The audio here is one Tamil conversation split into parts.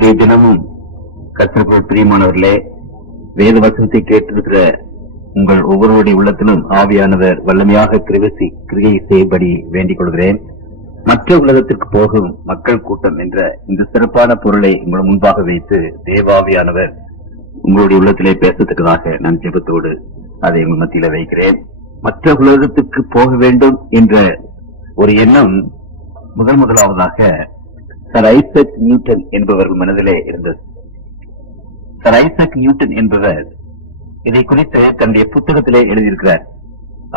இன்றைய தினமும் கர்த்தருக்குள் பிரியமானவர்களே, வேத வசனத்தை கேட்டிருக்கிற உங்கள் ஒவ்வொருவருடைய உள்ளத்திலும் ஆவியானவர் வல்லமையாக கிரியை செய்யும்படி வேண்டிக் கொள்கிறேன். மற்ற உலகத்திற்கு போகும் மக்கள் கூட்டம் என்ற இந்த சிறப்பான பொருளை உங்கள் முன்பாக வைத்து தேவாவியானவர் உங்களுடைய உள்ளத்திலே பேசத்தக்கதாக நான் ஜெபத்தோடு அதை உங்கள் மத்தியில வைக்கிறேன். மற்ற உலகத்துக்கு போக வேண்டும் என்ற ஒரு எண்ணம் முதலாவதாக சர் ஐசக் நியூட்டன் என்பவர்கள் மனதிலே இருந்தது. சர் ஐசக் நியூட்டன் என்பவர் இதை குறித்து தன்னுடைய புத்தகத்திலே எழுதியிருக்கிறார்.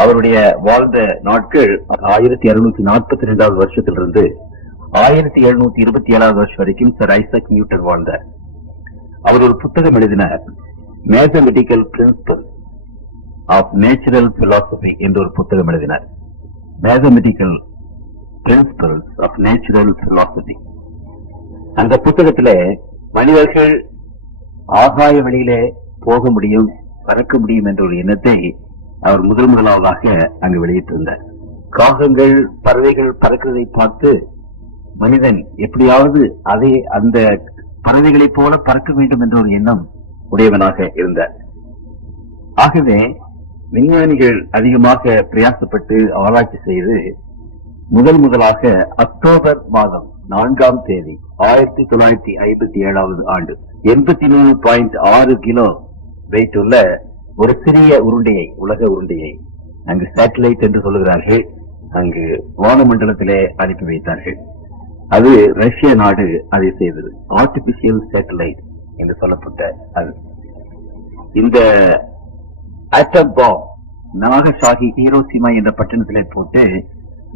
அவருடைய வாழ்ந்த நாட்கள் 1642 வருஷத்திலிருந்து 1727 வருஷம் வரைக்கும் சர் ஐசக் நியூட்டன் வாழ்ந்தார். அவர் ஒரு புத்தகம் எழுதினார், mathematical principle of natural philosophy என்ற ஒரு புத்தகம் எழுதினார். Mathematical principles of natural philosophy. அந்த புத்தகத்திலே மனிதர்கள் ஆகாய வழியிலே போக முடியும், பறக்க முடியும் என்ற ஒரு எண்ணத்தை அவர் முதலாவதாக அங்கு வெளியிட்டிருந்தார். காகங்கள், பறவைகள் பறக்கிறதை பார்த்து மனிதன் எப்படியாவது அந்த பறவைகளைப் போல பறக்க வேண்டும் என்ற ஒரு எண்ணம் உடையவனாக இருந்தார். ஆகவே விஞ்ஞானிகள் அதிகமாக பிரயாசப்பட்டு ஆராய்ச்சி செய்து முதலாக அக்டோபர் மாதம் 4ஆம் தேதி 1957 ஆண்டு 83.6 கிலோ வெயிட் உள்ள ஒரு சிறிய உருண்டையை, உலக உருண்டையை, அங்கு சேட்டலைட் என்று சொல்லுகிறார்கள், அங்கு வானமண்டலத்திலே அனுப்பி வைத்தார்கள். அது ரஷ்ய நாடு அதை செய்தது. ஆர்டிபிஷியல் சேட்டலைட் என்று சொல்லப்பட்ட அது. இந்த ஆட்டம் பாம் நாகசாகி ஹீரோசிமா என்ற பட்டணத்திலே போட்டு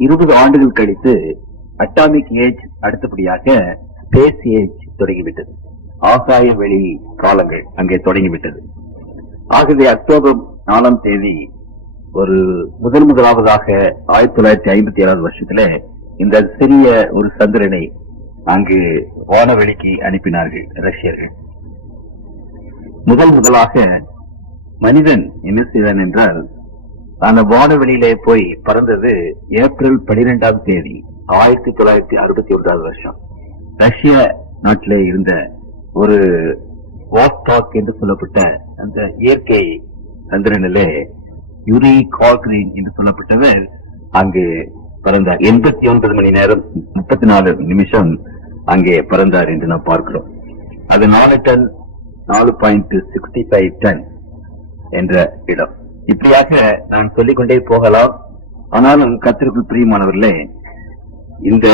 20 ஆண்டுகள் கழித்து அட்டாமிக் ஏஜ், அடுத்தபடியாக ஸ்பேஸ் ஏஜ் தொடங்கிவிட்டது. ஆகாய வெளி காலங்கள் அங்கே தொடங்கிவிட்டது. ஆகவே அக்டோபர் 4ஆம் தேதி ஒரு முதலாவதாக 1957 வருஷத்துல இந்த சிறிய ஒரு சந்திரனை அங்கு வானவெளிக்கு அனுப்பினார்கள் ரஷ்யர்கள். முதலாக மனிதன் என்ன செய்தான் என்றால், அந்த வானவெளியிலே போய் பறந்தது ஏப்ரல் 12ஆம் தேதி 1961 வருஷம். ரஷ்ய நாட்டிலே இருந்த ஒரு வாஸ்டாக் என்று சொல்லப்பட்ட அந்த இயற்கை சந்திரனிலே யூரி கால்கிரீன் என்று சொல்லப்பட்டவர் அங்கு பறந்தார். 89 மணி நேரம் 34 நிமிஷம் அங்கே பறந்தார் என்று நாம் பார்க்கிறோம். அது 4 டன் 4.65 டன் என்ற இடம். இப்படியாக நான் சொல்லிக்கொண்டே போகலாம். ஆனாலும் கர்த்தருக்குள் பிரியமானவர்களே, இந்த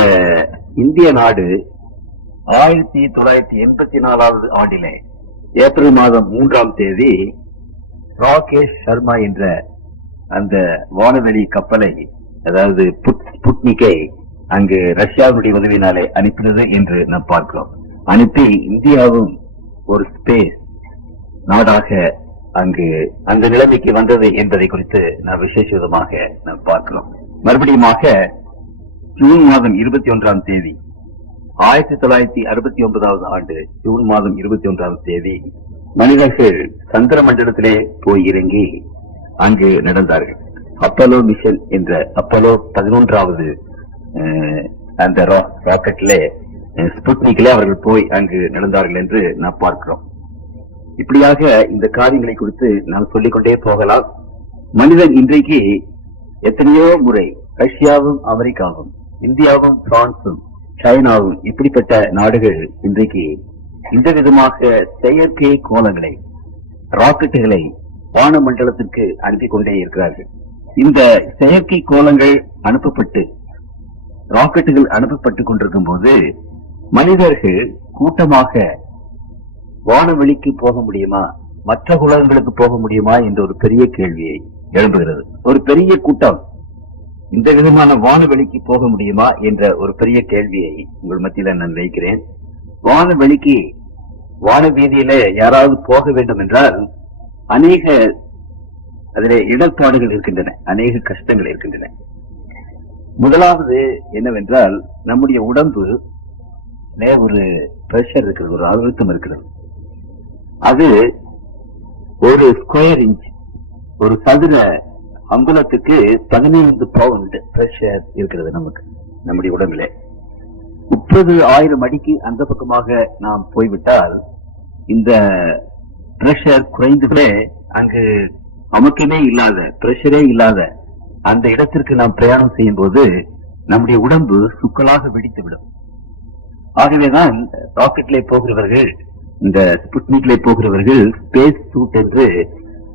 இந்திய நாடு 1984 ஆண்டிலே ஏப்ரல் மாதம் 3ஆம் தேதி ராகேஷ் சர்மா என்ற அந்த வானவெளி கப்பலை, அதாவது புட்னிக்கை அங்கு ரஷ்யாவுடைய உதவினாலே அனுப்பினது என்று நாம் பார்க்கிறோம். அனுப்பி இந்தியாவும் ஒரு ஸ்பேஸ் நாடாக அங்கு அந்த நிலைமைக்கு வந்தது என்பதை குறித்து நாம் விசேஷ விதமாக நாம் பார்க்கிறோம். மறுபடியுமாக ஜூன் மாதம் 21ஆம் தேதி 1969 ஆண்டு ஜூன் மாதம் 21ஆம் தேதி மனிதர்கள் சந்திர மண்டலத்திலே போய் இறங்கி அங்கு நடந்தார்கள். அப்பலோ மிஷன் என்ற அப்பலோ 11வது அந்த ராக்கெட்ல ஸ்புட்னிக்ல அவர்கள் போய் அங்கு நடந்தார்கள் என்று நாம் பார்க்கிறோம். இப்படியாக இந்த காரியங்களை குறித்து நாம் சொல்லிக்கொண்டே போகலாம். மனிதன் இன்றைக்கு எத்தனையோ முறை ரஷ்யாவும் அமெரிக்காவும் இந்தியாவும் பிரான்சும் சைனாவும் இப்படிப்பட்ட நாடுகள் இன்றைக்கு இந்த விதமாக செயற்கை கோளங்களை, ராக்கெட்டுகளை வானமண்டலத்திற்கு அனுப்பி கொண்டே இருக்கிறார்கள். இந்த செயற்கை கோளங்கள் அனுப்பப்பட்டு ராக்கெட்டுகள் அனுப்பப்பட்டுக் கொண்டிருக்கும் போது மனிதர்கள் கூட்டமாக வானவெளிக்கு போக முடியுமா, மற்ற உலகங்களுக்கு போக முடியுமா என்ற ஒரு பெரிய கேள்வியை எழுப்புகிறது. ஒரு பெரிய கூட்டம் இந்த விதமான வானவெளிக்கு போக முடியுமா என்ற ஒரு பெரிய கேள்வியை உங்கள் மத்தியில நான் வைக்கிறேன். வானவெளிக்கு, வானவீதியில யாராவது போக வேண்டும் என்றால் அநேக அதிலே இடர்பாடுகள் இருக்கின்றன, அநேக கஷ்டங்கள் இருக்கின்றன. முதலாவது என்னவென்றால், நம்முடைய உடம்பு ஒரு பிரஷர் இருக்கிறது, ஒரு அழுத்தம் இருக்கிறது. அது ஒரு ஸ்கொயர் இன்ச், ஒரு சதுர அங்குலத்துக்கு 15 பவுண்ட் பிரஷர் இருக்கிறது நமக்கு, நம்முடைய உடம்பிலே. 30,000 அடிக்கு அந்த பக்கமாக நாம் போய்விட்டால் இந்த பிரஷர் குறைந்துவிட அங்கு அமுக்கமே இல்லாத, பிரஷரே இல்லாத அந்த இடத்திற்கு நாம் பிரயாணம் செய்யும் போது நம்முடைய உடம்பு சுக்கலாக வெடித்துவிடும். ஆகவேதான் ராக்கெட்ல போகிறவர்கள், இந்த ஸ்புட்னிக்ல போகிறவர்கள் ஸ்பேஸ் சூட் என்று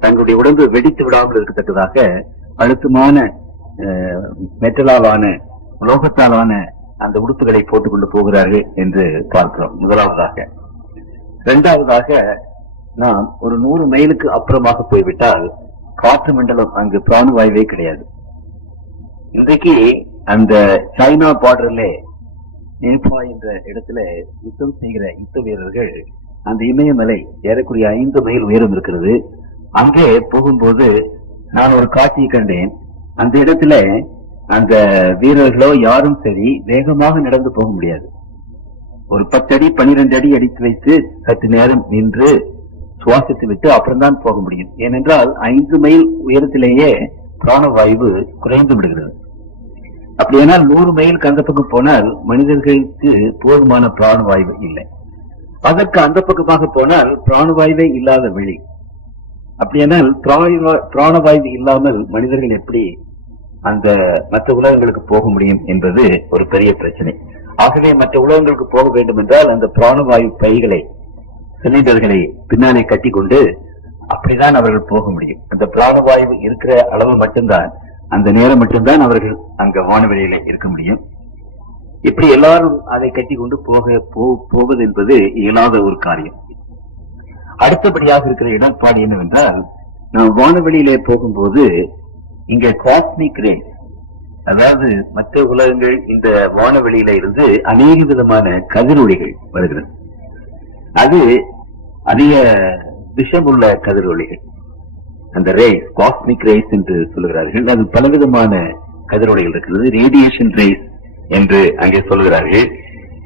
தங்களுடைய உடம்பு வெடித்து விடாமல் இருக்கத்தக்கதாக அழுத்தமான மெட்டலாலான, உலோகத்தாலான அந்த உடுப்புகளை போட்டுக்கொண்டு போகிறார்கள் என்று பார்க்கிறோம். முதலாவதாக. இரண்டாவதாக, நாம் ஒரு 100 மைலுக்கு அப்புறமாக போய்விட்டால் காற்று மண்டலம், அங்கு பிராணவாயுவே கிடையாது. இன்றைக்கு அந்த சைனா பார்டர்ல நேபா என்ற இடத்துல யுத்தம் செய்கிற யுத்த வீரர்கள், அந்த இமயமலை ஏறக்குறைய 5 மைல் உயரம் இருக்கிறது. அங்கே போகும்போது நான் ஒரு காட்சியை கண்டேன். அந்த இடத்துல அந்த வீரர்களோ யாரும் சரி வேகமாக நடந்து போக முடியாது. ஒரு 10 அடி 12 அடி அடித்து வைத்து சற்று நேரம் நின்று சுவாசித்து விட்டு அப்புறம்தான் போக முடியும். ஏனென்றால் 5 மைல் உயரத்திலேயே பிராணவாயு குறைந்து விடுகிறது. அப்படியானால் 100 மைலுக்கு அந்த பக்கம் போனால் மனிதர்களுக்கு போதுமான பிராணவாயு இல்லை. அதற்கு அந்த பக்கமாக போனால் பிராணவாயுவே இல்லாத வெளி. அப்படியானால் பிராணவாயு இல்லாமல் மனிதர்கள் எப்படி அந்த மற்ற உலகங்களுக்கு போக முடியும் என்பது ஒரு பெரிய பிரச்சனை. ஆகவே மற்ற உலகங்களுக்கு போக வேண்டும் என்றால் அந்த பிராணவாயு பைகளை, சிலிண்டர்களை பின்னாலே கட்டி கொண்டு அப்படிதான் அவர்கள் போக முடியும். அந்த பிராணவாயு இருக்கிற அளவு மட்டும்தான், அந்த நேரம் மட்டும்தான் அவர்கள் அங்க வானவெளியில இருக்க முடியும். இப்படி எல்லாரும் அதை கட்டி கொண்டு போவது என்பது இயலாத ஒரு காரியம். அடுத்தபடியாக இருக்கிற இடர்பாடு என்னவென்றால், நாம் வானவெளியிலே போகும்போது இங்க காஸ்மிக் ரே, அதாவது மற்ற உலகங்கள் இந்த வானவெளியில இருந்து அநேக விதமான கதிரொளிகள் வருகிறது. அது அதிக விஷமுள்ள கதிரொளிகள், அந்த ரேஸ், காஸ்மிக் ரேஸ் என்று சொல்லுகிறார்கள். அது பலவிதமான கதிரொளிகள் இருக்கிறது. ரேடியேஷன் ரேஸ் என்று அங்கே சொல்லுகிறார்கள்.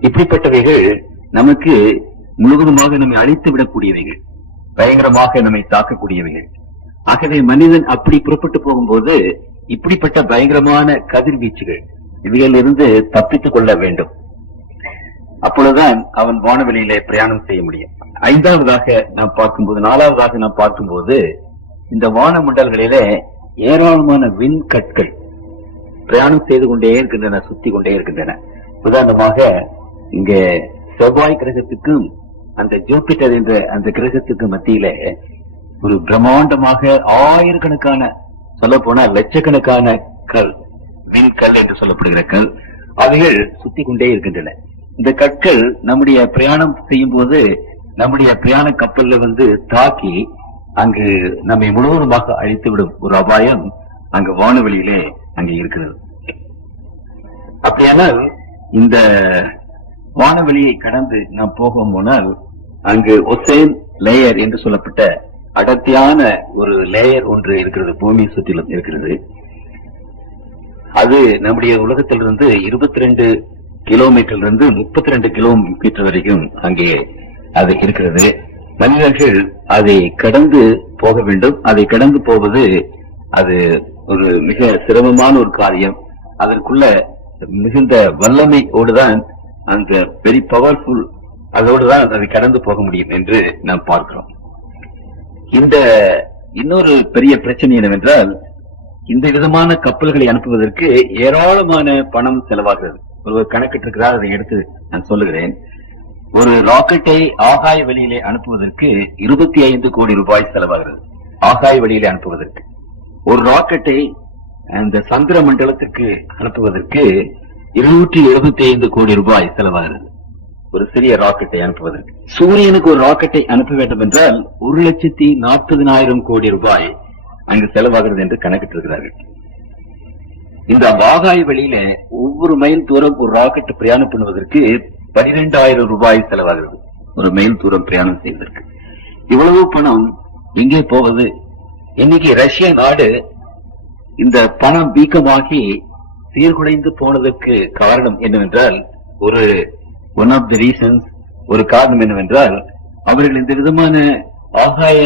இப்படிப்பட்டவைகள் நமக்கு முழுவதுமாக நம்மை அழித்து விடக்கூடியவைகள், பயங்கரமாக நம்மை தாக்கக்கூடியவைகள். ஆகவே மனிதன் அப்படி புறப்பட்டு போகும்போது இப்படிப்பட்ட பயங்கரமான கதிர்வீச்சுகள் இவைகளிலிருந்து தப்பித்துக் கொள்ள வேண்டும். அப்பொழுதுதான் அவன் வானவெளியிலே பிரயாணம் செய்ய முடியும். நாலாவதாக நாம் பார்க்கும்போது இந்த வானமண்டல்களிலே ஏராளமான விண்கற்கள் பிரயாணம் செய்து கொண்டே இருக்கின்றன, சுத்தி கொண்டே இருக்கின்றன. உதாரணமாக இங்கே செவ்வாய் கிரகத்துக்கும் அந்த ஜூபிட்டர் என்ற அந்த கிரகத்துக்கு மத்தியில ஒரு பிரம்மாண்டமாக ஆயிரக்கணக்கான, சொல்ல போனால் லட்சக்கணக்கான கல், விண்கல் என்று சொல்லப்படுகிற கல், அவைகள் சுத்தி கொண்டே இருக்கின்றன. இந்த கற்கள் நம்முடைய பிரயாணம் செய்யும் போது நம்முடைய பிரயாண கப்பல்ல வந்து தாக்கி அங்கு நம்மை முழுவதுமாக அழித்துவிடும் ஒரு அபாயம் அங்கு வானவெளியிலே அங்கே இருக்கிறது. அப்படியானால் இந்த வானவெளியை கடந்து நாம் போனால் அங்கு ஒசேன் லேயர் என்று சொல்லப்பட்ட அடர்த்தியான ஒரு லேயர் ஒன்று இருக்கிறது, பூமி சுற்றிலும் இருக்கிறது. அது நம்முடைய உலகத்திலிருந்து 22 கிலோமீட்டரிலிருந்து 32 கிலோமீட்டர் வரைக்கும் அங்கே அது இருக்கிறது. மனிதர்கள் அதை கடந்து போக வேண்டும். அதை கடந்து போவது அது ஒரு மிக சிரமமான ஒரு காரியம். அதற்குள்ள மிகுந்த வல்லமையோடுதான், அந்த வெரி பவர்ஃபுல், அதோடுதான் அதை கடந்து போக முடியும் என்று நாம் பார்க்கிறோம். இந்த இன்னொரு பெரிய பிரச்சனை என்னவென்றால், இந்த விதமான கப்பல்களை அனுப்புவதற்கு ஏராளமான பணம் செலவாகிறது. ஒருவர் கணக்கிட்டிருக்கிறார், அதை எடுத்து நான் சொல்லுகிறேன். ஒரு ராக்கெட்டை ஆகாய வெளியிலே அனுப்புவதற்கு 25 கோடி ரூபாய் செலவாகிறது. ஆகாய வெளியிலே அனுப்புவதற்கு ஒரு ராக்கெட்டை அந்த சந்திர மண்டலத்திற்கு அனுப்புவதற்கு 275 கோடி ரூபாய் செலவாகிறது. ஒரு சிறிய ராக்கெட்டை அனுப்புவதற்கு. சூரியனுக்கு ஒரு ராக்கெட்டை அனுப்ப வேண்டும் என்றால் 1,40,000 கோடி ரூபாய் அங்கு செலவாகிறது என்று கணக்கிட்டிருக்கிறார்கள். இந்த ஆகாய வெளியில ஒவ்வொரு மைல் தூரம் ஒரு ராக்கெட் பிரயாணம் பண்ணுவதற்கு 12,000 ரூபாய் செலவாகிறது. ஒரு மைல் தூரம் பிரயாணம் செய்வதற்கு இவ்வளவு பணம் எங்கே போவது? இன்னைக்கு ரஷ்ய நாடு இந்த பணம் வீக்கமாகி சீர்குலைந்து போனதற்கு காரணம் என்னவென்றால், ஒன் ஆஃப் தி ரீசன்ஸ், ஒரு காரணம் என்னவென்றால், அவர்கள் இந்த விதமான ஆகாய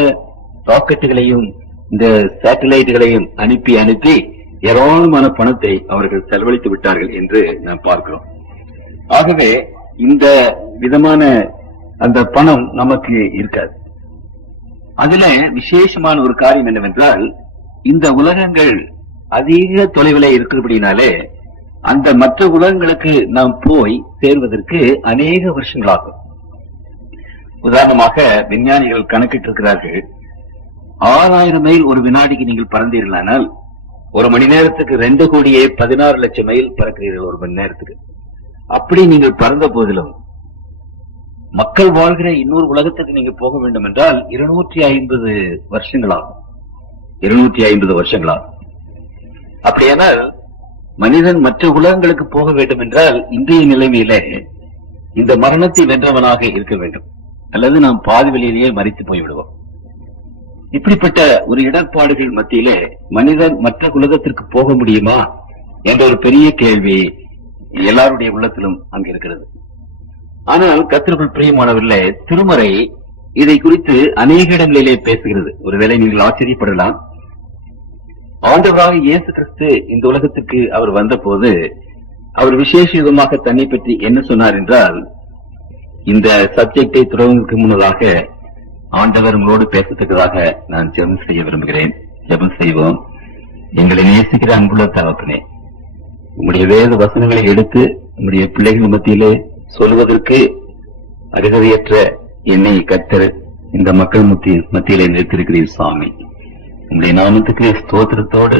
ராக்கெட்டுகளையும் இந்த சேட்டலைட்டுகளையும் அனுப்பி ஏராளமான பணத்தை அவர்கள் செலவழித்து விட்டார்கள் என்று நாம் பார்க்கிறோம். ஆகவே இந்த விதமான அந்த பணம் நமக்கு இருக்காது. அதுல விசேஷமான ஒரு காரியம் என்னவென்றால், இந்த உலகங்கள் அதிக தொலைவில் இருக்கிறபடினாலே அந்த மற்ற உலகங்களுக்கு நாம் போய் சேர்வதற்கு அநேக வருஷங்களாகும். உதாரணமாக விஞ்ஞானிகள் கணக்கிட்டு இருக்கிறார்கள், 6000 மைல் ஒரு வினாடிக்கு நீங்கள் பறந்தீர்களானால் ஒரு மணி நேரத்துக்கு 2,16,00,000 மைல் பறக்கிறீர்கள் ஒரு மணி நேரத்துக்கு. அப்படி நீங்கள் பறந்த போதிலும் மக்கள் வாழ்கிற இன்னொரு உலகத்துக்கு நீங்க போக வேண்டும் என்றால் 250 வருஷங்களாகும். 250 வருஷங்களாகும். அப்படியானால் மனிதன் மற்ற உலகங்களுக்கு போக வேண்டும் என்றால் இன்றைய நிலைமையிலே இந்த மரணத்தை வென்றவனாக இருக்க வேண்டும், அல்லது நாம் பாதி வழியிலேயே மரித்து போய்விடுவோம். இப்படிப்பட்ட ஒரு இடர்பாடுகள் மத்தியிலே மனிதன் மற்ற உலகத்திற்கு போக முடியுமா என்ற ஒரு பெரிய கேள்வி எல்லாருடைய உள்ளத்திலும் அங்கு இருக்கிறது. ஆனால் கர்த்தருக்குள் பிரியமானவர்களே, திருமறை இதை குறித்து அநேக இடங்களிலே பேசுகிறது. ஒருவேளை நீங்கள் ஆச்சரியப்படலாம், ஆண்டவராக இயேசு கிறிஸ்து இந்த உலகத்துக்கு அவர் வந்த போது அவர் விசேஷ விதமாக தன்னை பற்றி என்ன சொன்னார் என்றால், இந்த சப்ஜெக்டை தொடங்குவதற்கு முன்னதாக ஆண்டவர் உங்களோடு பேசத்தக்கதாக நான் ஜெபம் செய்ய விரும்புகிறேன். ஜெபம் செய்வோம். எங்களை நேசிக்கிற அன்புள்ள தகப்பனே, உங்களுடைய வேத வசனங்களை எடுத்து உங்களுடைய பிள்ளைகள் மத்தியிலே சொல்வதற்கு அருகதையற்ற என்னை கர்த்தர் இந்த மக்கள் மத்தியிலே நிறுத்திருக்கிறீர் சுவாமி. உங்களுடைய நாமத்துக்கு ஸ்தோத்திரத்தோடு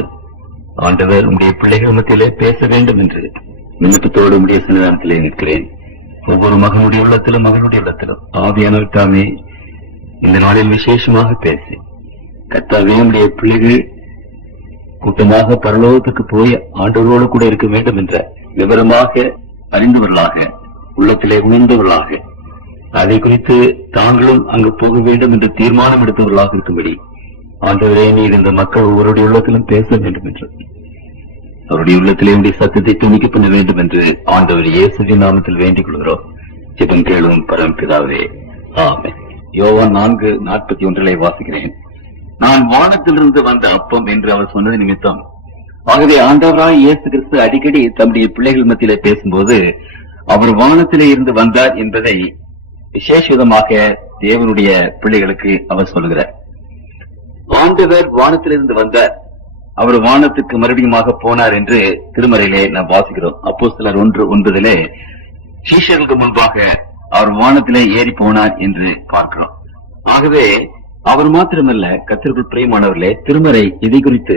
ஆண்டவர் உங்களுடைய பிள்ளைகள் மத்தியிலே பேச வேண்டும் என்று விண்ணப்பத்தோடு உங்களுடைய சன்னிதானத்திலே நிற்கிறேன். ஒவ்வொரு மகனுடைய உள்ளத்திலும் மகனுடைய உள்ளத்திலும் ஆவியானவர் தாமே இந்த நாளில் விசேஷமாக பேசி கர்த்தாவே உங்களுடைய பிள்ளைகள் கூட்டமாக பரலோகத்துக்கு போய் ஆண்டவரோடு கூட இருக்க வேண்டும் என்ற விவரமாக அறிந்தவர்களாக, உள்ளத்திலே உணர்ந்தவர்களாக, அதை குறித்து தாங்களும் அங்கு போக வேண்டும் என்று தீர்மானம் எடுத்தவர்களாக இருக்கும்படி ஆண்டவரே நீர் இந்த மக்கள் ஒவ்வொருடைய உள்ளத்திலும் பேச வேண்டும் என்று, அவருடைய உள்ளத்திலே உடைய சத்தத்தை துணிக்க பண்ண வேண்டும் என்று ஆண்டவர் இயேசுவின் நாமத்தில் வேண்டிக் கொள்கிறோம். ஜெபம் கேளும் பரம்பிதாவே, ஆமென். யோவான் 4:41 வாசிக்கிறேன். நான் வானத்திலிருந்து வந்த அப்பம் என்று அவர் சொன்னது நிமித்தம். ஆகவே ஆண்டவராய் இயேசு கிறிஸ்து அடிக்கடி தம்முடைய பிள்ளைகள் மத்தியிலே பேசும்போது அவர் வானத்திலே இருந்து வந்தார் என்பதை விசேஷமாக தேவனுடைய பிள்ளைகளுக்கு அவர் சொல்லுகிறார். ஆண்டவர் வானத்திலிருந்து வந்தார், அவர் வானத்துக்கு மறுபடியுமாக போனார் என்று திருமறையிலே நாம் வாசிக்கிறோம். அப்போஸ்தலர் 1:9 சீஷர்களுக்கு முன்பாக அவர் வானத்திலே ஏறி போனார் என்று பார்க்கிறோம். ஆகவே அவர் மாத்திரமல்ல, கர்த்தருக்குள் பிரியமானவர்களே, திருமறை இதை குறித்து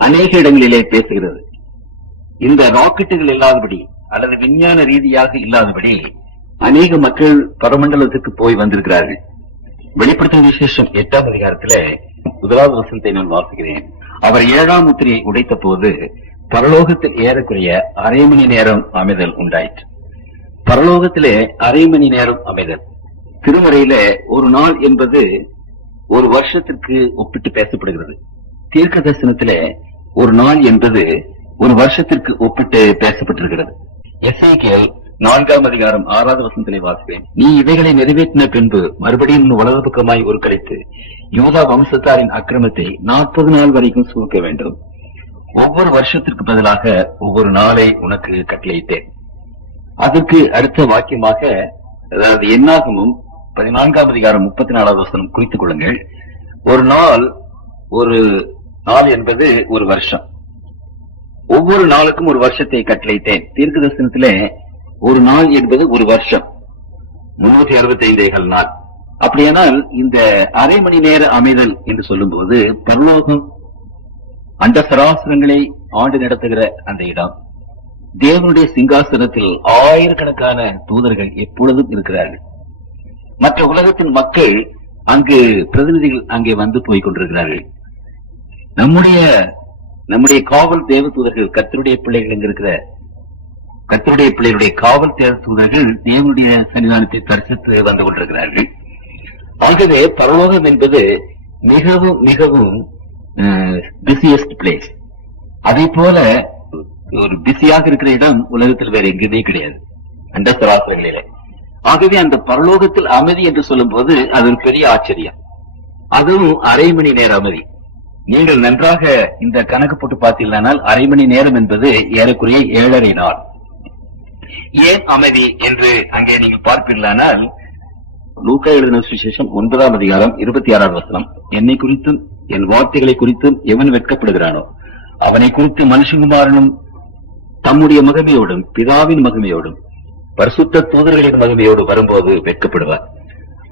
அநேக இடங்களிலே பேசுகிறது. இந்த ராக்கெட்டுகள் இல்லாதபடி அல்லது விஞ்ஞான ரீதியாக இல்லாதபடி அநேக மக்கள் பரமண்டலத்துக்கு போய் வந்திருக்கிறார்கள். வெளிப்படுத்தும் விசேஷம் 8ஆம் அதிகாரத்திலே 1வது வசனத்தை நான் வாசிக்கிறேன். அவர் 7ஆம் முத்திரையை உடைத்த போது பரலோகத்தில் ஏறக்குறைய அரை மணி நேரம் அமைதல் உண்டாயிற்று. பரலோகத்திலே அரை மணி நேரம் அமைதல். திருமறையிலே ஒரு நாள் என்பது ஒரு வருஷத்திற்கு ஒப்பிட்டு பேசப்படுகிறது. தீர்க்க தரிசனத்திலே ஒரு நாள் என்பது ஒரு வருஷத்திற்கு ஒப்பிட்டு பேசப்பட்டிருக்கிறது. எசேக்கியேல் 4ஆம் அதிகாரம் 6வது வசனத்திலே வாசிக்கிறேன். நீ இவைகளை நிறைவேற்றின பின்பு மறுபடியும் வலது பக்கமாய் ஒரு கழித்து யூதா வம்சத்தாரின் அக்கிரமத்தை 40 நாள் வரைக்கும் சுமக்க வேண்டும். ஒவ்வொரு வருஷத்திற்கு பதிலாக ஒவ்வொரு நாளை உனக்கு கட்டளையிட்டேன். அதற்கு அடுத்த வாக்கியமாக, அதாவது என்னாகமும் 14ஆம் அதிகாரம் 34வது வசனம் குறித்துக் கொள்ளுங்கள். ஒரு நாள் என்பது ஒரு வருஷம். ஒவ்வொரு நாளுக்கும் ஒரு வருஷத்தை கட்டளையிட்டேன். தீர்க்க தரிசனத்திலே ஒரு நாள் என்பது ஒரு வருஷம், 365 நாள். அப்படியானால் இந்த அரை மணி நேர அமைதல் என்று சொல்லும் போது பரலோகம் அந்த சராசரங்களை ஆண்டு நடத்துகிற அந்த இடம், தேவனுடைய சிங்காசனத்தில் ஆயிரக்கணக்கான தூதர்கள் எப்பொழுதும் இருக்கிறார்கள். மற்ற உலகத்தின் மக்கள் அங்கு பிரதிநிதிகள் அங்கே வந்து போய் கொண்டிருக்கிறார்கள். நம்முடைய காவல் தேவ தூதர்கள், கர்த்தருடைய பிள்ளைகள் எங்க இருக்கிற கர்த்தருடைய பிள்ளைகளுடைய காவல் தேவ தூதர்கள் தேவனுடைய சன்னிதானத்தை தரிசித்து வந்து கொண்டிருக்கிறார்கள். ஆகவே பரலோகம் என்பது மிகவும் மிகவும் பிஸியஸ்ட் பிளேஸ். அதே போல ஒரு பிஸியாக இருக்கிற இடம் உலகத்தில் வேற எங்குமே கிடையாது, அந்த சராசரிகளிலே. ஆகவே அந்த பரலோகத்தில் அமைதி என்று சொல்லும் போது அது ஒரு பெரிய ஆச்சரியம். அதுவும் அரை மணி நேர அமைதி. நீங்கள் நன்றாக இந்த கணக்கு போட்டு பார்த்தீங்களானால் அரை மணி நேரம் என்பது ஏறக்குறைய 7.5 நாள். ஏன் அமைதி என்று அங்கே நீங்கள் பார்ப்பீர்களானால், லூக்கா எழுதின சுவிசேஷம் 9ஆம் அதிகாரம் 26ஆம் வசனம், என்னை குறித்தும் என் வார்த்தைகளை குறித்தும் எவன் வெட்கப்படுகிறானோ அவனை குறித்து மனுஷகுமாரனும் தம்முடைய மகிமையோடும் பிதாவின் மகிமையோடும் பரிசுத்த தூதர்களின் மகிமையோடு வரும்போது வெட்கப்படுவார்.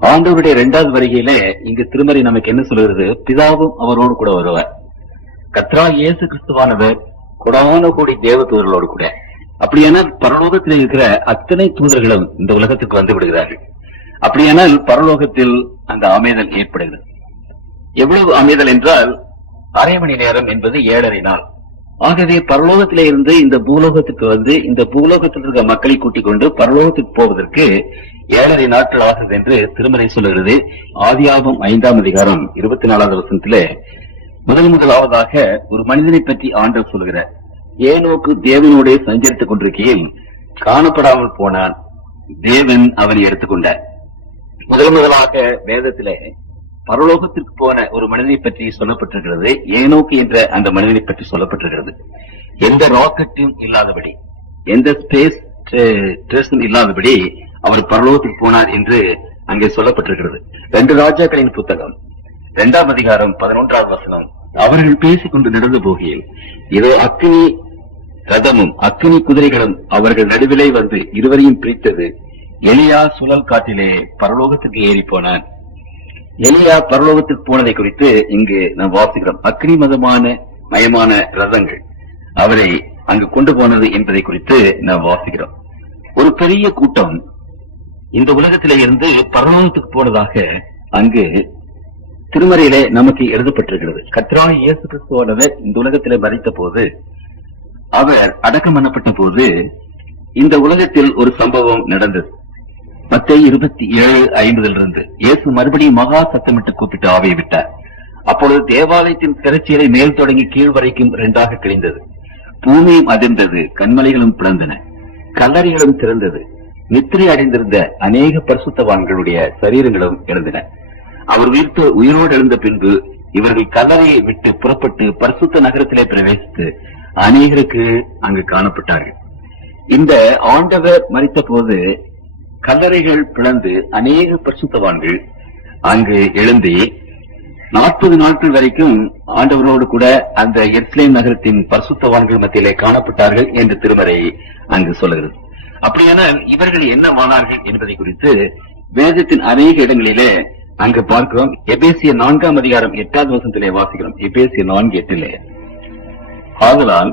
ஆண்டவருடைய 2வது வருகையிலே இங்கு திருமறை நமக்கு என்ன சொல்கிறது? பிதாவும் அவரோடு கூட வருவார். கர்த்தராகிய இயேசு கிறிஸ்துவானவர் கொடான கோடி தேவ தூதர்களோடு கூட. அப்படியானால் பரலோகத்தில் இருக்கிற அத்தனை தூதர்களும் இந்த உலகத்துக்கு வந்து விடுகிறார்கள். அப்படியானால் பரலோகத்தில் அந்த அமைதல் ஏற்படுகிறது. எவ்வளவு அமைதல் என்றால், அரை மணி நேரம் என்பது 7.5 நாள். ஆகவே பரலோகத்திலே இருந்து இந்த பூலோகத்துக்கு வந்து இந்த பூலோகத்தில் இருக்க மக்களை கூட்டிக் கொண்டு பரலோகத்துக்கு போவதற்கு 7.5 நாட்கள் ஆகுது என்று திருமறை சொல்லுகிறது. ஆதியாகமம் 5ஆம் அதிகாரம் 24வது வசனத்திலே முதலாவதாக ஒரு மனிதனை பற்றி ஆண்டவர் சொல்லுகிறார். ஏனோக்கு தேவனோடே சஞ்சரித்துக் கொண்டிருக்கையில் காணப்படாமல் போனான், தேவன் அவனை எடுத்துக்கொண்டார். முதலாக வேதத்திலே பரலோகத்திற்கு போன ஒரு மனிதனை பற்றி சொல்லப்பட்டிருக்கிறது. ஏனோக்கு என்ற அந்த மனிதனை பற்றி சொல்லப்பட்டிருக்கிறது. எந்த ராக்கெட்டும் இல்லாதபடி, எந்த ஸ்பேஸ் ஸ்டேஷன் இல்லாதபடி அவர் பரலோகத்துக்கு போனார் என்று அங்கே சொல்லப்பட்டிருக்கிறது. 2 ராஜாக்களின் புத்தகம் 2ஆம் அதிகாரம் 11ஆவது வசனம், அவர்கள் பேசிக்கொண்டு நடந்து போகையில் இதோ அக்கினி ரதமும் அக்கினி குதிரைகளும் அவர்கள் நடுவிலே வந்து இருவரையும் பிரித்தது. எலியா சுழல் காட்டிலே பரலோகத்துக்கு ஏறி போனான். எலியா பரலோகத்துக்கு போனதை குறித்து இங்கு நாம் வாசிக்கிறோம். அக்னி மயமான ரதங்கள் அவரை அங்கு கொண்டு போனது என்பதை குறித்து நாம் வாசிக்கிறோம். ஒரு பெரிய கூட்டம் இந்த உலகத்திலே இருந்து பரலோகத்துக்கு போனதாக அங்கு திருமறையிலே நமக்கு எழுதப்பட்டிருக்கிறது. கர்த்தராகிய இயேசு கிறிஸ்துவானவர் இந்த உலகத்திலே மரித்த போது, அவர் அடக்கம் பண்ணப்பட்ட போது இந்த உலகத்தில் ஒரு சம்பவம் நடந்தது. மத்தேயு 27:50 இயேசு மறுபடியும் மகா சத்தமிட்டு கூப்பிட்டு ஆவியை விட்டார். அப்பொழுது தேவாலயத்தின் திரைச்சீலை மேல் தொடங்கி கீழ் வரைக்கும் 2ஆக கிழிந்தது. பூமியும் அதிர்ந்தது, கண்மலைகளும் பிளந்தன, கல்லறைகளும் திறந்தது. நித்திரை அடைந்திருந்த அநேக பரிசுத்தவான்களுடைய சரீரங்களும் எழுந்தன. அவர் உயிரோடு எழுந்த பின்பு இவர்கள் கல்லறையை விட்டு புறப்பட்டு பரிசுத்த நகரத்திலே பிரவேசித்து அநேகருக்கு அங்கு காணப்பட்டார்கள். இந்த ஆண்டவர் மரித்த போது கல்லறைகள் பிளந்து அநேக பரிசுத்தவான்கள் அங்கு எழுந்தி 40 நாட்கள் வரைக்கும் ஆண்டவரோடு கூட அந்த எருசலேம் நகரத்தின் பரிசுத்தவான்கள் மத்தியிலே காணப்பட்டார்கள் என்று திருமறை அங்கு சொல்லுகிறது. அப்படியானால் இவர்கள் என்னவானார்கள் என்பதை குறித்து வேதத்தின் அநேக இடங்களிலே அங்கு பார்க்கிறோம். எபேசியர் 4ஆம் அதிகாரம் 8வது வசனத்திலே வாசிக்கிறோம். எபேசியர் 4:8 ஆதலால்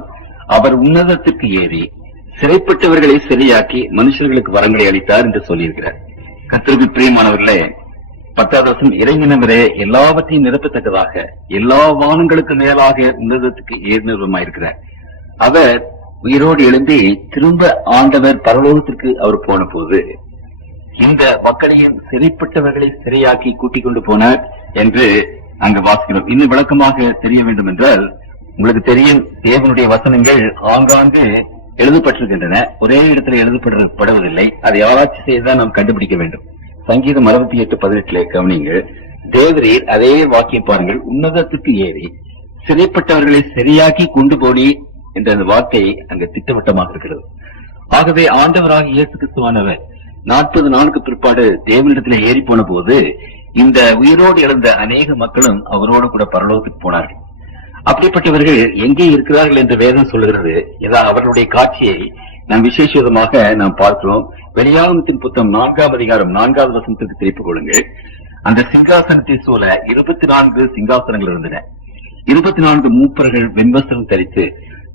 அவர் உன்னதத்திற்கு ஏறி சிறைப்பட்டவர்களை சரியாக்கி மனுஷர்களுக்கு வரங்களை அளித்தார் என்று சொல்லியிருக்கிறார். கர்த்தருக்கு பிரியமானவர்களே, 10வது வசனம், இறைங்கினவரே எல்லாவற்றையும் நிரப்பத்தக்கதாக எல்லா வானங்களுக்கு மேலாக உன்னதத்துக்கு ஏறினவருமாயிருக்கிறார். அவர் உயிரோடு எழுந்தி திரும்ப ஆண்டவர் பரலோகத்திற்கு அவர் போன போது இந்த மக்களையும் சிறைப்பட்டவர்களை சிறையாக்கி கூட்டிக் கொண்டு போனார் என்று அங்கு வாசிக்கிறோம். இன்னும் விளக்கமாக தெரிய வேண்டும் என்றால், உங்களுக்கு தெரியும், தேவனுடைய வசனங்கள் ஆங்காங்கு எழுதப்பட்டிருக்கின்றன, ஒரே இடத்துல எழுதப்படுவதில்லை. அதை ஆராய்ச்சி செய்துதான் நாம் கண்டுபிடிக்க வேண்டும். சங்கீதம் 68:18 கவனிங்கள். தேவரீர் அதே வாக்கியம் பாருங்கள், உன்னதத்துக்கு ஏறி சிறைப்பட்டவர்களை சரியாக்கி கொண்டு போனி என்ற அந்த வார்த்தை அங்கு திட்டவட்டமாக இருக்கிறது. ஆகவே ஆண்டவராக இயேசு கிறிஸ்துவானவர் 40 நாளுக்கு பிற்பாடு தேவனிடத்தில் ஏறி போன போது இந்த உயிரோடு எழுந்த அநேக மக்களும் அவரோடு கூட பரலோகத்துக்கு போனார்கள். அப்படிப்பட்டவர்கள் எங்கே இருக்கிறார்கள் என்று வேதம் சொல்லுகிறது. அவர்களுடைய காட்சியை நாம் விசேஷமாக நாம் பார்க்கிறோம். வெளியாகமத்தின் புத்தகம் 4ஆம் அதிகாரம் 4வது வசனத்திற்கு திருப்பிக் கொள்ளுங்கள். அந்த சிங்காசனத்தை சூழ 24 சிங்காசனங்கள் இருந்தன. 24 மூப்பர்கள் வெண்வஸ்திரம் தரித்து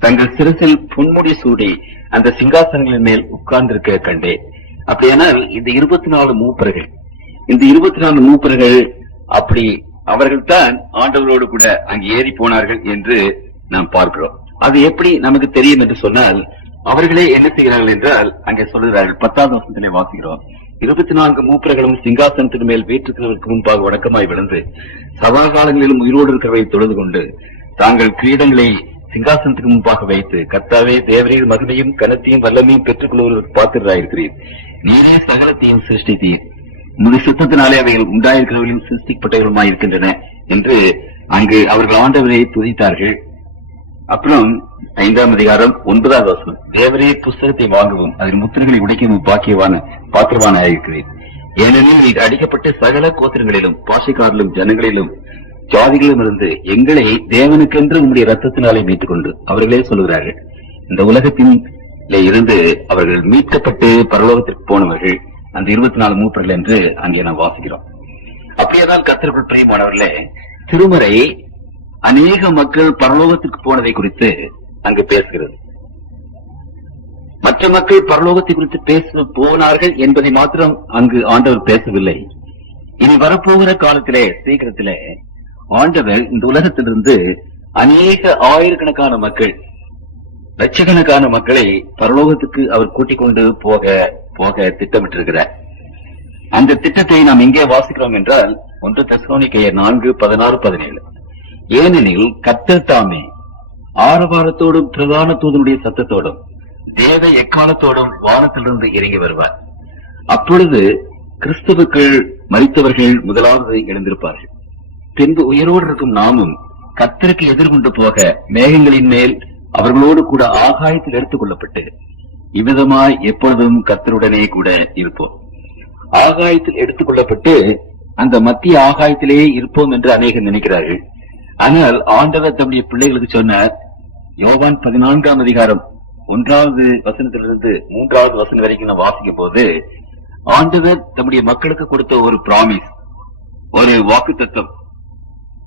தங்கள் சிரசில் பொன்முடி சூடி அந்த சிங்காசனங்களின் மேல் உட்கார்ந்திருக்க கண்டேன். அப்படியானால் இந்த 24 மூப்பர்கள் அப்படி அவர்கள்தான் ஆண்டவரோடு கூட அங்கு ஏறி போனார்கள் என்று நாம் பார்க்கிறோம். அது எப்படி நமக்கு தெரியும் என்று சொன்னால், அவர்களே என்ன செய்கிறார்கள் என்றால் அங்கே சொல்லுகிறார்கள். 10வது வசனத்திலே வாசிக்கிறோம். 24 மூப்பர்களும் சிங்காசனத்தின் மேல் வீற்றுக்கிறவருக்கு முன்பாக வணக்கமாய் விழுந்து சதா காலங்களிலும் உயிரோடு இருக்கிறவை தொழுது கொண்டு தாங்கள் கிரீடங்களை சிங்காசனத்துக்கு முன்பாக வைத்து, கர்த்தாவே தேவரீர் மகிமையும் கனத்தையும் வல்லமையும் பெற்றுக் கொள்வதற்கு பாத்திரராயிருக்கிறீர். நீரே சகலத்தையும் சிருஷ்டித்தீர். உங்களுடைய சுத்தத்தினாலே அவைகள் உண்டாயிருக்கிறவர்களும் சிருஷ்டிக்கப்பட்டவர்களுமாய் இருக்கின்றன என்று அங்கு அவர்கள் ஆண்டவரை துதித்தார்கள். அப்புறம் 5ஆம் அதிகாரம் 9வது வசனம், தேவரே புஸ்தகத்தை வாங்கவும் அதில் முத்திரைகளை உடைக்கவும் பாத்திரவான இருக்கிறேன். ஏனெனில் இது அடிக்கப்பட்டு சகல கோத்திரங்களிலும் பாஷைக்காரிலும் ஜனங்களிலும் ஜாதிகளிலும் இருந்து எங்களை தேவனுக்கென்று உங்களுடைய ரத்தத்தினாலே மீட்டுக் கொண்டு அவர்களே சொல்லுகிறார்கள், இந்த உலகத்தின் இருந்து அவர்கள் மீட்கப்பட்டு பரலோகத்திற்கு போனவர்கள் அந்த 24 மூப்பர்கள் என்று அங்கே நாம் வாசிக்கிறோம். அப்படியேதான் கர்த்தருக்குள் பிரியமானவர்களே, திருமறை அநேக மக்கள் பரலோகத்திற்கு போனதை குறித்து அங்கு பேசுகிறது. மற்ற மக்கள் பரலோகத்தை குறித்து பேச போனார்கள் என்பதை மாத்திரம் அங்கு ஆண்டவர் பேசவில்லை. இனி வரப்போகிற காலத்திலே சீக்கிரத்திலே ஆண்டவர் இந்த உலகத்திலிருந்து அநேக ஆயிரக்கணக்கான மக்கள், லட்சக்கணக்கான மக்களை பரலோகத்துக்கு அவர் கூட்டிக் கொண்டு போக திட்டமிட்டிருக்கிறார். அந்த திட்டத்தை நாம் எங்கே வாசிக்கிறோம் என்றால் 1 தெசலோனிக்கேயர் 4:16-17. ஏனெனில் கர்த்தர் தாமே ஆரவாரத்தோடும் பிரதான தூதனுடைய சத்தத்தோடும் தேவ எக்காலத்தோடும் வானத்திலிருந்து இறங்கி வருவார். அப்பொழுது கிறிஸ்துவுக்குள் மரித்தவர்கள் முதலாவது எழுந்திருப்பார்கள். பின்பு உயிரோடு இருக்கும் நாமும் கர்த்தருக்கு எதிர்கொண்டு போக மேகங்களின் மேல் அவர்களோடு கூட ஆகாயத்தில் எடுத்துக் கொள்ளப்பட்டு இவ்விதமாய் எப்பொழுதும் கர்த்தருடனே கூட இருப்போம். ஆகாயத்தில் எடுத்துக் கொள்ளப்பட்டு அந்த மத்திய ஆகாயத்திலேயே இருப்போம் என்று அநேகர் நினைக்கிறார்கள். ஆனால் ஆண்டவர் தம்முடைய பிள்ளைகளுக்கு சொன்னார். யோவான் 14ஆம் அதிகாரம் 1வது வசனத்திலிருந்து 3வது வசனம் வரைக்கும் நான் வாசிக்கும் போது ஆண்டவர் தம்முடைய மக்களுக்கு கொடுத்த ஒரு பிராமிஸ், ஒரு வாக்குத்தத்தம்,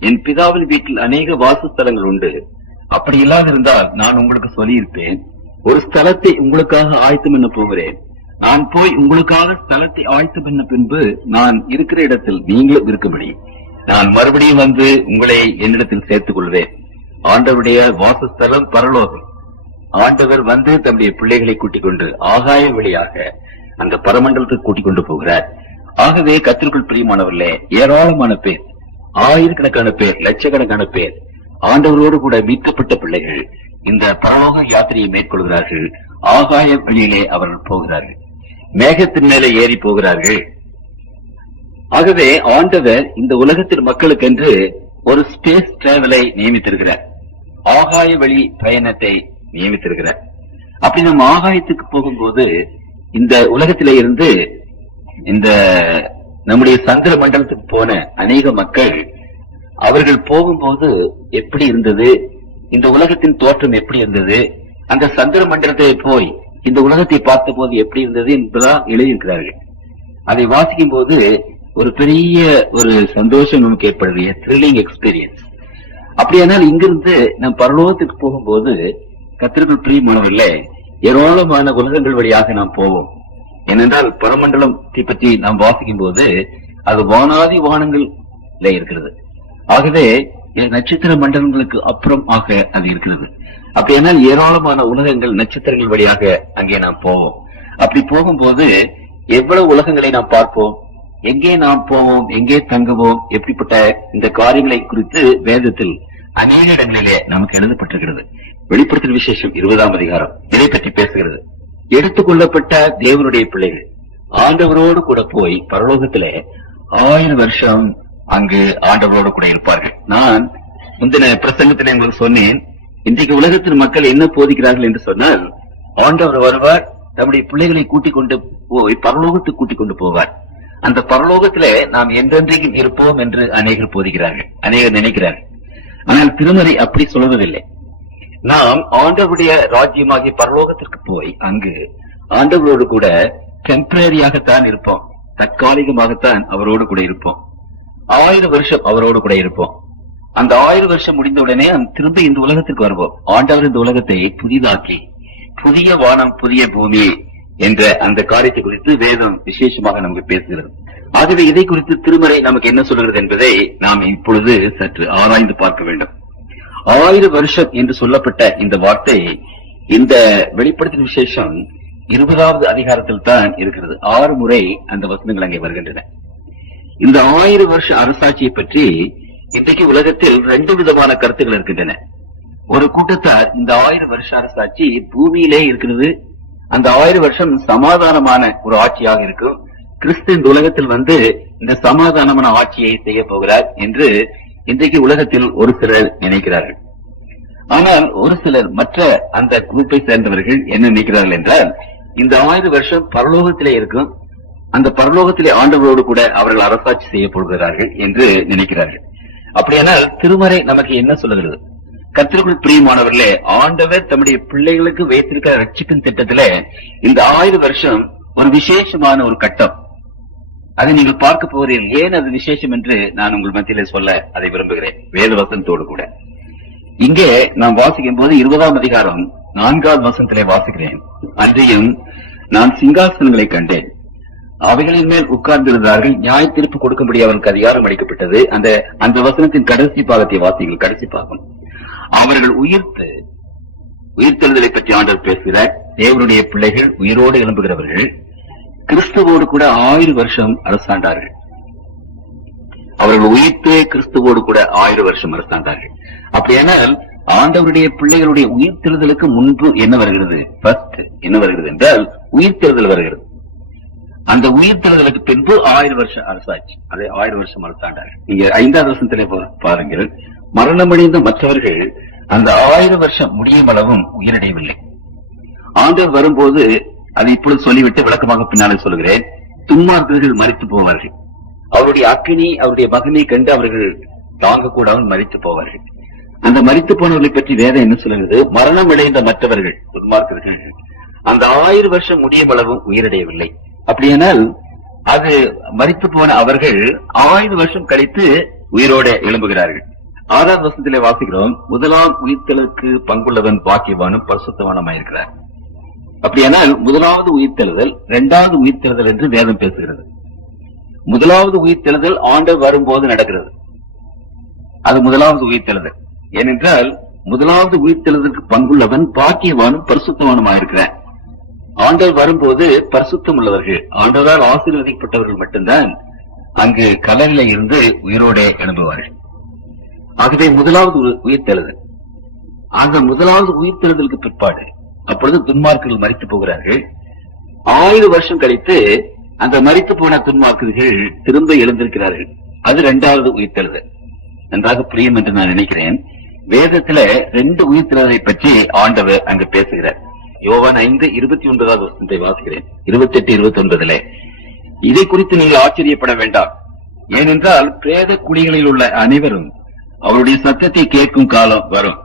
என் பிதாவின் வீட்டில் அநேக வாசஸ்தலங்கள் உண்டு, அப்படி இல்லாதிருந்தால் நான் உங்களுக்கு சொல்லியிருப்பேன், ஒரு ஸ்தலத்தை உங்களுக்காக ஆயத்தம் பண்ண போகிறேன், நான் போய் உங்களுக்காக ஸ்தலத்தை ஆயத்தம் பண்ண பின்பு நான் இருக்கிற இடத்தில் நீங்களும் இருக்கும்படி நான் மறுபடியும் வந்து உங்களை என்னிடத்தில் சேர்த்துக் கொள்வேன். ஆண்டவருடைய வாசஸ்தலம் பரலோகம். ஆண்டவர் வந்து தம்முடைய பிள்ளைகளை கூட்டிக் கொண்டு ஆகாய வழியாக அந்த பரமண்டலத்துக்கு கூட்டிக் கொண்டு போகிறார். ஆகவே கர்த்தருக்குள் பிரியமானவர்களே, ஏராளமான பேர், ஆயிரக்கணக்கான பேர், லட்சக்கணக்கான பேர் ஆண்டவரோடு கூட மீட்கப்பட்ட பிள்ளைகள் இந்த பரலோக யாத்திரையை மேற்கொள்கிறார்கள். ஆகாய வழியிலே அவர்கள் போகிறார்கள், மேகத்தின் மேலே ஏறி போகிறார்கள். ஆகவே ஆண்டவர் இந்த உலகத்தில் மக்களுக்கென்று ஒரு ஸ்பேஸ் டிராவலை நியமித்திருக்கிறார், ஆகாய வழி பயணத்தை நியமித்திருக்கிறார். அப்படி நம்ம ஆகாயத்துக்கு போகும்போது இந்த உலகத்திலே இருந்து இந்த நம்முடைய சந்திர மண்டலத்துக்கு போன அநேக மக்கள் அவர்கள் போகும்போது எப்படி இருந்தது, இந்த உலகத்தின் தோற்றம் எப்படி இருந்தது, அந்த சந்திர மண்டலத்தை போய் இந்த உலகத்தை பார்த்த போது எப்படி இருந்தது என்பதா எழுதியிருக்கிறார்கள். அதை வாசிக்கும் போது ஒரு பெரிய ஒரு சந்தோஷம் நமக்கு ஏற்படுது, த்ரில்லிங் எக்ஸ்பீரியன்ஸ். அப்படியானால் இங்கிருந்து நம் பரலோகத்துக்கு போகும்போது கர்த்தருக்குள் பிரியமானவர்களே, ஏராளமான உலகங்கள் வழியாக நாம் போவோம். ஏனென்றால் பரமண்டலத்தை பற்றி நாம் வாசிக்கும் போது அது வானாதி வானங்கள் இருக்கிறது. ஆகவே நட்சத்திர மண்டலங்களுக்கு அப்புறம் ஆக அது இருக்கிறது. அப்படியானால் ஏராளமான உலகங்கள், நட்சத்திரங்கள் வழியாக அங்கே நாம் போவோம். அப்படி போகும்போது எவ்வளவு உலகங்களை நாம் பார்ப்போம், எங்கே நாம் போவோம், எங்கே தங்குவோம், எப்படிப்பட்ட இந்த காரியங்களை குறித்து வேதத்தில் அநேக இடங்களிலே நமக்கு எழுதப்பட்டிருக்கிறது. வெளிப்படுத்தல் விசேஷம் 20ஆம் அதிகாரம் இதை பற்றி பேசுகிறது. எடுத்துக்கொள்ளப்பட்ட தேவனுடைய பிள்ளைகள் ஆண்டவரோடு கூட போய் பரலோகத்திலே 1000 வருஷம் அங்கு ஆண்டவரோடு கூட இருப்பார்கள். நான் முந்தின பிரசங்கத்திலே உங்களுக்கு சொன்னேன், இன்றைக்கு உலகத்தின் மக்கள் என்ன போதிக்கிறார்கள் என்று சொன்னால், ஆண்டவர் வருவார், தம்முடைய பிள்ளைகளை கூட்டிக் கொண்டு போய் பரலோகத்துக்கு கூட்டிக் கொண்டு போவார், அந்த பரலோகத்திலே நாம் என்றென்றைக்கும் இருப்போம் என்று அநேகர் போதிக்கிறார்கள், அநேகர் நினைக்கிறார்கள். ஆனால் திருமறை அப்படி சொல்வதில்லை. நாம் ஆண்டவருடைய ராஜ்யமாகிய பரலோகத்திற்கு போய் அங்கு ஆண்டவரோடு கூட டெம்பரரியாகத்தான் இருப்போம், தற்காலிகமாகத்தான் அவரோடு கூட இருப்போம். 1000 வருஷம் அவரோடு கூட இருப்போம். அந்த 1000 வருஷம் முடிந்தவுடனே திரும்ப இந்த உலகத்திற்கு வருவோம். ஆண்டவர் இந்த உலகத்தை புதிதாக்கி புதிய வானம் புதிய பூமி என்ற அந்த காரியத்தை குறித்து வேதம் விசேஷமாக நமக்கு பேசுகிறது. ஆகவே இதை குறித்து திருமறை நமக்கு என்ன சொல்கிறது என்பதை நாம் இப்பொழுது சற்று ஆராய்ந்து பார்க்க வேண்டும். 1000 வருஷம் என்று சொல்லப்பட்ட இந்த வார்த்தை இந்த வெளிப்படுத்தல் விசேஷம் 20வது அதிகாரத்தில் தான் இருக்கிறது. 6 முறை அந்த வசனங்கள் அங்கே வருகின்றன. இந்த 1000 வருஷ அரசாட்சியை பற்றி இன்றைக்கு உலகத்தில் 2 விதமான கருத்துக்கள் இருக்கின்றன. ஒரு கூட்டத்தார் இந்த 1000 வருஷ அரசாட்சி பூமியிலே இருக்கிறது, அந்த 1000 வருஷம் சமாதானமான ஒரு ஆட்சியாக இருக்கும், கிறிஸ்து இந்த உலகத்தில் வந்து இந்த சமாதானமான ஆட்சியை செய்ய போகிறார் என்று இன்றைக்கு உலகத்தில் ஒரு சிலர் நினைக்கிறார்கள். ஆனால் ஒரு சிலர் மற்ற அந்த குரூப்பை சேர்ந்தவர்கள் என்ன நினைக்கிறார்கள் என்றால், இந்த 1000 வருஷம் பரலோகத்திலே இருக்கும், அந்த பரலோகத்திலே ஆண்டவரோடு கூட அவர்கள் அரசாட்சி செய்யப்படுகிறார்கள் என்று நினைக்கிறார்கள். அப்படியானால் திருமறை நமக்கு என்ன சொல்லுகிறது? கர்த்தருக்குள் பிரியமானவர்களே, ஆண்டவர் தம்முடைய பிள்ளைகளுக்கு வைத்திருக்கிற ரட்சிப்பின் திட்டத்திலே இந்த 1000 வருஷம் ஒரு விசேஷமான ஒரு கட்டம். அதை நீங்கள் பார்க்க போகிறீர்கள். ஏன் அது விசேஷம் என்று நான் உங்கள் மத்தியிலே சொல்ல அதை விரும்புகிறேன், வேத வசனத்தோடு கூட. இங்கே நாம் வாசிக்கும் போது 20ஆம் அதிகாரம் 4வது வசனத்திலே வாசிக்கிறேன். அன்றையும் நான் சிங்காசனங்களை கண்டேன், அவைகளின் மேல் உட்கார்ந்திருந்தார்கள், நியாய தீர்ப்பு கொடுக்கும்படி அவர்களுக்கு அதிகாரம் அளிக்கப்பட்டது. அந்த வசனத்தின் கடைசி பாகத்தை வாசிங்கள். கடைசி பாகம், அவர்கள் உயிர்த்தெழுதலை பற்றி ஆண்டவர் பேசுகிறார். தேவனுடைய பிள்ளைகள், உயிரோடு எழும்புகிறவர்கள், கிறிஸ்துவோடு கூட 1000 வருஷம் அரசாண்டார்கள். அவர்கள் உயிர்த்தே கிறிஸ்துவோடு கூட 1000 வருஷம் அரசாண்டார்கள். அப்படியானால் ஆண்டவருடைய பிள்ளைகளுடைய உயிர்த்தெழுதலுக்கு முன்பு என்ன வருகிறது? ஃபர்ஸ்ட் என்ன வருகிறது என்றால் உயிர்த்தெழுதல் வருகிறது. அந்த உயிர்த்தெழுதலுக்கு பின்பு 1000 வருஷம் அரசாட்சி, அதை 1000 வருஷம் அரசாண்டார்கள். நீங்க 5வது வசனத்திலே பாருங்கள், மரணமடைந்த மற்றவர்கள் அந்த 1000 வருஷம் முடியும் அளவும் உயிரடையவில்லை. ஆண்டவர் வரும்போது, அதை இப்பொழுது சொல்லிவிட்டு விளக்கமாக பின்னாலே சொல்லுகிறேன், துன்மார்க்கர்கள் மரித்து போவார்கள். அவருடைய அக்கினி, அவருடைய மகனை கண்டு அவர்கள் தாங்கக்கூடாமல் மரித்து போவார்கள். அந்த மரித்து போனவர்களை பற்றி வேதம் என்ன சொல்லுகிறது? மரணம் அடைந்த மற்றவர்கள், துன்மார்க்கர்கள், அந்த 1000 வருஷம் முடியும் அளவும் உயிரடையவில்லை. அப்படியானால் அது மரித்து போன அவர்கள் 1000 வருஷம் கழித்து உயிரோட எழும்புகிறார்கள். 6வது வசனத்திலே வாசிக்கிறோம், முதலாம் உயிர்த்தலுக்கு பங்குள்ளவன் பாக்கியவானும் பரிசுத்தவானுமாயிருக்கிறார். அப்படியானால் முதலாவது உயிர்த்தெழுதல், 2வது உயிர்த்தெழுதல் என்று வேதம் பேசுகிறது. முதலாவது உயிர்த்தெழுதல் ஆண்டவர் வரும்போது நடக்கிறது. அது முதலாவது உயிர்த்தெழுதல். ஏனென்றால் முதலாவது உயிர்த்தெழுதலுக்கு பங்குள்ளவன் பாக்கியவானும் பரிசுத்தவானுமாயிருக்கிறார். ஆண்டவர் வரும்போது பரிசுத்தம் உள்ளவர்கள், ஆண்டவரால் ஆசீர்வதிக்கப்பட்டவர்கள் மட்டும்தான் அங்கு கலரில இருந்து உயிரோட எழும்புவார்கள். ஆகவே முதலாவது உயிர்த்தெழுதல். அந்த முதலாவது உயிர்த்தெழுதலுக்கு பிற்பாடு அப்பொழுது துன்மார்க்கர்கள் மரித்து போகிறார்கள். 1000 வருஷம் கழித்து அந்த மரித்து போன துன்மார்க்கர்கள் திரும்ப எழுந்திருக்கிறார்கள். அது 2வது உயிர்த்தெழுதல். நன்றாக புரியும் என்று நான் நினைக்கிறேன். வேதத்துல 2 உயிர்த்தெழுதலை பற்றி ஆண்டவர் அங்கு பேசுகிறார். யோவான் 5:29வது வசனத்தை வாசிக்கிறேன். 28-29 இதை குறித்து நீங்கள் ஆச்சரியப்பட வேண்டாம். ஏனென்றால் பிரேத குழிகளில் உள்ள அனைவரும் அவருடைய சத்தத்தை கேட்கும் காலம் வரும்.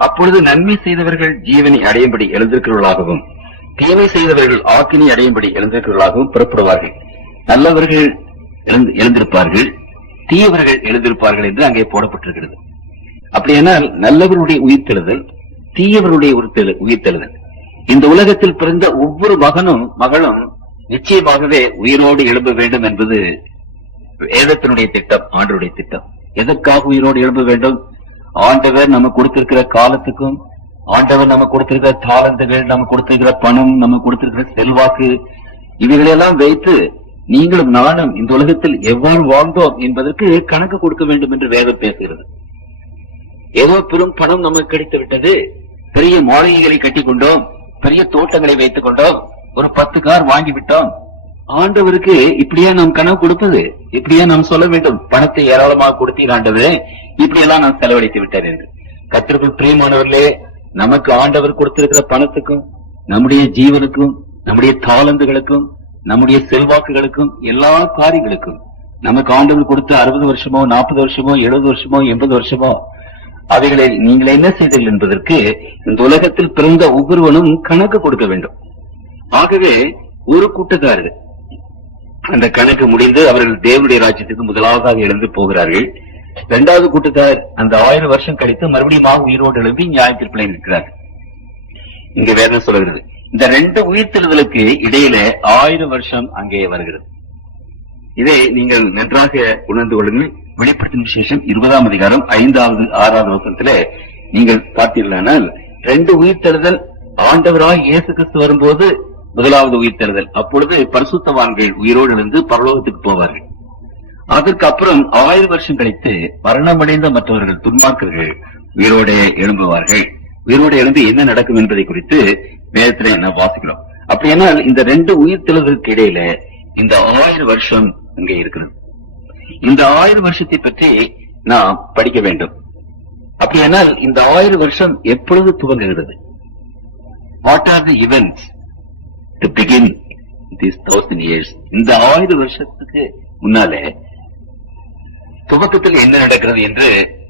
அப்பொழுது நன்மை செய்தவர்கள் ஜீவனை அடையும்படி எழுந்திருக்கிறவர்களாகவும், தீமை செய்தவர்கள் ஆக்கினை அடையும்படி எழுந்திருக்கிறவர்களாகவும் புறப்படுவார்கள். நல்லவர்கள் எழுந்திருப்பார்கள், தீயவர்கள் எழுந்திருப்பார்கள் என்று அங்கே போடப்பட்டிருக்கிறது. அப்படியானால் நல்லவருடைய உயிர்த்தெழுதல், தீயவருடைய உயிர்த்தெழுதல். இந்த உலகத்தில் பிறந்த ஒவ்வொரு மகளும் நிச்சயமாகவே உயிரோடு எழும்ப வேண்டும் என்பது வேதத்தினுடைய திட்டம், ஆண்டவருடைய திட்டம். எதற்காக உயிரோடு எழும்ப வேண்டும்? ஆண்டவர் நமக்கு கொடுத்திருக்கிற காலத்துக்கும், ஆண்டவர் நமக்கு கொடுத்திருக்கிற தாளந்துகள், நமக்கு கொடுத்திருக்கிற பணம், நமக்கு கொடுத்திருக்கிற செல்வாக்கு, இவைகளெல்லாம் வைத்து நீங்களும் நானும் இந்த உலகத்தில் எவ்வாறு வாழ்ந்தோம் என்பதற்கு கணக்கு கொடுக்க வேண்டும் என்று வேதம் பேசுகிறது. ஏதோ பெரும் பணம் நமக்கு கிடைத்து விட்டது, பெரிய மாளிகைகளை கட்டிக் கொண்டோம், பெரிய தோட்டங்களை வைத்துக் கொண்டோம், ஒரு 10 கார் வாங்கிவிட்டோம். ஆண்டவருக்கு இப்படியா நாம் கனவு கொடுப்பது? இப்படியா நாம் சொல்ல வேண்டும், பணத்தை ஏராளமாக கொடுத்தீர் ஆண்டவரே, இப்படியெல்லாம் நான் செலவழித்து விட்டேன் என்று. கர்த்தருக்குள் பிரியமானவர்களே, நமக்கு ஆண்டவர் கொடுத்திருக்கிற பணத்துக்கும், நம்முடைய ஜீவனுக்கும், நம்முடைய தாளந்துகளுக்கும், நம்முடைய செல்வாக்குகளுக்கும், எல்லா காரியங்களுக்கும் நமக்கு ஆண்டவர் கொடுத்த 60 வருஷமோ 40 வருஷமோ 70 வருஷமோ 80 வருஷமோ அவைகளை நீங்கள் என்ன செய்தீர்கள் என்பதற்கு இந்த உலகத்தில் பிறந்த ஒவ்வொருவனும் கணக்கு கொடுக்க வேண்டும். ஆகவே ஒரு கூட்டத்தார்கள் அந்த கணக்கு முடிந்து அவர்கள் தேவனுடைய ராஜ்யத்துக்கு முதலாவதாக எழுந்து போகிறார்கள். 2வது கூட்டத்தார் அந்த 1000 வருஷம் கழித்து மறுபடியும் உயிரோடு எழும்பி நியாயத்தீர்ப்பிலே நிற்கிறார்கள். இங்க வேதம் சொல்கிறது, இந்த 2 உயிர்த்தெழுதலுக்கு இடையில 1000 வருஷம் அங்கே வருகிறது. இதை நீங்கள் நன்றாக உணர்ந்து கொள்ளுங்கள். வெளிப்படுத்தும் விசேஷம் 20ஆம் அதிகாரம் 5வது 6வது வசனத்திலே நீங்கள் பார்த்தீர்களானால் 2 உயிர்த்தெழுதல், ஆண்டவராய் இயேசு கிறிஸ்து வரும்போது முதலாவது உயிர்த்தெழுதல். அப்பொழுது பரிசுத்தவான்கள் உயிரோடு எழுந்து பரலோகத்துக்கு போவார்கள். அதற்கு அப்புறம் 1000 வருஷம் கழித்து மரணமடைந்த மற்றவர்கள், துன்மார்க்கர்கள் உயிரோட எழும்புவார்கள். உயிரோட எழுந்து என்ன நடக்கும் என்பதை குறித்து வேதத்திலே என்ன வாசிக்கிறோம். அப்படியானால் இந்த 2 உயிர்த்தெழுதலுக்கு இடையில இந்த 1000 வருஷம் இங்கே இருக்கிறது. இந்த 1000 வருஷத்தை பற்றி நாம் படிக்க வேண்டும். அப்படியானால் இந்த 1000 வருஷம் எப்பொழுது துவங்குகிறது? What are the events to begin this 1000 years? இந்த 1000 வருஷத்துக்கு முன்னாலே துவக்கத்தில் என்ன நடக்கிறது என்று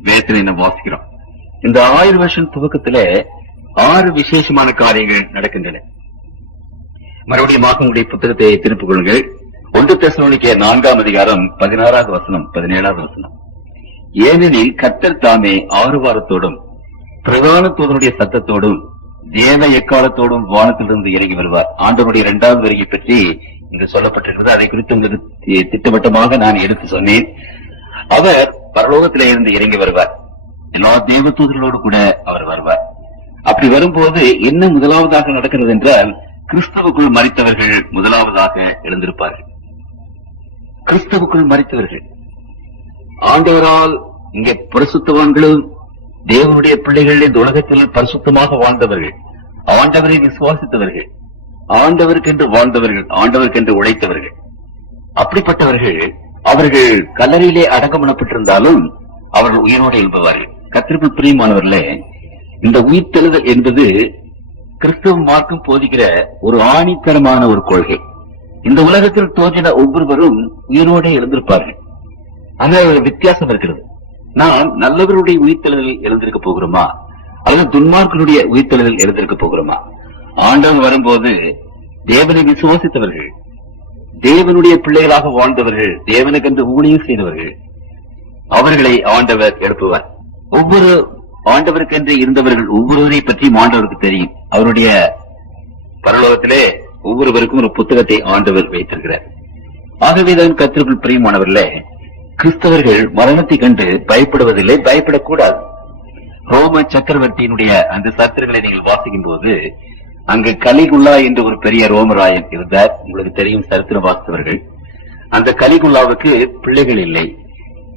வேதத்திலே நாம் வாசிக்கிறோம். இந்த 1000 வருஷம் துவக்கத்திலே 6 விசேஷமான காரியங்கள் நடக்கின்றன. மறுபடியும் உங்களுடைய புத்தகத்தை திருப்பிக் கொள்ளுங்கள். 1 தெசலோனிக்கேயர் 4ஆம் அதிகாரம் 16வது வசனம் 17வது வசனம். ஏனெனில் கர்த்தர் தாமே ஆரவாரத்தோடும் பிரதான தூதனுடைய சத்தத்தோடும் தேவ எக்காலத்தோடும் வானத்திலிருந்து இறங்கி வருவார். ஆண்டவருடைய 2வது வருகை பற்றி இங்கு சொல்லப்பட்டிருக்கிறது. அதை குறித்து உங்களுக்கு திட்டவட்டமாக நான் எடுத்து சொன்னேன். அவர் பரலோகத்திலே இருந்து இறங்கி வருவார். எல்லா தேவ தூதர்களோடு கூட அவர் வருவார். அப்படி வரும்போது என்ன முதலாவதாக நடக்கிறது என்றால், கிறிஸ்தவுக்குள் மரித்தவர்கள் முதலாவதாக எழுந்திருப்பார்கள். கிறிஸ்தவுக்குள் மரித்தவர்கள் ஆண்டவரால் இங்கே பரிசுத்தவான்களும் தேவனுடைய பிள்ளைகள் இந்த உலகத்தில் பரிசுத்தமாக வாழ்ந்தவர்கள், ஆண்டவரை விசுவாசித்தவர்கள், ஆண்டவருக்கென்று வாழ்ந்தவர்கள், ஆண்டவருக்கென்று உழைத்தவர்கள், அப்படிப்பட்டவர்கள் அவர்கள் கல்லறையிலே அடக்கம் பண்ணப்பட்டிருந்தாலும் அவர்கள் உயிரோடு எழுப்புவார்கள். கர்த்தருக்குள் பிரியமானவர்களே, இந்த உயிர்த்தெழுதல் என்பது கிறிஸ்துவ மார்க்கம் போதிக்கிற ஒரு ஆணித்தரமான ஒரு கொள்கை. இந்த உலகத்தில் தோன்றின ஒவ்வொருவரும் உயிரோடு எழுந்திருப்பார்கள். ஆனால் ஒரு வித்தியாசம் இருக்கிறது. நாம் நல்லவருடைய உயிர்த்தெழுதலில் எழுந்திருக்க போகிறோமா அல்லது துன்மார்க்கனுடைய உயிர்த்தெழுதலில் எழுந்திருக்க போகிறோமா? ஆண்டவன் வரும்போது தேவனை விசுவாசித்தவர்கள், தேவனுடைய பிள்ளைகளாக வாழ்ந்தவர்கள், தேவனுக்கென்று ஊழியம் செய்தவர்கள், அவர்களை ஆண்டவர் எழுப்புவார். ஒவ்வொரு ஆண்டவருக்கென்று இருந்தவர்கள் ஒவ்வொருவரை பற்றி ஆண்டவருக்கு தெரியும். அவருடைய பரலோகத்திலே ஒவ்வொருவருக்கும் ஒரு புத்தகத்தை ஆண்டவர் வைத்திருக்கிறார். ஆகவேதான் கர்த்தருக்குள் பிரியமானவர்களே, கிறிஸ்தவர்கள் மரணத்தை கண்டு பயப்படுவதில்லை, பயப்படக்கூடாது. ரோம சக்கரவர்த்தியினுடைய அந்த சரித்திரங்களை நீங்கள் வாசிக்கும் போது அங்கு கலிகுல்லா என்று ஒரு பெரிய ரோமராயன் இருந்தார். உங்களுக்கு தெரியும், சரித்திரம் வாசித்தவர்கள். அந்த கலிகுல்லாவுக்கு பிள்ளைகள் இல்லை.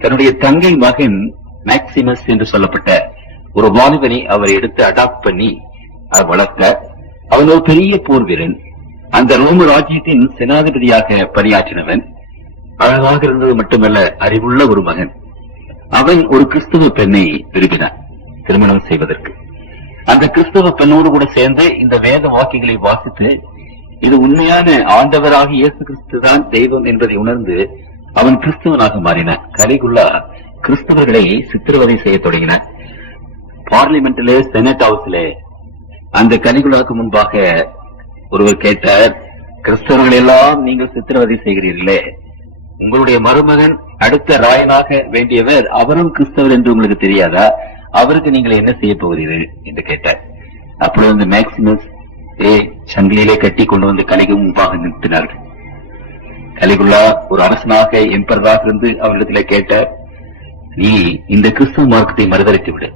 தன்னுடைய தங்கை மகன் மேக்சிமஸ் என்று சொல்லப்பட்ட ஒரு வாலிபனை அவர் எடுத்து அடாப்ட் பண்ணி வளர்த்த. அவன் ஒரு பெரிய போர் வீரன். அந்த ரோம ராஜ்யத்தின் சேனாதிபதியாக பணியாற்றினவன். அழகாக இருந்தது மட்டுமல்ல, அறிவுள்ள ஒரு மகன். அவன் ஒரு கிறிஸ்துவ பெண்ணை விரும்பினான் திருமணம் செய்வதற்கு. அந்த கிறிஸ்தவ பெண்ணோடு கூட சேர்ந்து இந்த வேத வாக்கியங்களை வாசித்து இது உண்மையான ஆண்டவராக இயேசு கிறிஸ்து தான் தெய்வம் என்பதை உணர்ந்து அவன் கிறிஸ்தவனாக மாறினான். கலிகுல்லா கிறிஸ்தவர்களை சித்திரவதை செய்ய தொடங்கினான். பார்லிமெண்ட்ல, செனட் ஹவுஸ்ல அந்த கலிகுல்லாவுக்கு முன்பாக ஒருவர் கேட்டார், கிறிஸ்தவர்கள் எல்லாம் நீங்கள் சித்திரவதை செய்கிறீர்களே, உங்களுடைய மருமகன் அடுத்த ராயனாக வேண்டியவர் அவரும் கிறிஸ்தவர் என்று உங்களுக்கு தெரியாதா? அவருக்கு நீங்கள் என்ன செய்ய போகிறீர்கள் என்று கேட்டார். அப்பொழுது அந்த மேக்சிமஸ் சங்கிலே கட்டி கொண்டு வந்து கலிகு முன்பாக நிறுத்தினார்கள். கலிகுல்லா ஒரு அரசனாக எம்பரராக இருந்து அவரிடத்திலே கேட்டார், நீ இந்த கிறிஸ்துவ மார்க்கத்தை மறுதளித்து விடு.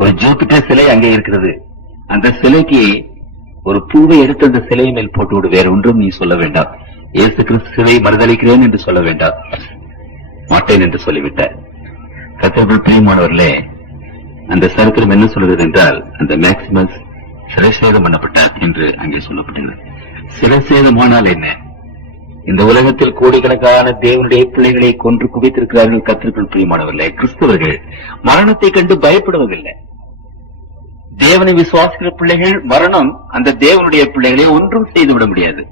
ஒரு ஜூபிட்டர் சிலை அங்கே இருக்கிறது, அந்த சிலைக்கு ஒரு பூவை எடுத்து அந்த சிலை மேல் போட்டு விடு, வேற ஒன்றும் நீ சொல்ல வேண்டாம். இயேசு கிறிஸ்துவை மறுதளிக்கிறேன் என்று சொல்ல வேண்டாம், மாட்டேன் என்று சொல்லிவிட்டார். கர்த்தருக்குள் பிரியமானவர்களே, அந்த சரித்திரம் என்ன சொல்கிறது என்றால், அந்த மேக்சிமஸ் சிறைசேதம் பண்ணப்பட்டார் என்று அங்கே சொல்லப்பட்டது. சிறைசேதமானால் என்ன? இந்த உலகத்தில் கோடிக்கணக்கான தேவனுடைய பிள்ளைகளை கொன்று குவித்திருக்கிறார்கள். கர்த்தருக்குள் பிரியமானவர்களே, கிறிஸ்தவர்கள் மரணத்தை கண்டு பயப்படுவதில்லை. தேவனை விசுவாசிக்கிற பிள்ளைகள் மரணம் அந்த தேவனுடைய பிள்ளைகளை ஒன்றும் செய்துவிட முடியாது.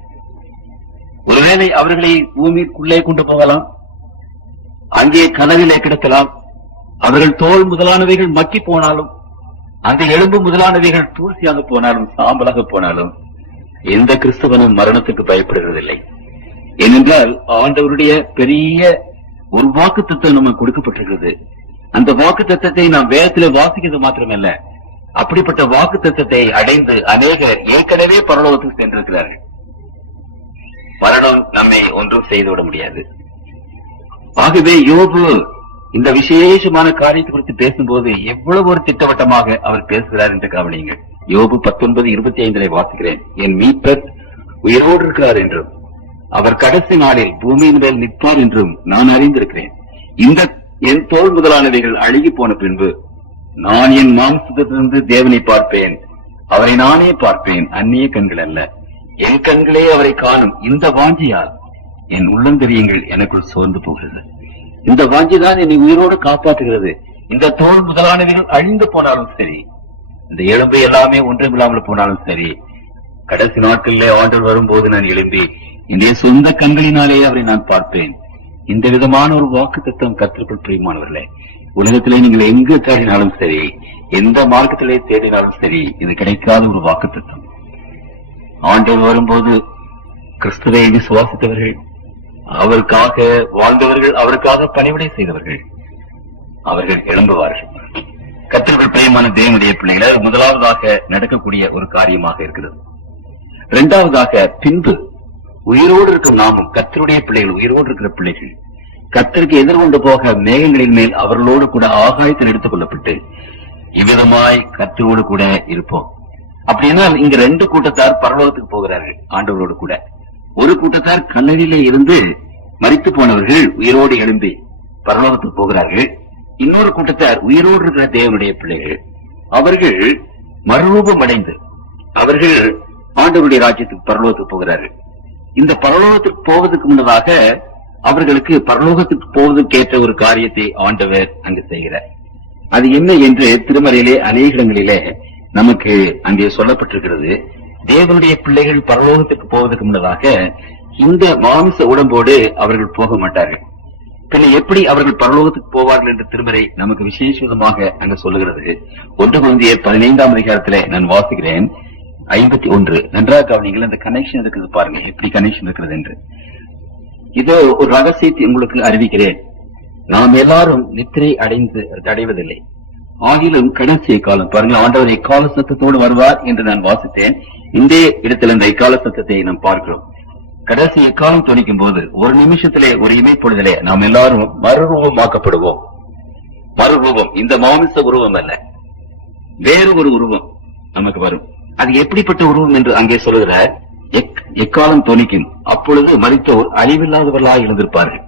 ஒருவேளை அவர்களை பூமிக்குள்ளே கொண்டு போகலாம், அங்கே கனவிலே கிடத்தலாம், அவர்கள் தோல் முதலானவைகள் மக்கி போனாலும், அந்த எலும்பு முதலானவைகள் தூசியாக போனாலும், சாம்பலாக போனாலும், எந்த கிறிஸ்தவனும் மரணத்துக்கு பயப்படுகிறதில்லை. ஏனென்றால் ஆண்டவருடைய பெரிய ஒரு வாக்கு தத்துவம் நமக்கு கொடுக்கப்பட்டிருக்கிறது. அந்த வாக்கு தத்துவத்தை நாம் வேதத்திலே வாசிக்கிறது மாத்திரமல்ல, அப்படிப்பட்ட வாக்கு தத்துவத்தை அடைந்து அநேகர் ஏற்கனவே பரலோகத்துக்கு சென்றிருக்கிறார்கள். மரணம் நம்மை ஒன்றும் செய்துவிட முடியாது. ஆகவே யோபு இந்த விசேஷமான காரியத்தை குறித்து பேசும்போது எவ்வளவு ஒரு திட்டவட்டமாக அவர் பேசுகிறார் என்று கவனியுங்கள். யோபு 19:25 வாசிக்கிறேன், என் மீட்பர் உயிரோடு இருக்கிறார் என்றும் அவர் கடைசி நாளில் பூமியின் மேல் நிற்பார் என்றும் நான் அறிந்திருக்கிறேன். இந்த என் தோல் முதலானவைகள் அழுகி போன பின்பு நான் என் மாம்சத்திலிருந்து தேவனை பார்ப்பேன், அவரை நானே பார்ப்பேன், அந்நிய கண்கள் அல்ல, என் கண்களே அவரை காணும். இந்த வாஞ்சியால் என் உள்ளந்தரியங்கள் எனக்குள் சோர்ந்து போகிறது. இந்த வாஞ்சிதான் என்னை உயிரோடு காப்பாற்றுகிறது. இந்த தோல் முதலானவைகள் அழிந்து போனாலும் சரி, இந்த எலும்பு எல்லாமே ஒன்றுமில்லாமல் போனாலும் சரி, கடைசி நாட்களிலே ஆண்டவர் வரும்போது நான் எழும்பி என்னுடைய சொந்த கண்களினாலே அவரை நான் பார்ப்பேன். இந்த விதமான ஒரு வாக்கு தத்துவம் கர்த்தருக்குள் பிரியமானவர்களே, உலகத்திலே நீங்கள் எங்கு தேடினாலும் சரி, எந்த மார்க்கத்திலே தேடினாலும் சரி, இது கிடைக்காத ஒரு வாக்கு தத்துவம். ஆண்டவர் வரும்போது கிறிஸ்துவை விசுவாசித்தவர்கள், அவருக்காக வாழ்ந்தவர்கள், அவருக்காக பணிவிடை செய்தவர்கள், அவர்கள் எழும்புவார்கள். கர்த்தருக்குள் பிரியமான தேவனுடைய பிள்ளைகளை முதலாவதாக நடக்கக்கூடிய ஒரு காரியமாக இருக்கிறது. இரண்டாவதாக பின்பு உயிரோடு இருக்கும் நாமும் கர்த்தருடைய பிள்ளைகள், உயிரோடு இருக்கிற பிள்ளைகள் கர்த்தருக்கு எதிர்கொண்டு போக மேகங்களின் மேல் அவர்களோடு கூட ஆகாயத்தில் எடுத்துக் கொள்ளப்பட்டு இவ்விதமாய் கர்த்தரோடு கூட இருப்போம். அப்படின்னா இங்க ரெண்டு கூட்டத்தார் பரலோகத்துக்கு போகிறார்கள் ஆண்டவரோடு கூட. ஒரு கூட்டத்தார் கல்லறையிலே இருந்து மரித்து போனவர்கள் உயிரோடு எழும்பி பரலோகத்துக்கு போகிறார்கள். இன்னொரு கூட்டத்தார் உயிரோடு இருக்கிற தேவனுடைய பிள்ளைகள், அவர்கள் மறுரூபம் அடைந்து அவர்கள் ஆண்டவருடைய ராஜ்யத்துக்கு பரலோகத்துக்கு போகிறார்கள். இந்த பரலோகத்துக்கு போவதற்கு முன்னதாக அவர்களுக்கு பரலோகத்துக்கு போவதற்கு ஏற்ற ஒரு காரியத்தை ஆண்டவர் அங்கு செய்கிறார். அது என்ன என்று திருமறையிலே அநேக இடங்களிலே நமக்கு அங்கே சொல்லப்பட்டிருக்கிறது. தேவனுடைய பிள்ளைகள் பரலோகத்துக்கு போவதற்கு முன்னதாக இந்த மாம்ச உடம்போடு அவர்கள் போக மாட்டார்கள். பின்ன எப்படி அவர்கள் பரலோகத்துக்கு போவார்கள் என்று திருமறை நமக்கு விசேஷமாக அங்கு சொல்லுகிறது. 1 கொரிந்தியர் 15ஆம் அதிகாரத்திலே நான் வாசிக்கிறேன் 51. நன்றாக கவனிங்கள், அந்த கனெக்ஷன் இருக்கிறது பாருங்க, எப்படி கனெக்ஷன் இருக்கிறது என்று. இதோ ஒரு ரகசியத்தை உங்களுக்கு அறிவிக்கிறேன். நாம் எல்லாரும் நித்திரை அடைவதில்லை, ஆகிலும் கடைசி காலம் பாருங்க, ஆண்டவர் எக்கால சத்தத்தோடு வருவார் என்று நான் வாசித்தேன். இந்த இடத்துல இந்த எக்கால சத்தத்தை நாம் பார்க்கிறோம். கடைசி எக்காலம் துணிக்கும் போது ஒரு நிமிஷத்திலே, ஒரு இமைப்பொழுதிலே நாம் எல்லாரும் மறுரூபமாக்கப்படுவோம். மறுரூபம், இந்த மாமிச உருவம் அல்ல, வேறு ஒரு உருவம் நமக்கு வரும். அது எப்படிப்பட்ட உருவம் என்று அங்கே சொல்லுகிற எக்காலம் துணிக்கும். அப்பொழுது மரித்தோர் அழிவில்லாதவர்களாக இருந்திருப்பார்கள்.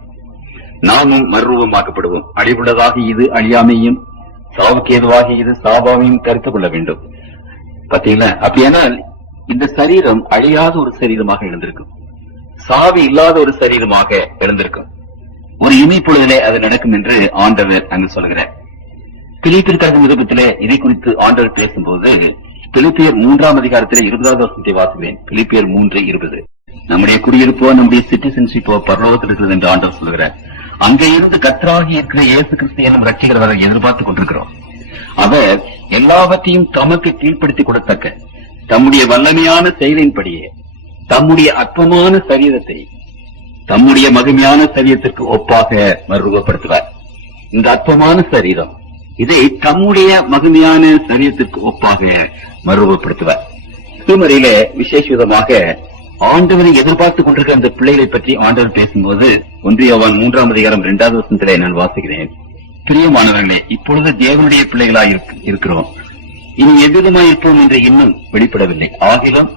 நாமும் மறுரூபமாக்கப்படுவோம். அழிவுள்ளதாக இது அழியாமையும், சாவுக்கு ஏதுவாக இது சாபாமையும் கருத்து கொள்ள வேண்டும். பாத்தீங்களா? அப்படியானால் இந்த சரீரம் அழியாத ஒரு சரீரமாக எழுந்திருக்கும், சாவி இல்லாத ஒரு சரீரமாக எழுந்திருக்கும். ஒரு இமைப்பொழுதிலே அது நடக்கும் என்று ஆண்டவர் அங்கு சொல்கிறார். பிலிப்பியர் நிருபத்திலே இதை குறித்து ஆண்டவர் பேசும்போது பிலிப்பியர் 3ஆம் அதிகாரத்திலே 20வது வசனத்தை வாசிக்கிறேன். பிலிப்பியர் 3:20. நம்முடைய குடியிருப்போ, நம்முடைய சிட்டிசன்ஷிப்போ பரலோகத்தில் இருக்கிறது என்று ஆண்டவர் சொல்கிறார். அங்கே இருந்து கர்த்தராகி இருக்கிற இயேசு கிறிஸ்து எனும் ரட்சகரை எதிர்பார்த்துக் கொண்டிருக்கிறோம். அவர் எல்லாவற்றையும் தமக்கு கீழ்ப்படுத்திக் கொடுத்தக்க தம்முடைய வல்லமையான செயலின்படியே தம்முடைய அற்பமான சரீரத்தை தம்முடைய மகிமையான சரீரத்திற்கு ஒப்பாக மறுரூபப்படுத்துவார். இந்த அற்பமான சரீரம் இதை தம்முடைய மகிமையான சரீரத்திற்கு ஒப்பாக மறுரூபப்படுத்துவார். திருமறையில விசேஷமாக ஆண்டவரை எதிர்பார்த்துக் கொண்டிருக்கிற அந்த பிள்ளைகளை பற்றி ஆண்டவர் பேசும்போது 1 யோவான் 3ஆம் அதிகாரம் 2வது வசனத்திலே நான் வாசிக்கிறேன். பிரியமானவர்களே, இப்பொழுது தேவனுடைய பிள்ளைகளாய் இருக்கிறோம், இனி எவ்விதமாய் இருப்போம் என்று இன்னும் வெளிப்படவில்லை. ஆகிலும்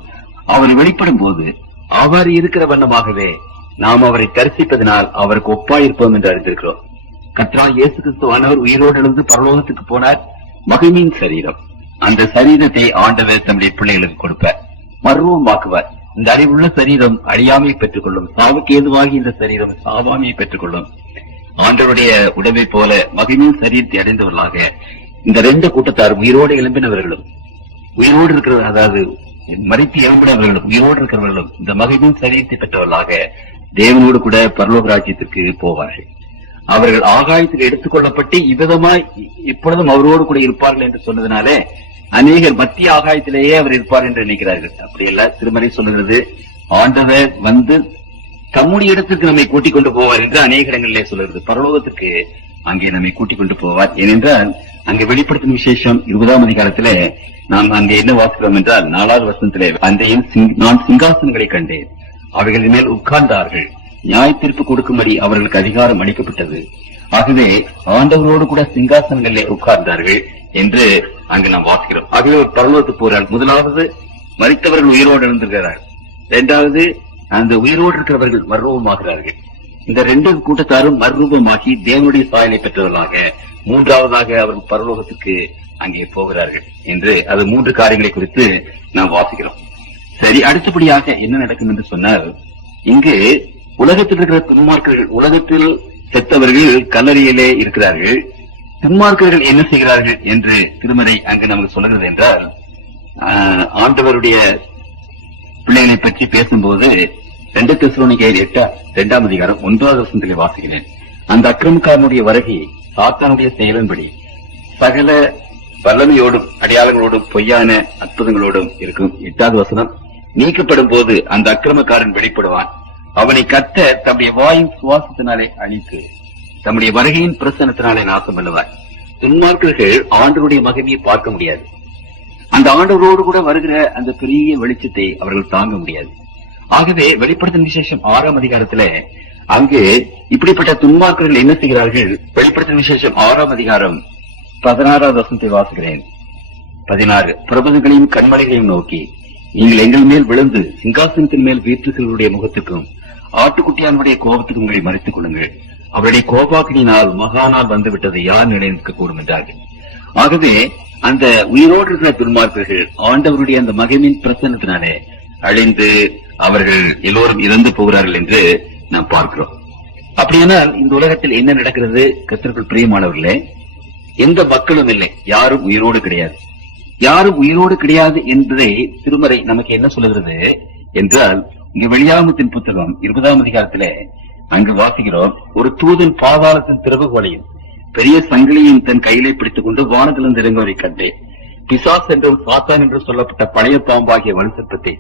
அவர் வெளிப்படும் போது அவர் இருக்கிற வண்ணமாகவே நாம் அவரை தரிசிப்பதனால் அவருக்கு ஒப்பாயிருப்போம் என்று அறிந்திருக்கிறோம். கர்த்தராகிய இயேசு கிறிஸ்துவானவர் உயிரோடு எழுந்து பரலோகத்துக்கு போனார். மகிமையின் சரீரம், அந்த சரீரத்தை ஆண்டவர் தம்முடைய பிள்ளைகளுக்கு கொடுப்பார், மறுரூபமாக்குவார். இந்த அழிவுள்ள சரீரம் அழியாமையை பெற்றுக் கொள்ளும், சாவுக்கு ஏதுவாகி இந்த சரீரம் சாவாமையை பெற்றுக் கொள்ளும். ஆண்டவருடைய உடம்பை போல மகிமையின் சரீரத்தை அடைந்தவர்களாக இந்த 2 கூட்டத்தார், உயிரோடு எழும்பினவர்களும் உயிரோடு இருக்கிற, அதாவது மரித்து எழும்பினவர்களும் உயிரோடு இருக்கிறவர்களும் இந்த மகிமையின் சரீரத்தை பெற்றவர்களாக தேவனோடு கூட பரலோக ராஜ்யத்திற்கு போவார்கள். அவர்கள் ஆகாயத்தில் எடுத்துக் கொள்ளப்பட்டு இவ்விதமாய் இப்பொழுதும் அவரோடு கூட இருப்பார்கள் என்று சொன்னதுனாலே அநேகர் மத்திய ஆகாயத்திலேயே அவர் இருப்பார் என்று நினைக்கிறார்கள். அப்படி அல்ல, திருமறை சொல்லுகிறது ஆண்டவர் வந்து தம்முடைய இடத்திற்கு நம்மை கூட்டிக் கொண்டு போவார் என்று அநேக இடங்களிலே சொல்லுகிறது. பரலோகத்துக்கு அங்கே நம்மை கூட்டிக் கொண்டு போவார். ஏனென்றால் அங்கே வெளிப்படுத்தும் விசேஷம் 20ஆம் அதிகாரத்திலே நாம் அங்கே என்ன வாசிக்கிறோம் என்றால் 4வது வசனத்திலே, அன்றையும் நான் சிங்காசனங்களை கண்டேன், அவைகளின் மேல் உட்கார்ந்தார்கள், நியாய தீர்ப்பு கொடுக்கும்படி அவர்களுக்கு அதிகாரம் அளிக்கப்பட்டது. ஆகவே ஆண்டவரோடு கூட சிங்காசனங்களிலே உட்கார்ந்தார்கள் என்று அங்கு நாம் வாசிக்கிறோம். ஆகவே பரலோகத்துக்கு போறார். முதலாவது மரித்தவர்கள் உயிரோடு எழுந்திருக்கிறார்கள், 2வது அந்த உயிரோடு இருக்கிறவர்கள் மறுரூபமாகிறார்கள். இந்த 2 கூட்டத்தாரும் மறுரூபமாகி தேவனுடைய சாயலை பெற்றவர்களாக 3வதாக அவர்கள் பரலோகத்துக்கு அங்கே போகிறார்கள் என்று அது 3 காரியங்களை குறித்து நாம் வாசிக்கிறோம். சரி, அடுத்தபடியாக என்ன நடக்கும் என்று சொன்னால், இங்கு உலகத்தில் இருக்கிற துன்மார்க்கர்கள், உலகத்தில் செத்தவர்கள் கல்லறையிலே இருக்கிறார்கள். துன்மார்க்கர்கள் என்ன செய்கிறார்கள் என்று திருமறை அங்கு நமக்கு சொல்லுகிறது என்றால், ஆண்டவருடைய பிள்ளைகளை பற்றி பேசும்போது 2 தெசலோனிக்கேயர் 2ஆம் அதிகாரம் 1வது வசனத்திலே வாசிக்கிறேன். அந்த அக்கிரமக்காரனுடைய வருகை சாத்தானுடைய செயலின்படி சகல வல்லமையோடும் அடையாளங்களோடும் பொய்யான அற்புதங்களோடும் இருக்கும். 8வது வசனம், நீக்கப்படும் போது அந்த அக்கிரமக்காரன் வெளிப்படுவான். அவனை கர்த்தர் தம்முடைய வாயின் சுவாசத்தினாலே அழித்து தம்முடைய வருகையின் பிரசனத்தினாலே நாசம் பண்ணுவார். துன்மார்க்கர்கள் ஆண்டவருடைய மகிமையை பார்க்க முடியாது. அந்த ஆண்டவரோடு கூட வருகிற அந்த பெரிய வெளிச்சத்தை அவர்கள் தாங்க முடியாது. ஆகவே வெளிப்படுத்தும் விசேஷம் 6ஆம் அதிகாரத்துல அங்கு இப்படிப்பட்ட துன்மார்க்கர்கள் என்ன செய்கிறார்கள்? வெளிப்படுத்தும் விசேஷம் 6ஆம் அதிகாரம் 16வது வசனத்தை வாசிக்கிறேன். 16, பிரபுக்களையும் கண்மலைகளையும் நோக்கி, நீங்கள் எங்கள் மேல் விழுந்து சிங்காசனத்தின் மேல் வீற்றுகளுடைய முகத்துக்கும் ஆட்டுக்குட்டியானுடைய கோபத்துக்கும் உங்களை மறைத்துக் கொள்ளுங்கள். அவருடைய கோபாக்கினால் மகா நாள் வந்துவிட்டது, யார் நிலைநிற்க கூடும் என்றார்கள். ஆகவே அந்த உயிரோடு இருக்கிற துன்மார்க்கர்கள் ஆண்டவருடைய அந்த மகிமையின் பிரசன்னத்தினாலே அழிந்து அவர்கள் எல்லோரும் இறந்து போகிறார்கள் என்று நாம் பார்க்கிறோம். அப்படியானால் இந்த உலகத்தில் என்ன நடக்கிறது? கர்த்தருக்குள் பிரியமானவர்களே, எந்த மக்களும் இல்லை, யாரும் உயிரோடு கிடையாது. யாரும் உயிரோடு கிடையாது என்பதை திருமறை நமக்கு என்ன சொல்லுகிறது என்றால், இங்கு வெளியாகமத்தின் புத்தகம் 20ஆம் அதிகாரத்திலே அங்கு வாசிக்கிறோம், ஒரு தூதன் பாதாளத்தின் திறவுகோலையும் பெரிய சங்கிலியும் தன் கையிலே பிடித்துக் கொண்டு வானத்திலிருந்து இறங்குவதை கண்டேன். பிசாஸ் என்றும் சாத்தான் என்றும் சொல்லப்பட்ட பழைய பாம்பாகிய வலுசர்ப்பத்தை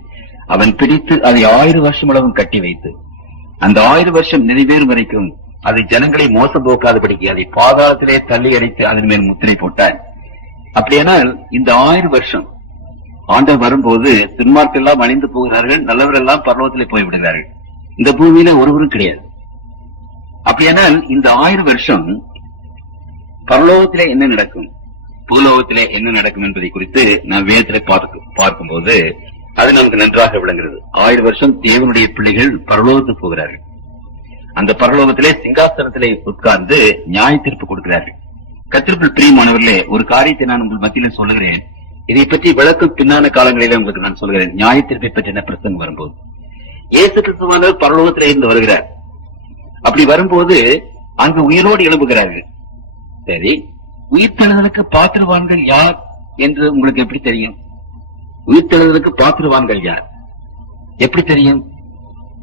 அவன் பிடித்து அதை 1000 வருஷம் அளவும் கட்டி வைத்து, அந்த 1000 வருஷம் நிறைவேறும் வரைக்கும் அதை ஜனங்களை மோசம் போக்காதபடிக்கு அதை பாதாளத்திலே தள்ளி அடித்து அதன் மேல் முத்திரை போட்டான். அப்படியானால் இந்த 1000 வருஷம் ஆண்டவர் வரும்போது துன்மார்க்கர் எல்லாம் அழிந்து போகிறார்கள், நல்லவரெல்லாம் பரலோகத்திலே போய்விடுகிறார்கள். இந்த பூமியில ஒருவரும் கிடையாது. அப்படியானால் இந்த 1000 வருஷம் பரலோகத்திலே என்ன நடக்கும், பூலோகத்திலே என்ன நடக்கும் என்பதை குறித்து நாம் வேதத்திலே பார்க்கும்போது அது நமக்கு நன்றாக விளங்குகிறது. 1000 வருஷம் தேவனுடைய பிள்ளைகள் பரலோகத்துக்கு போகிறார்கள். அந்த பரலோகத்திலே சிங்காசனத்திலே உட்கார்ந்து நியாய தீர்ப்பு கொடுக்கிறார்கள். கர்த்தருக்குள் பிரியமானவர்களே, ஒரு காரியத்தை நான் உங்கள் மத்தியில சொல்லுகிறேன். இதை பற்றி விளக்கம் பின்னான காலங்களிலே உங்களுக்கு நான் சொல்கிறேன். நியாய தீர்ப்பை பற்றின பிரசங்கம் வரும்போது இயேசு கிறிஸ்துவானவர் பரலோகத்திலே இருந்து வருகிறார். அப்படி வரும்போது அங்கு உயிரோடு எழும்புகிறார்கள். சரி, உயிர்த்தெழுதலுக்கு பாத்திரவான்கள் யார் என்று உங்களுக்கு எப்படி தெரியும்? உயிர்த்தெழுதலுக்கு பாத்திரவான்கள் யார் எப்படி தெரியும்?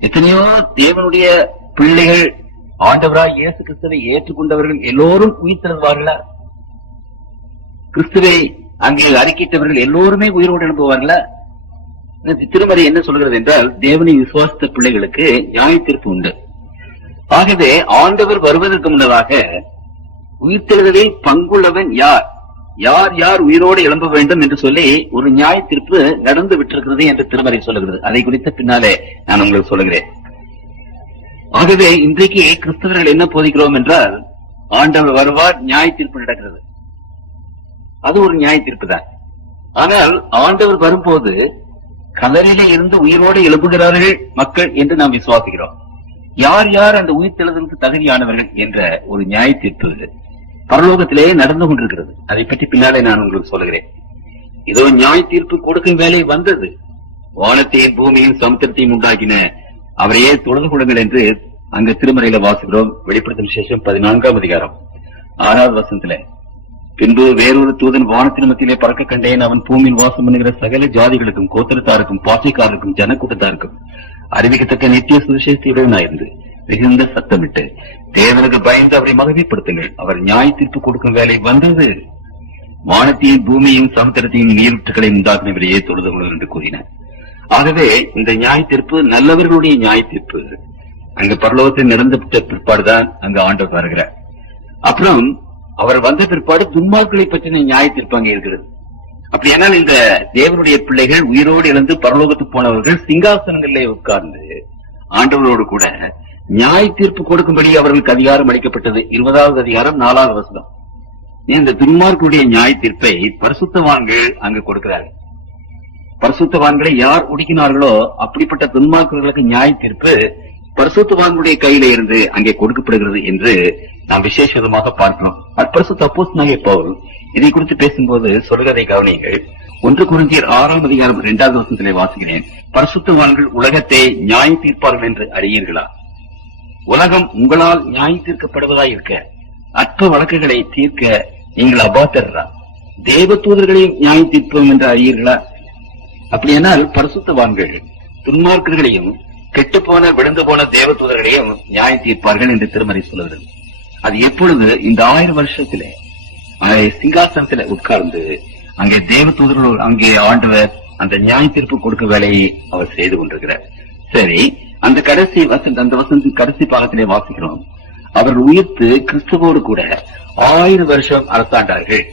எத்தனையோ தேவனுடைய பிள்ளைகள் ஆண்டவராய் இயேசு கிறிஸ்துவை ஏற்றுக்கொண்டவர்கள் எல்லோரும் உயிர்த்தெழுவார்களா? கிறிஸ்துவை அங்கே அறிக்கையிட்டவர்கள் எல்லோருமே உயிரோடு எழுப்புவார்களா? திருமறை என்ன சொல்கிறது என்றால், தேவனை விசுவாசித்த பிள்ளைகளுக்கு நியாய தீர்ப்பு உண்டு. ஆகவே ஆண்டவர் வருவதற்கு முன்னதாக உயிர்த்தெழுதலில் பங்குள்ளவன் யார், யார் யார் உயிரோடு எழும்ப வேண்டும் என்று சொல்லி ஒரு நியாய தீர்ப்பு நடந்து விட்டிருக்கிறது என்று திருமறை சொல்லுகிறது. அதை குறித்த பின்னாலே நான் உங்களுக்கு சொல்லுகிறேன். ஆகவே இன்றைக்கு கிறிஸ்தவர்கள் என்ன போதிக்கிறோம் என்றால், ஆண்டவர் வருவார், நியாய தீர்ப்பு நடக்கிறது. அது ஒரு நியாய தீர்ப்பு தான். ஆனால் ஆண்டவர் வரும்போது கல்லறையிலே இருந்து உயிரோடு எழுப்புகிறார்கள் மக்கள் என்று நாம் விசுவாசிக்கிறோம். யார் யார் அந்த உயிர்த்தெழுதலுக்கு தகுதியானவர்கள் என்ற ஒரு நியாய தீர்ப்பு பரலோகத்திலே நடந்து கொண்டிருக்கிறது. அதை பற்றி பின்னாலே நான் உங்களுக்கு சொல்லுகிறேன். இதோ நியாய தீர்ப்பு கொடுக்கும் வேலை வந்தது. வானத்தையும் பூமியும் சமுத்திரத்தையும் உண்டாக்கின அவரையே தொடர்பு கொள்ளுங்கள் என்று அங்கு திருமறையில வாசிக்கிறோம். வெளிப்படுத்தும் விசேஷம் 14ஆம் அதிகாரம் 6வது வசனத்துல, பின்பு வேறொரு தூதன் வானத்தின் மத்தியிலே பறக்க கண்டேன். அவன் பூமியில் வாசம் பண்ணுகிற சகல ஜாதிகளுக்கும், கோத்திரத்தாருக்கும், பாசைக்காரருக்கும், ஜனக்கூட்டத்தாருக்கும் அறிவிக்கத்தக்க நித்திய சுவிசேஷத்திலிருந்து மிகுந்த சத்தமிட்டு, தேவனுக்கு பயந்து அவரை மகிமைப்படுத்துங்கள், அவர் நியாய தீர்ப்பு கொடுக்கும் வேலை வந்தது. வானத்தையும் பூமியையும் சமுத்திரத்தையும் நீரூற்றுகளை உண்டாக்குனவரையே தொழுது கொள்ளுங்கள் என்று கூறினார். ஆகவே இந்த நியாய தீர்ப்பு நல்லவர்களுடைய நியாய தீர்ப்பு. அங்கு பரலோகத்தில் நடந்துவிட்ட பிற்பாடுதான் அங்கு ஆண்டவர் வருகிறார். அப்புறம் அவர் வந்த பிற்பாடு துன்மார்க்களை பற்றின நியாய தீர்ப்பு அங்கே இருக்கிறது. அப்படியானால் இந்த தேவனுடைய பிள்ளைகள் உயிரோடு இழந்து பரலோகத்துக்கு போனவர்கள் சிங்காசனங்களிலே உட்கார்ந்து ஆண்டவரோடு கூட நியாய தீர்ப்பு கொடுக்கும்படி அவர்களுக்கு அதிகாரம் அளிக்கப்பட்டது. 20வது அதிகாரம் 4வது வசனம். இந்த துன்மார்க்குடைய நியாய தீர்ப்பை பரிசுத்தவான்கள் அங்கு கொடுக்கிறார்கள். பரிசுத்தவான்களை யார் ஒடுக்கினார்களோ அப்படிப்பட்ட துன்மார்க்கர்களுக்கு நியாய தீர்ப்பு பரிசுத்தவான்களுடைய கையில இருந்து அங்கே கொடுக்கப்படுகிறது என்று நாம் விசேஷமாக பார்க்கிறோம். பரிசுத்த அப்போஸ்தலனாகிய பவுல் இதை குறித்து பேசும்போது சொல்கிறதை கவனியுங்கள். 1 கொரிந்தியர் 6ஆம் அதிகாரம் 2வது வசனத்திலே வாசிக்கிறேன். பரிசுத்தவான்கள் உலகத்தை நியாய தீர்ப்பார்கள் என்று அறியீர்களா? உலகம் உங்களால் நியாய தீர்க்கப்படுவதாய் இருக்க அற்ப வழக்குகளை தீர்க்க நீங்கள் அபாத்திரரா? தேவ தூதர்களையும் நியாயம் தீர்ப்போம் என்று அறியீர்களா? அப்படியானால் பரிசுத்தவான்கள் துன்மார்க்கர்களையும் கெட்டுப்போன விழுந்து போன தேவ தூதர்களையும் நியாயம் தீர்ப்பார்கள் என்று திருமறை சொல்லுகிறது. அது எப்பொழுது? இந்த 1000 வருஷத்திலே சிங்காசனத்தில உட்கார்ந்து அங்கே தேவ தூதர்கள், அங்கே ஆண்டவர் அந்த நியாய தீர்ப்பு கொடுக்க வேலையை அவர் செய்து கொண்டிருக்கிறார். சரி, அந்த வசனத்தின் கடைசி பாகத்திலே வாசிக்கிறோம், அவர்கள் உயிர்த்து கிறிஸ்துவோடு கூட 1000 வருஷம் அரசாண்டார்கள்.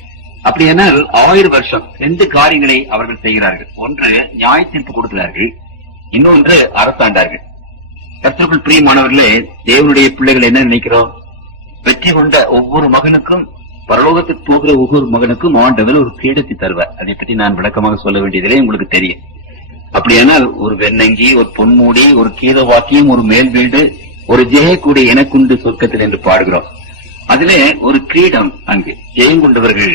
அப்படியானால் 1000 வருஷம் 2 காரியங்களை அவர்கள் செய்கிறார்கள். ஒன்று நியாய தீர்ப்பு கொடுக்கிறார்கள், இன்னொன்று அரசாண்டார்கள். கர்த்தருக்குள் பிரியமானவர்களே, தேவனுடைய பிள்ளைகள் என்ன நினைக்கிறோம்? வெற்றி கொண்ட ஒவ்வொரு மகனுக்கும், பரலோகத்துக்கு போகிற ஒவ்வொரு மகனுக்கும் ஆண்டவர் ஒரு கிரீடத்தை தருவார். அதை பற்றி நான் விளக்கமாக சொல்ல வேண்டியதிலே உங்களுக்கு தெரியும். அப்படியானால் ஒரு வெண்ணங்கி, ஒரு பொன்மூடி, ஒரு கீத வாக்கியம், ஒரு மேல் வீடு, ஒரு ஜெயக்கூடி எனக்குண்டு சொர்க்கத்தில் என்று பாடுகிறோம். அதிலே ஒரு கிரீடம், அங்கு ஜெயம் கொண்டவர்கள்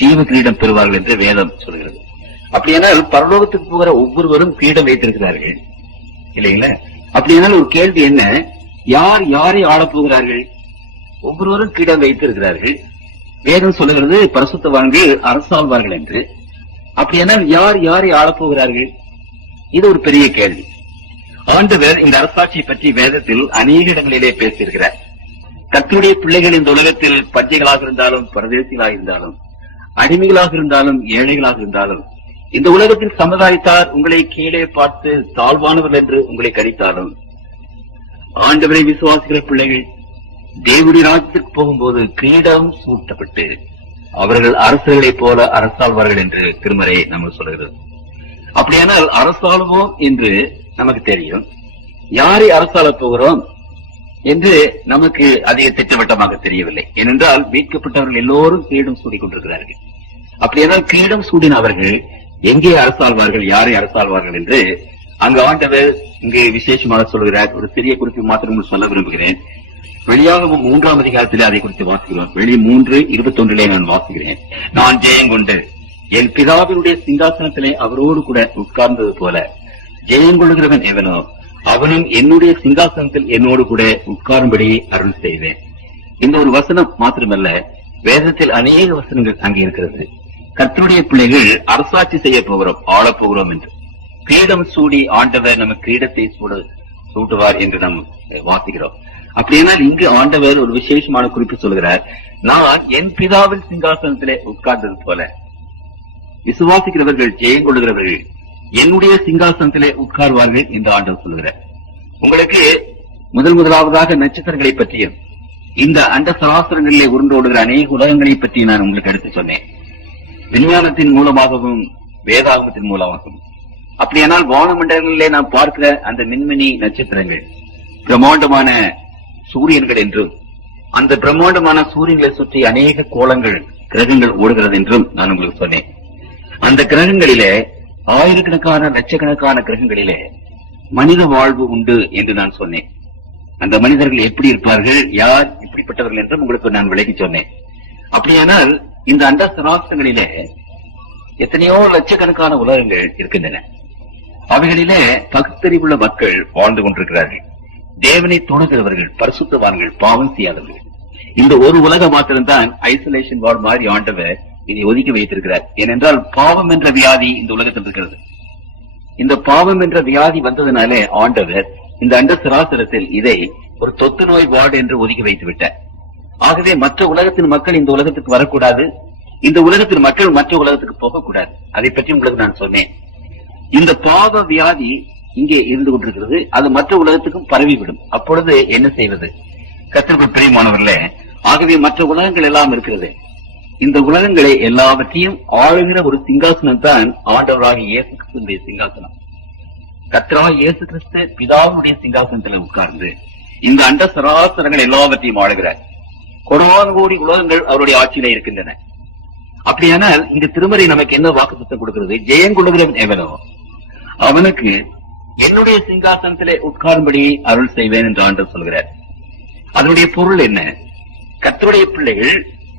ஜீவ கிரீடம் பெறுவார்கள் என்று வேதம் சொல்கிறது. அப்படியானால் பரலோகத்துக்கு போகிற ஒவ்வொருவரும் கிரீடம் வைத்திருக்கிறார்கள் இல்லைங்களா? அப்படியானால் ஒரு கேள்வி என்ன, யார் யாரை ஆளப் போகிறார்கள்? ஒவ்வொருவரும் கிரீடம் வைத்திருக்கிறார்கள். வேதம் சொல்லுகிறது பரிசுத்தவான்கள் அரசாள்வார்கள் என்று. அப்படியானால் யார் யாரை ஆளப் போகிறார்கள்? இது ஒரு பெரிய கேள்வி. ஆண்டவர் இந்த அரசாட்சியை பற்றி வேதத்தில் அநேக இடங்களிலே பேசியிருக்கிறார். கர்த்தருடைய பிள்ளைகள் இந்த உலகத்தில் பஞ்சைகளாக இருந்தாலும், பரதேசிகளாக இருந்தாலும், அடிமைகளாக இருந்தாலும், ஏழைகளாக இருந்தாலும், இந்த உலகத்தில் சமுதாயத்தார் உங்களை கீழே பார்த்து தாழ்வானவர்கள் என்று உங்களை கணித்தாலும், ஆண்டவரை விசுவாசிக்கிற பிள்ளைகள் தேவனுடைய ராஜ்யத்துக்கு போகும்போது கிரீடம் சூட்டப்பட்டு அவர்கள் அரசர்களைப் போல அரசாள்வார்கள் என்று திருமறை நம்ம சொல்கிறது. அப்படியானால் அரசாளுவோம் என்று நமக்கு தெரியும். யாரை அரசாளப் போகிறோம் என்று நமக்கு அதிக திட்டவட்டமாக தெரியவில்லை. ஏனென்றால் மீட்கப்பட்டவர்கள் எல்லோரும் கிரீடம் சூடிக் கொண்டிருக்கிறார்கள். அப்படியானால் கிரீடம் சூடின அவர்கள் எங்கே அரசாள்வார்கள், யாரை அரசாள்வார்கள் என்று அங்கு ஆண்டவர் இங்கே விசேஷமாக சொல்கிறார். ஒரு சிறிய குறிப்பு மாத்திரம் சொல்ல விரும்புகிறேன். வெளியாகவும் 3ஆம் அதிகாரத்திலே அதை குறித்து வாசிக்கிறோம். வெளி 3:21 நான் வாசிக்கிறேன். நான் ஜெயங்கொண்டு என் பிதாவினுடைய சிங்காசனத்திலே அவரோடு கூட உட்கார்ந்தது போல ஜெயங்கொள்கிறவன் எவனோ அவனும் என்னுடைய சிங்காசனத்தில் என்னோடு கூட உட்காரும்படி அருள் செய்வேன். இந்த ஒரு வசனம் மாத்திரமல்ல, வேதத்தில் அநேக வசனங்கள் அங்கே இருக்கிறது. கர்த்தருடைய பிள்ளைகள் அரசாட்சி செய்ய போகிறோம், ஆளப் போகிறோம் என்று. கிரீடம் சூடி ஆண்டவர் நம்ம கிரீடத்தை சூட்டுவார் என்று நாம் வாசிக்கிறோம். அப்படியானால் இங்கு ஆண்டவர் ஒரு விசேஷமான குறிப்பு சொல்கிறார். நான் என் பிதாவின் சிங்காசனத்திலே உட்கார்ந்தது போல விசுவாசிக்கிறவர்கள், ஜெயம் கொள்ளுகிறவர்கள் என்னுடைய சிங்காசனத்திலே உட்கார்வார்கள் என்று ஆண்டவர் சொல்கிறார். உங்களுக்கு முதலாவதாக நட்சத்திரங்களை பற்றியும் இந்த அண்ட சராசரங்களிலே உருண்டோடுகிற அநேக உலகங்களை பற்றி நான் உங்களுக்கு எடுத்து சொன்னேன், விஞ்ஞானத்தின் மூலமாகவும் வேதாகமத்தின் மூலமாகவும். அப்படியானால் வானமண்டலங்களிலே நாம் பார்க்கிற அந்த மின்மினி நட்சத்திரங்கள் பிரம்மாண்டமான சூரியன்கள் என்றும், அந்த பிரம்மாண்டமான சூரியன்களை சுற்றி அநேக கோளங்கள், கிரகங்கள் ஓடுகிறது என்றும் நான் உங்களுக்கு சொன்னேன். அந்த கிரகங்களிலே ஆயிரக்கணக்கான லட்சக்கணக்கான கிரகங்களிலே மனித வாழ்வு உண்டு என்று நான் சொன்னேன். அந்த மனிதர்கள் எப்படி இருப்பார்கள், யார் இப்படிப்பட்டவர்கள் என்றும் உங்களுக்கு நான் விளக்கி சொன்னேன். அப்படியானால் இந்த அண்ட சராசரங்களிலே எத்தனையோ லட்சக்கணக்கான உலகங்கள் இருக்கின்றன. அவைகளிலே பகுத்தறிவுள்ள மக்கள் வாழ்ந்து கொண்டிருக்கிறார்கள். தேவனை தொழுகிறவர்கள், பரிசுத்தவான்கள், பாவம் செய்யாதவர்கள். இந்த ஒரு உலகம் மாத்திரம்தான் ஐசோலேஷன் வார்டு மாதிரி ஆண்டவர் இதை ஒதுக்கி வைத்திருக்கிறார். ஏனென்றால் பாவம் என்ற வியாதி இந்த உலகத்தில் இருக்கிறது. இந்த பாவம் என்ற வியாதி வந்ததுனாலே ஆண்டவர் இந்த அண்ட சராசரத்தில் இதை ஒரு தொத்து நோய் வார்டு என்று ஒதுக்கி வைத்து விட்டார். ஆகவே மற்ற உலகத்தின் மக்கள் இந்த உலகத்துக்கு வரக்கூடாது, இந்த உலகத்தின் மக்கள் மற்ற உலகத்துக்கு போகக்கூடாது. அதை பற்றி உங்களுக்கு நான் சொன்னேன். இந்த பாவ வியாதி இங்கே இருந்து கொண்டிருக்கிறது, அது மற்ற உலகத்துக்கும் பரவிவிடும். அப்பொழுது என்ன செய்வது? கர்த்தருக்குள் பிரியமானவர்களே, ஆகவே மற்ற உலகங்கள் எல்லாம் இருக்கிறது. இந்த உலகங்களை எல்லாவற்றையும் ஆளுகிற ஒரு சிங்காசனம் தான் ஆண்டவராகிய இயேசு கிறிஸ்துவினுடைய சிங்காசனம். கர்த்தராகிய இயேசு கிறிஸ்து பிதாவுடைய சிங்காசனத்தில் உட்கார்ந்து இந்த அண்ட சராசரங்கள் எல்லாவற்றையும் ஆளுகிறார். கோடான கோடி உலகங்கள் அவருடைய ஆட்சியில இருக்கின்றன. அப்படியானால் இந்த திருமறை நமக்கு என்ன வாக்குத்தத்தம் கொடுக்கிறது? ஜெயங்கொள்ளுகிறவன் எவனோ அவனுக்கு என்னுடைய சிங்காசனத்திலே உட்காரும்படி அருள் செய்வேன் என்று ஆண்டவர் சொல்கிறார். அதனுடைய பொருள் என்ன? கர்த்தருடைய பிள்ளைகள்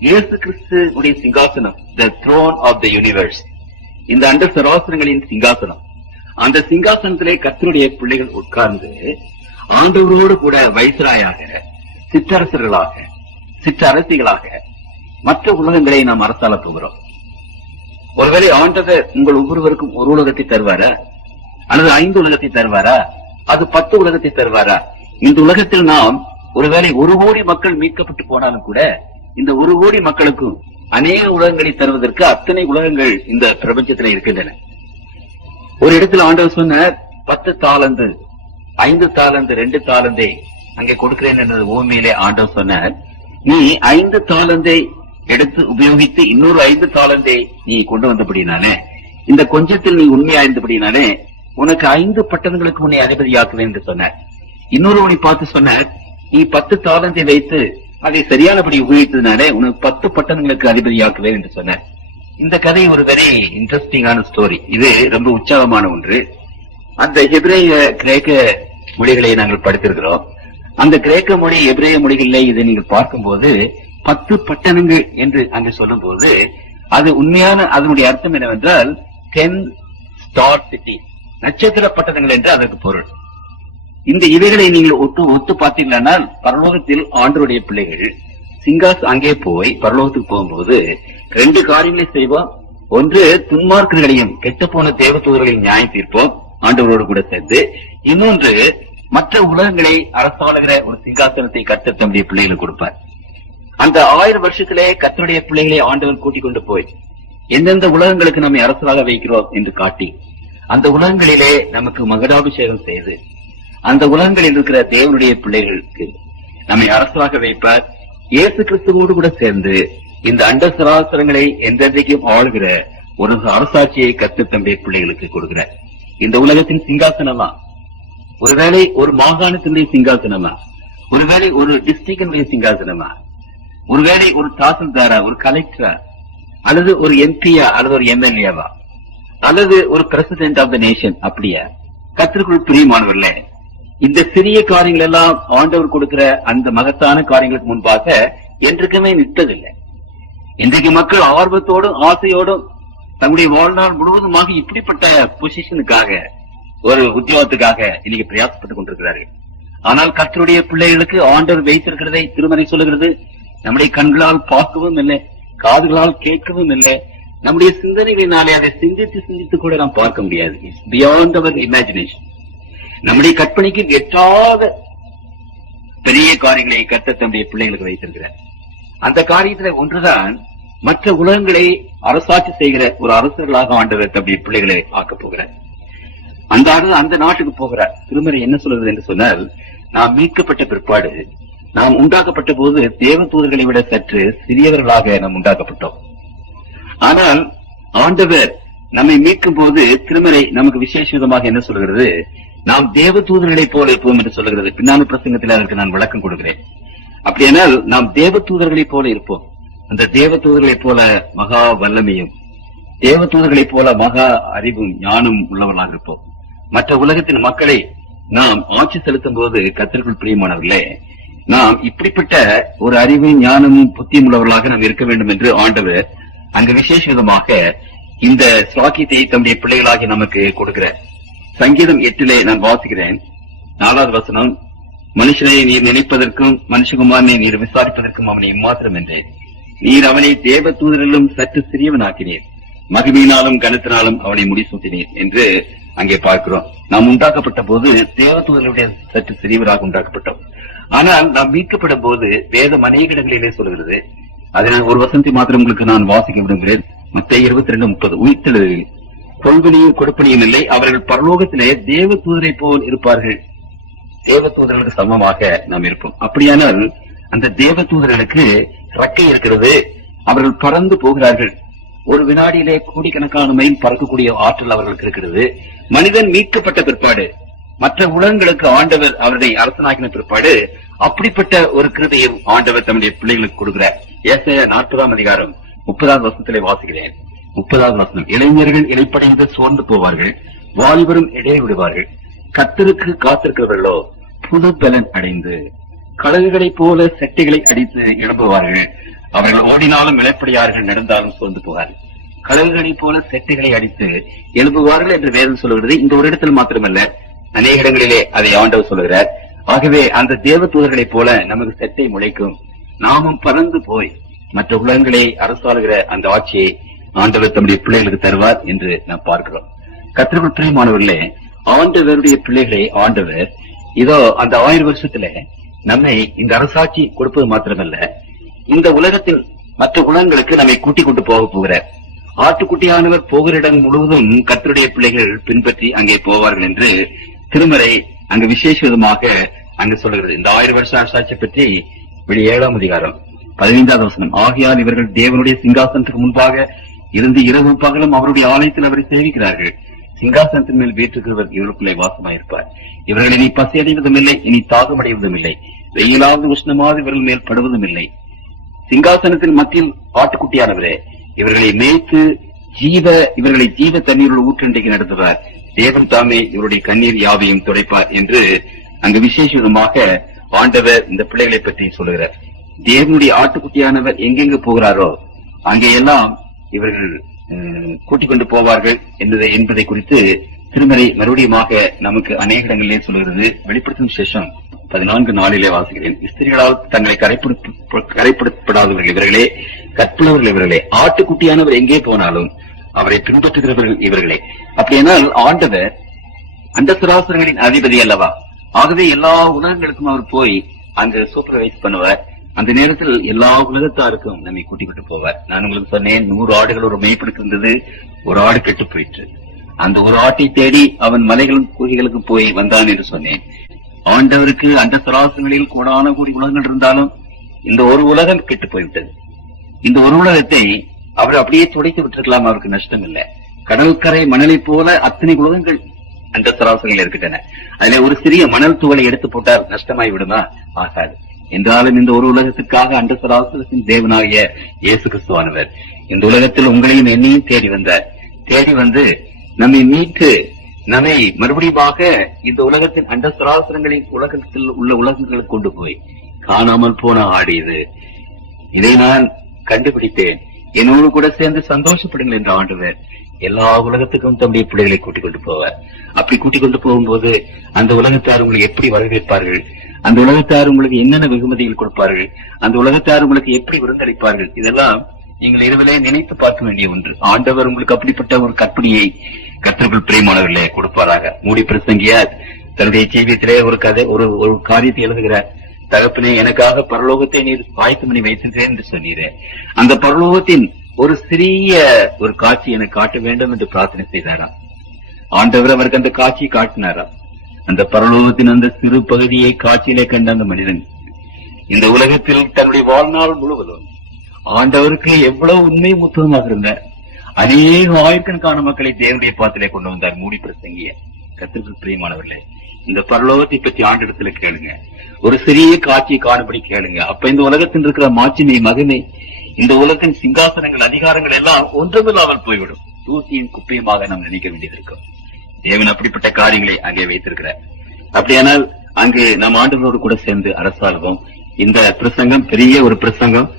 இயேசு கிறிஸ்துவுடைய சிங்காசனம், the throne of the universe, இந்த அண்ட சராசரங்களின் சிங்காசனம். அந்த சிங்காசனத்திலே கர்த்தருடைய பிள்ளைகள் உட்கார்ந்து ஆண்டவரோடு கூட வைஸ்ராயாக, சிற்றரசர்களாக, சிற்றரசிகளாக மற்ற உலகங்களை நாம் அரசாள போகிறோம். ஒருவேளை ஆண்டவர் உங்கள் ஒவ்வொருவருக்கும் ஒரு உலகத்தை தருவாரா, அல்லது 5 உலகத்தை தருவாரா, அது 10 உலகத்தை தருவாரா? இந்த உலகத்தில் நாம் ஒருவேளை 1 கோடி மக்கள் மீட்கப்பட்டு போனாலும் கூட இந்த 1 கோடி மக்களுக்கும் அநேக உலகங்களை தருவதற்கு அத்தனை உலகங்கள் இந்த பிரபஞ்சத்தில் இருக்கின்றன. ஒரு இடத்துல ஆண்டவர் சொன்னார், 10 தாலந்து, 5 தாலந்து, 2 தாலந்தை அங்கே கொடுக்கிறேன் என்ற உவமையிலே ஆண்டவர் சொன்னார், நீ 5 தாலந்தை எடுத்து உபயோகித்து இன்னொரு 5 தாலந்தை நீ கொண்டு வந்தபடினாலே, இந்த கொஞ்சத்தில் நீ உண்மையா இருந்தபடினாலே உனக்கு 5 பட்டணங்களுக்கு உன்னை அதிபதியாக்குவேன் என்று சொன்னார். இன்னொரு உன்னை பார்த்து சொன்னார், நீ 10 தாலந்தை வைத்து அதை சரியானபடி உபயோகித்ததுனாலே உனக்கு 10 பட்டணங்களுக்கு அதிபதியாக்குவேன் என்று சொன்னார். இந்த கதை ஒரு வெரி இன்ட்ரெஸ்டிங்கான ஸ்டோரி. இது ரொம்ப உற்சாகமான ஒன்று. அந்த எபிரேய கிரேக்க மொழிகளை நாங்கள் படித்திருக்கிறோம். அந்த கிரேக்க மொழி எபிரேய மொழிகளிலே இதை நீங்கள் பார்க்கும்போது 10 பட்டணங்கள் என்று அங்கு சொல்லும் போது அது உண்மையான அதனுடைய அர்த்தம் என்னவென்றால் 10 ஸ்டார் சிட்டி, நட்சத்திர பட்டணங்கள் என்று அதற்கு பொருள். இந்த இவைகளை நீங்கள் ஒத்து பார்த்தீர்களானால் பரலோகத்தில் ஆண்டவருடைய பிள்ளைகள் சிங்காஸ் அங்கே போய் பரலோகத்துக்கு போகும்போது 2 காரியங்களை செய்வோம். ஒன்று, துன்மார்க்கர்களையும் கெட்டு போன தேவதூதர்களையும் நியாயம் தீர்ப்போம் ஆண்டவரோடு கூட சேர்ந்து. இன்னொன்று, மற்ற உலகங்களை அரசாளுகிற ஒரு சிங்காசனத்தை கர்த்தர் தம்முடைய பிள்ளைகளுக்கு கொடுப்பார். அந்த 1000 வருஷத்திலே கர்த்தருடைய பிள்ளைகளை ஆண்டவர் கூட்டிக் கொண்டு போய் எந்தெந்த உலகங்களுக்கு நம்மை அரசராக வைக்கிறோம் என்று காட்டி அந்த உலகங்களிலே நமக்கு மகுடாபிஷேகம் செய்து அந்த உலகங்களில் இருக்கிற தேவனுடைய பிள்ளைகளுக்கு நம்மை அரசராக வைப்பார். இயேசு கிறிஸ்துவோடு கூட சேர்ந்து இந்த அண்ட சராசரங்களை என்றைக்கும் ஆளுகிற ஒரு அரசாட்சியை கர்த்தர் தம்முடைய பிள்ளைகளுக்கு கொடுக்கிறார். இந்த உலகத்தின் சிங்காசனமா, ஒருவேளை ஒரு மாகாணத்தினுடைய சிங்காசனமா, ஒருவேளை ஒரு டிஸ்ட்ரிக்டினுடைய சிங்காசனமா, ஒருவேளை ஒரு தாசில்தாரா, ஒரு கலெக்டரா, அல்லது ஒரு எம்பியா, அல்லது ஒரு எம்எல்ஏவா, அல்லது ஒரு பிரசிடென்ட் ஆஃப் த நேஷன், அப்படியா? கர்த்தருக்குள் பிரியமானவர்களே, இந்த சிறிய காரியங்கள் எல்லாம் ஆண்டவர் கொடுக்கிற அந்த மகத்தான காரியங்களுக்கு முன்பாக என்றைக்குமே நிற்பதில்லை. இன்றைக்கு மக்கள் ஆர்வத்தோடும் ஆசையோடும் தங்களுடைய வாழ்நாள் முழுவதுமாக இப்படிப்பட்ட பொசிஷனுக்காக, ஒரு உத்தியோகத்துக்காக இன்னைக்கு பிரயாசப்பட்டுக் கொண்டிருக்கிறார்கள். ஆனால் கர்த்தருடைய பிள்ளைகளுக்கு ஆண்டவர் வைத்திருக்கிறதை திருமறை சொல்லுகிறது, நம்முடைய கண்களால் பார்க்கவும் இல்லை, காதுகளால் கேட்கவும் இல்லை, நம்முடைய சிந்தனைகளினாலே அதை சிந்தித்து கூட நாம் பார்க்க முடியாது. It's beyond our imagination. நம்முடைய கற்பனைக்கு எட்டாத பெரிய காரியங்களை கர்த்தர் தம்முடைய பிள்ளைகளுக்கு வைத்திருக்கிறார். அந்த காரியத்துல ஒன்றுதான் மற்ற உலகங்களை அரசாட்சி செய்கிற ஒரு அரசர்களாக ஆண்டவர் தம்முடைய பிள்ளைகளை ஆக்கப் போகிறார். அந்த நாட்டுக்கு போகிறார். திருமறை என்ன சொல்கிறது என்று சொன்னால், நாம் மீட்கப்பட்ட பிற்பாடு நாம் உண்டாக்கப்பட்ட போது தேவ தூதர்களை விட சற்று சிறியவர்களாக நாம் உண்டாக்கப்பட்டோம். ஆனால் ஆண்டவர் நம்மை மீட்கும் போது திருமறை நமக்கு விசேஷமாக என்ன சொல்கிறது, நாம் தேவ தூதர்களை போல இருப்போம் என்று சொல்கிறது. பின்னான பிரசங்கத்தில் அதற்கு நான் விளக்கம் கொடுக்கிறேன். அப்படியானால் நாம் தேவ தூதர்களை போல இருப்போம். அந்த தேவ தூதர்களை போல மகா வல்லமையும், தேவ தூதர்களை போல மகா அறிவும் ஞானம் உள்ளவர்களாக இருப்போம். மற்ற உலகத்தின் மக்களை நாம் ஆட்சி செலுத்தும் போது கர்த்தருக்குள் பிரியமானவர்களே, நாம் இப்படிப்பட்ட ஒரு அறிவும் ஞானமும் புத்தியும் உள்ளவர்களாக நாம் இருக்க வேண்டும் என்று ஆண்டவர் அங்கு விசேஷ விதமாக இந்த ஸ்லாக்கியத்தை தம்முடைய பிள்ளைகளாகி நமக்கு கொடுக்கிறார். சங்கீதம் 8 நான் வாசிக்கிறேன், 4வது வசனம். மனுஷனை நீர் நினைப்பதற்கும் மனுஷகுமாரனை நீர் விசாரிப்பதற்கும் அவனை இம்மாத்திரம் என்றேன். நீர் அவனை தேவ தூதரிலும் சற்று சிறியவனாக்கினீர், மகிமையினாலும் கனத்தினாலும் அவனை முடிசூட்டினீர் என்று அங்கே பார்க்கிறோம். நாம் உண்டாக்கப்பட்ட போது தேவ தூதர்களுடைய சற்று சிறியவராக உண்டாக்கப்பட்டோம். ஆனால் நாம் மீட்கப்படும் போது வேதம் அநேக இடங்களிலே சொல்கிறது. அதை நான் ஒரு வசனத்தை மாத்திரம் உங்களுக்கு நான் வாசிக்க விரும்புகிறேன். மத்தேயு 22:30. உயிர்த்தெழுதலில் கொள்வனையும் கொடுப்பனையும் இல்லை, அவர்கள் பரலோகத்திலே தேவ தூதரை போல் இருப்பார்கள். தேவ தூதர்களுக்கு சமமாக நாம் இருப்போம். அப்படியானால் அந்த தேவ தூதர்களுக்கு ரெக்கை இருக்கிறது, அவர்கள் பறந்து போகிறார்கள். ஒரு வினாடியிலே கோடிக்கணக்கான மைல் பறக்கக்கூடிய ஆற்றல் அவர்களுக்கு இருக்கிறது. மனிதன் மீட்கப்பட்ட பிற்பாடு மற்ற உலகங்களுக்கு ஆண்டவர் அவரை அரசனாக்கின பிற்பாடு அப்படிப்பட்ட ஒரு கிருபையும் ஆண்டவர் தம்முடைய பிள்ளைகளுக்கு கொடுக்கிறார். ஏசாயா 40ஆம் அதிகாரம் 30வது வசனத்திலே வாசிக்கிறேன். 30வது வசனம். இளைஞர்கள் இளைப்படைந்து சோர்ந்து போவார்கள், வாலிபரும் இடையே விடுவார்கள். கர்த்தருக்கு காத்திருக்கிறவர்களோ புது பலன் அடைந்து கழுகுகளைப் போல செட்டைகளை அடித்து எழுப்புவார்கள். அவர்கள் ஓடினாலும் இளைப்படையார்கள், நடந்தாலும் சோர்ந்து போவார்கள். கழுகுகளைப் போல செட்டைகளை அடித்து எழுப்புவார்கள் என்று வேதம் சொல்லுகிறது. இந்த ஒரு இடத்தில் மாத்திரமல்ல, அநேக இடங்களிலே அதை ஆண்டவர் சொல்லுகிறார். ஆகவே அந்த தேவ தூதர்களைப் போல நமக்கு செட்டை முளைக்கும், நாமும் பறந்து போய் மற்ற உலகங்களை அரசாளுகிற அந்த ஆட்சியை ஆண்டவர் தம்முடைய பிள்ளைகளுக்கு தருவார் என்று நாம் பார்க்கிறோம். கர்த்தருக்குள் பிரியமானவர்களே, ஆண்டவருடைய பிள்ளைகளை ஆண்டவர் இதோ அந்த 1000 வருஷத்துல நம்மை இந்த அரசாட்சி கொடுப்பது மாத்திரமல்ல, இந்த உலகத்தில் மற்ற உலகங்களுக்கு நம்மை கூட்டிக் கொண்டு போக போகிறார். ஆட்டுக்குட்டியானவர் போகிற இடம் முழுவதும் கர்த்தருடைய பிள்ளைகள் பின்பற்றி அங்கே போவார்கள் என்று திருமறை அங்கு விசேஷ விதமாக அங்கு சொல்கிறது. இந்த 1000 வருஷ அரசாட்சியை பற்றி வெளி 7ஆம் அதிகாரம் 15வது வசனம், ஆகையால் இவர்கள் தேவனுடைய சிங்காசனத்துக்கு முன்பாக இருந்து இரவும் பகலும் அவருடைய ஆலயத்தில் அவரை சேவிக்கிறார்கள். சிங்காசனத்தின் மேல் வீற்றிருக்கிறவர் இவருக்குள்ளே வாசமாயிருப்பார். இவர்கள் இனி பசியடைவதும் இல்லை, இனி தாகமடைவதும் இல்லை, வெயிலாவது உஷ்ணமாவது இவர்கள் மேல் படுவதும் இல்லை. சிங்காசனத்தின் மத்தியில் ஆட்டுக்குட்டியானவரே இவர்களை மேய்த்து இவர்களை ஜீவ தண்ணீரோடு ஊற்றண்டைக்கு நடத்துவார். தேவன் தாமே இவருடைய கண்ணீர் யாவையும் துடைப்பார் என்று அங்கு விசேஷ விதமாக ஆண்டவர் இந்த பிள்ளைகளை பற்றி சொல்லுகிறார். தேவனுடைய ஆட்டுக்குட்டியானவர் எங்கெங்கு போகிறாரோ அங்கேயெல்லாம் இவர்கள் கூட்டிக் கொண்டு போவார்கள் என்பதை குறித்து திருமறை மறுபடியுமாக நமக்கு அநேக இடங்களிலே சொல்கிறது. வெளிப்படுத்தும் விசேஷம் 14:4 வாசிக்கிறேன். ஸ்திரீகளால் தங்களை கரைப்படுத்தப்படாதவர்கள் இவர்களே, கற்புள்ளவர்கள் இவர்களே, ஆட்டுக்குட்டியானவர் எங்கே போனாலும் அவரை பின்பற்றுகிறவர்கள் இவர்களே. அப்படியானால் ஆண்டவர் அந்த சராசரங்களின் அதிபதி அல்லவா? ஆகவே எல்லா உலகங்களுக்கும் அவர் போய் அங்கு சூப்பர்வைஸ் பண்ணுவார். அந்த நேரத்தில் எல்லா உலகத்தாருக்கும் நம்மை கூட்டிக்கிட்டு போவார். நான் உங்களுக்கு சொன்னேன், 100 ஆடுகள் ஒரு மேய்ப்பெடுக்கு இருந்தது, ஒரு ஆடு கெட்டு போயிற்று. அந்த ஒரு ஆட்டை தேடி அவன் மலைகளும் குகைகளுக்கு போய் வந்தான் என்று சொன்னேன். ஆண்டவருக்கு அந்த சராசரங்களில் கோடான கோடி உலகங்கள் இருந்தாலும் இந்த ஒரு உலகம் கெட்டு போய்விட்டது. இந்த ஒரு உலகத்தை அவர் அப்படியே துடைத்து விட்டிருக்கலாம், அவருக்கு நஷ்டம் இல்லை. கடற்கரை மணலை போல அத்தனை உலகங்கள் அந்த சராசரங்கள் இருக்கின்றன. அதுல ஒரு சிறிய மணல் துகளை எடுத்து போட்டால் நஷ்டமாய் விடுமா? ஆகாது. என்றாலும் இந்த ஒரு உலகத்திற்காக அந்த சராசரத்தின் தேவனாகிய இயேசு கிறிஸ்துவானவர் இந்த உலகத்தில் உங்களையும் என்னையும் தேடி வந்தார். தேடி வந்து நம்மை மீட்டு நம்மை மறுபடியுமாக இந்த உலகத்தின் அந்த சராசரங்களின் உலகத்தில் உள்ள உலகங்களுக்கு கொண்டு போய் காணாமல் போன ஆடு இது, இதை நான் கண்டுபிடித்தேன், என்னோடு கூட சேர்ந்து சந்தோஷப்படுங்கள் என்ற ஆண்டவர் எல்லா உலகத்துக்கும் தம்முடைய பிள்ளைகளை கூட்டிக் கொண்டு போவார். அப்படி கூட்டிக் கொண்டு போகும்போது அந்த உலகத்தார் உங்களுக்கு எப்படி வரவேற்பார்கள், அந்த உலகத்தார் உங்களுக்கு என்னென்ன வெகுமதிகள் கொடுப்பார்கள், அந்த உலகத்தார் உங்களுக்கு எப்படி விருந்தளிப்பார்கள், இதெல்லாம் நீங்கள் இரவிலே நினைத்து பார்க்க வேண்டிய ஒன்று. ஆண்டவர் உங்களுக்கு அப்படிப்பட்ட ஒரு கற்பனையை கர்த்தருக்குள் பிரியமானவர்களே கொடுப்பாராக. மூடி பிரசங்கியார் தன்னுடைய ஜீவியத்திலே ஒரு கதை ஒரு காரியத்தை எழுதுகிறார். தகப்பனே, எனக்காக பரலோகத்தை நீர் ஆயத்தம் பண்ணி வைத்திருக்கிறேன் என்று சொன்னீரே, அந்த பரலோகத்தின் ஒரு சிறிய ஒரு காட்சி எனக்கு காட்ட வேண்டும் என்று பிரார்த்தனை செய்தாராம். ஆண்டவர் அவருக்கு அந்த காட்சியை காட்டினாரா. அந்த பரலோகத்தின் அந்த சிறு பகுதியை காட்சியிலே கண்ட அந்த மனிதன் இந்த உலகத்தில் தன்னுடைய வாழ்நாள் முழுவதும் ஆண்டவருக்கு எவ்வளவு உண்மை முத்துவமாக இருந்தார். அநேக ஆயிரக்கணக்கான மக்களை தேவனுடைய பாத்திலே கொண்டு வந்தார். மூடி பிரசங்கிய கர்த்தருக்கு பிரியமானவர்களே, இந்த பரலோகத்தை பற்றி ஆண்டிடத்துல கேளுங்க, ஒரு சிறிய காட்சியை காணும்படி கேளுங்க. அப்ப இந்த உலகத்தில் இருக்கிற மாட்சிமை, மகிமை, இந்த உலகத்தின் சிங்காசனங்கள், அதிகாரங்கள் எல்லாம் ஒன்றுமில்லாமல் போய்விடும். தூசியும் குப்பையுமாக நாம் நினைக்க வேண்டியது இருக்கும். தேவன் அப்படிப்பட்ட காரியங்களை அங்கே வைத்திருக்கிறார். அப்படியானால் அங்கு நாம் ஆண்டவரோடு கூட சேர்ந்து அரசாளுவோம். இந்த பிரசங்கம் பெரிய ஒரு பிரசங்கம்,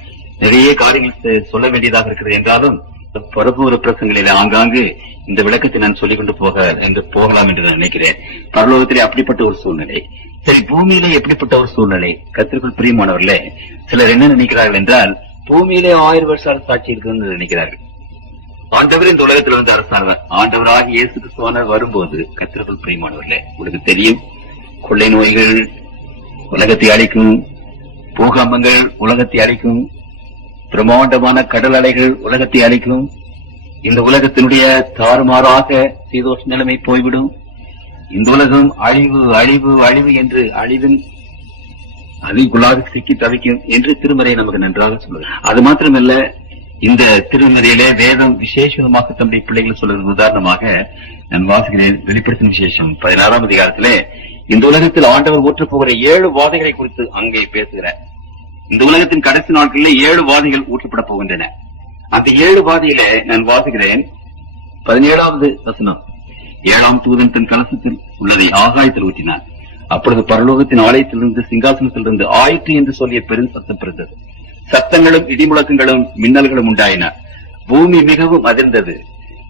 நிறைய காரியங்கள் சொல்ல வேண்டியதாக இருக்கிறது. என்றாலும் பரப்புற பிரசங்களிலே ஆங்காங்கு இந்த விளக்கத்தை நான் சொல்லிக் கொண்டு போகலாம் என்று நான் நினைக்கிறேன். பரலோகத்திலே அப்படிப்பட்ட ஒரு சூழ்நிலை, சரி பூமியிலே எப்படிப்பட்ட ஒரு சூழ்நிலை? கர்த்தருக்குள் பிரியமானவர்களே, சிலர் என்ன நினைக்கிறார்கள் என்றால், பூமியிலே 1000 வருஷ அரசாட்சி இருக்குன்னு நினைக்கிறார்கள். ஆண்டவர் இந்த உலகத்தில் வந்து அரசானவர், ஆண்டவராக இயேசு கிறிஸ்துவானவர் வரும்போது கர்த்தருக்குள் பிரியமானவர்களே, உங்களுக்கு தெரியும், கொள்ளை நோய்கள் உலகத்தை அழிக்கும், பூகம்பங்கள் உலகத்தை அழிக்கும், பிரமாண்டமான கடல் அலைகள் உலகத்தை அழிக்கும், இந்த உலகத்தினுடைய தாறுமாறாக சீதோஷ நிலைமை போய்விடும், இந்த உலகம் அழிவு அழிவு அழிவு என்று அழிவின் அதிகுள்ளாக சிக்கி தவிக்கும் என்று திருமறை நமக்கு நன்றாக சொல்லுது. அது மாத்திரமல்ல, இந்த திருமறையிலே வேதம் விசேஷமாக தம்முடைய பிள்ளைகள் சொல்றது. உதாரணமாக நான் வாசிக்கிறேன், வெளிப்படுத்தும் விசேஷம் 16ஆம் அதிகாரத்திலே இந்த உலகத்தில் ஆண்டவர் ஊற்றப் போகிற 7 வாதைகளை குறித்து அங்கே பேசுகிறார். இந்த உலகத்தின் கடைசி நாட்களில் 7 வாதைகள் ஊற்றப்பட போகின்றன. அந்த 7 வாதையில நான் வாசிக்கிறேன் 17வது வசனம். 7ஆம் தூதன் தன் கலசத்தில் உள்ளதை ஆகாயத்தில் ஊற்றினான். அப்பொழுது பரலோகத்தின் ஆலயத்திலிருந்து சிங்காசனத்திலிருந்து ஆயிற்று என்று சொல்லிய பெரும் சத்தம் பிறந்தது. சத்தங்களும் இடிமுழக்கங்களும் மின்னல்களும் உண்டாயின. பூமி மிகவும் அதிர்ந்தது.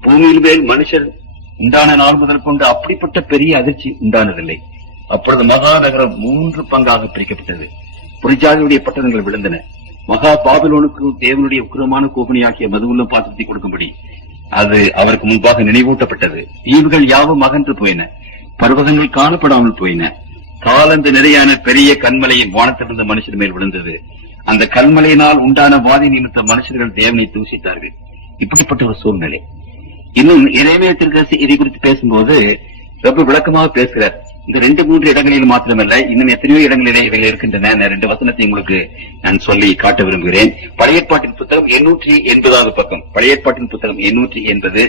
பூமியில் மேல் மனுஷர் உண்டான நாள் முதல் கொண்டு அப்படிப்பட்ட பெரிய அதிர்ச்சி உண்டானதில்லை. அப்பொழுது மகாநகரம் 3 பங்காக பிரிக்கப்பட்டது. புரிஜாதியுடைய பட்டணங்கள் விழுந்தன. மகா பாபிலோனுக்கும் தேவனுடைய உக்கிரமான கோபனியாகிய மதுவுள்ள பாத்திரத்தை கொடுக்கும்படி அது அவருக்கு முன்பாக நினைவூட்டப்பட்டது. தீவுகள் யாவும் அகன்று போயின, பர்வதங்கள் காணப்படாமல் போயின. காலந்து நிறையான பெரிய கண்மலையின் வானத்திலிருந்து மனுஷர் மேல் விழுந்தது. அந்த கண்மலையினால் உண்டான வாதி நிமித்த மனுஷர்கள் தேவனை தூசித்தார்கள். இப்படிப்பட்ட ஒரு சூழ்நிலை. இன்னும் எரேமியா தீர்க்கதரிசி இதை குறித்து பேசும்போது ரொம்ப விளக்கமாக பேசுகிறார். இந்த 2-3 இடங்களில் மாத்திரமல்ல, இன்னும் எத்தனையோ இடங்களிலே இவைகள் இருக்கின்றன. 2 வசனத்தை உங்களுக்கு நான் சொல்லி காட்ட விரும்புகிறேன். பழைய ஏற்பாட்டின் புத்தகம் 880வது பக்கம். பழைய ஏற்பாட்டின் புத்தகம் 880,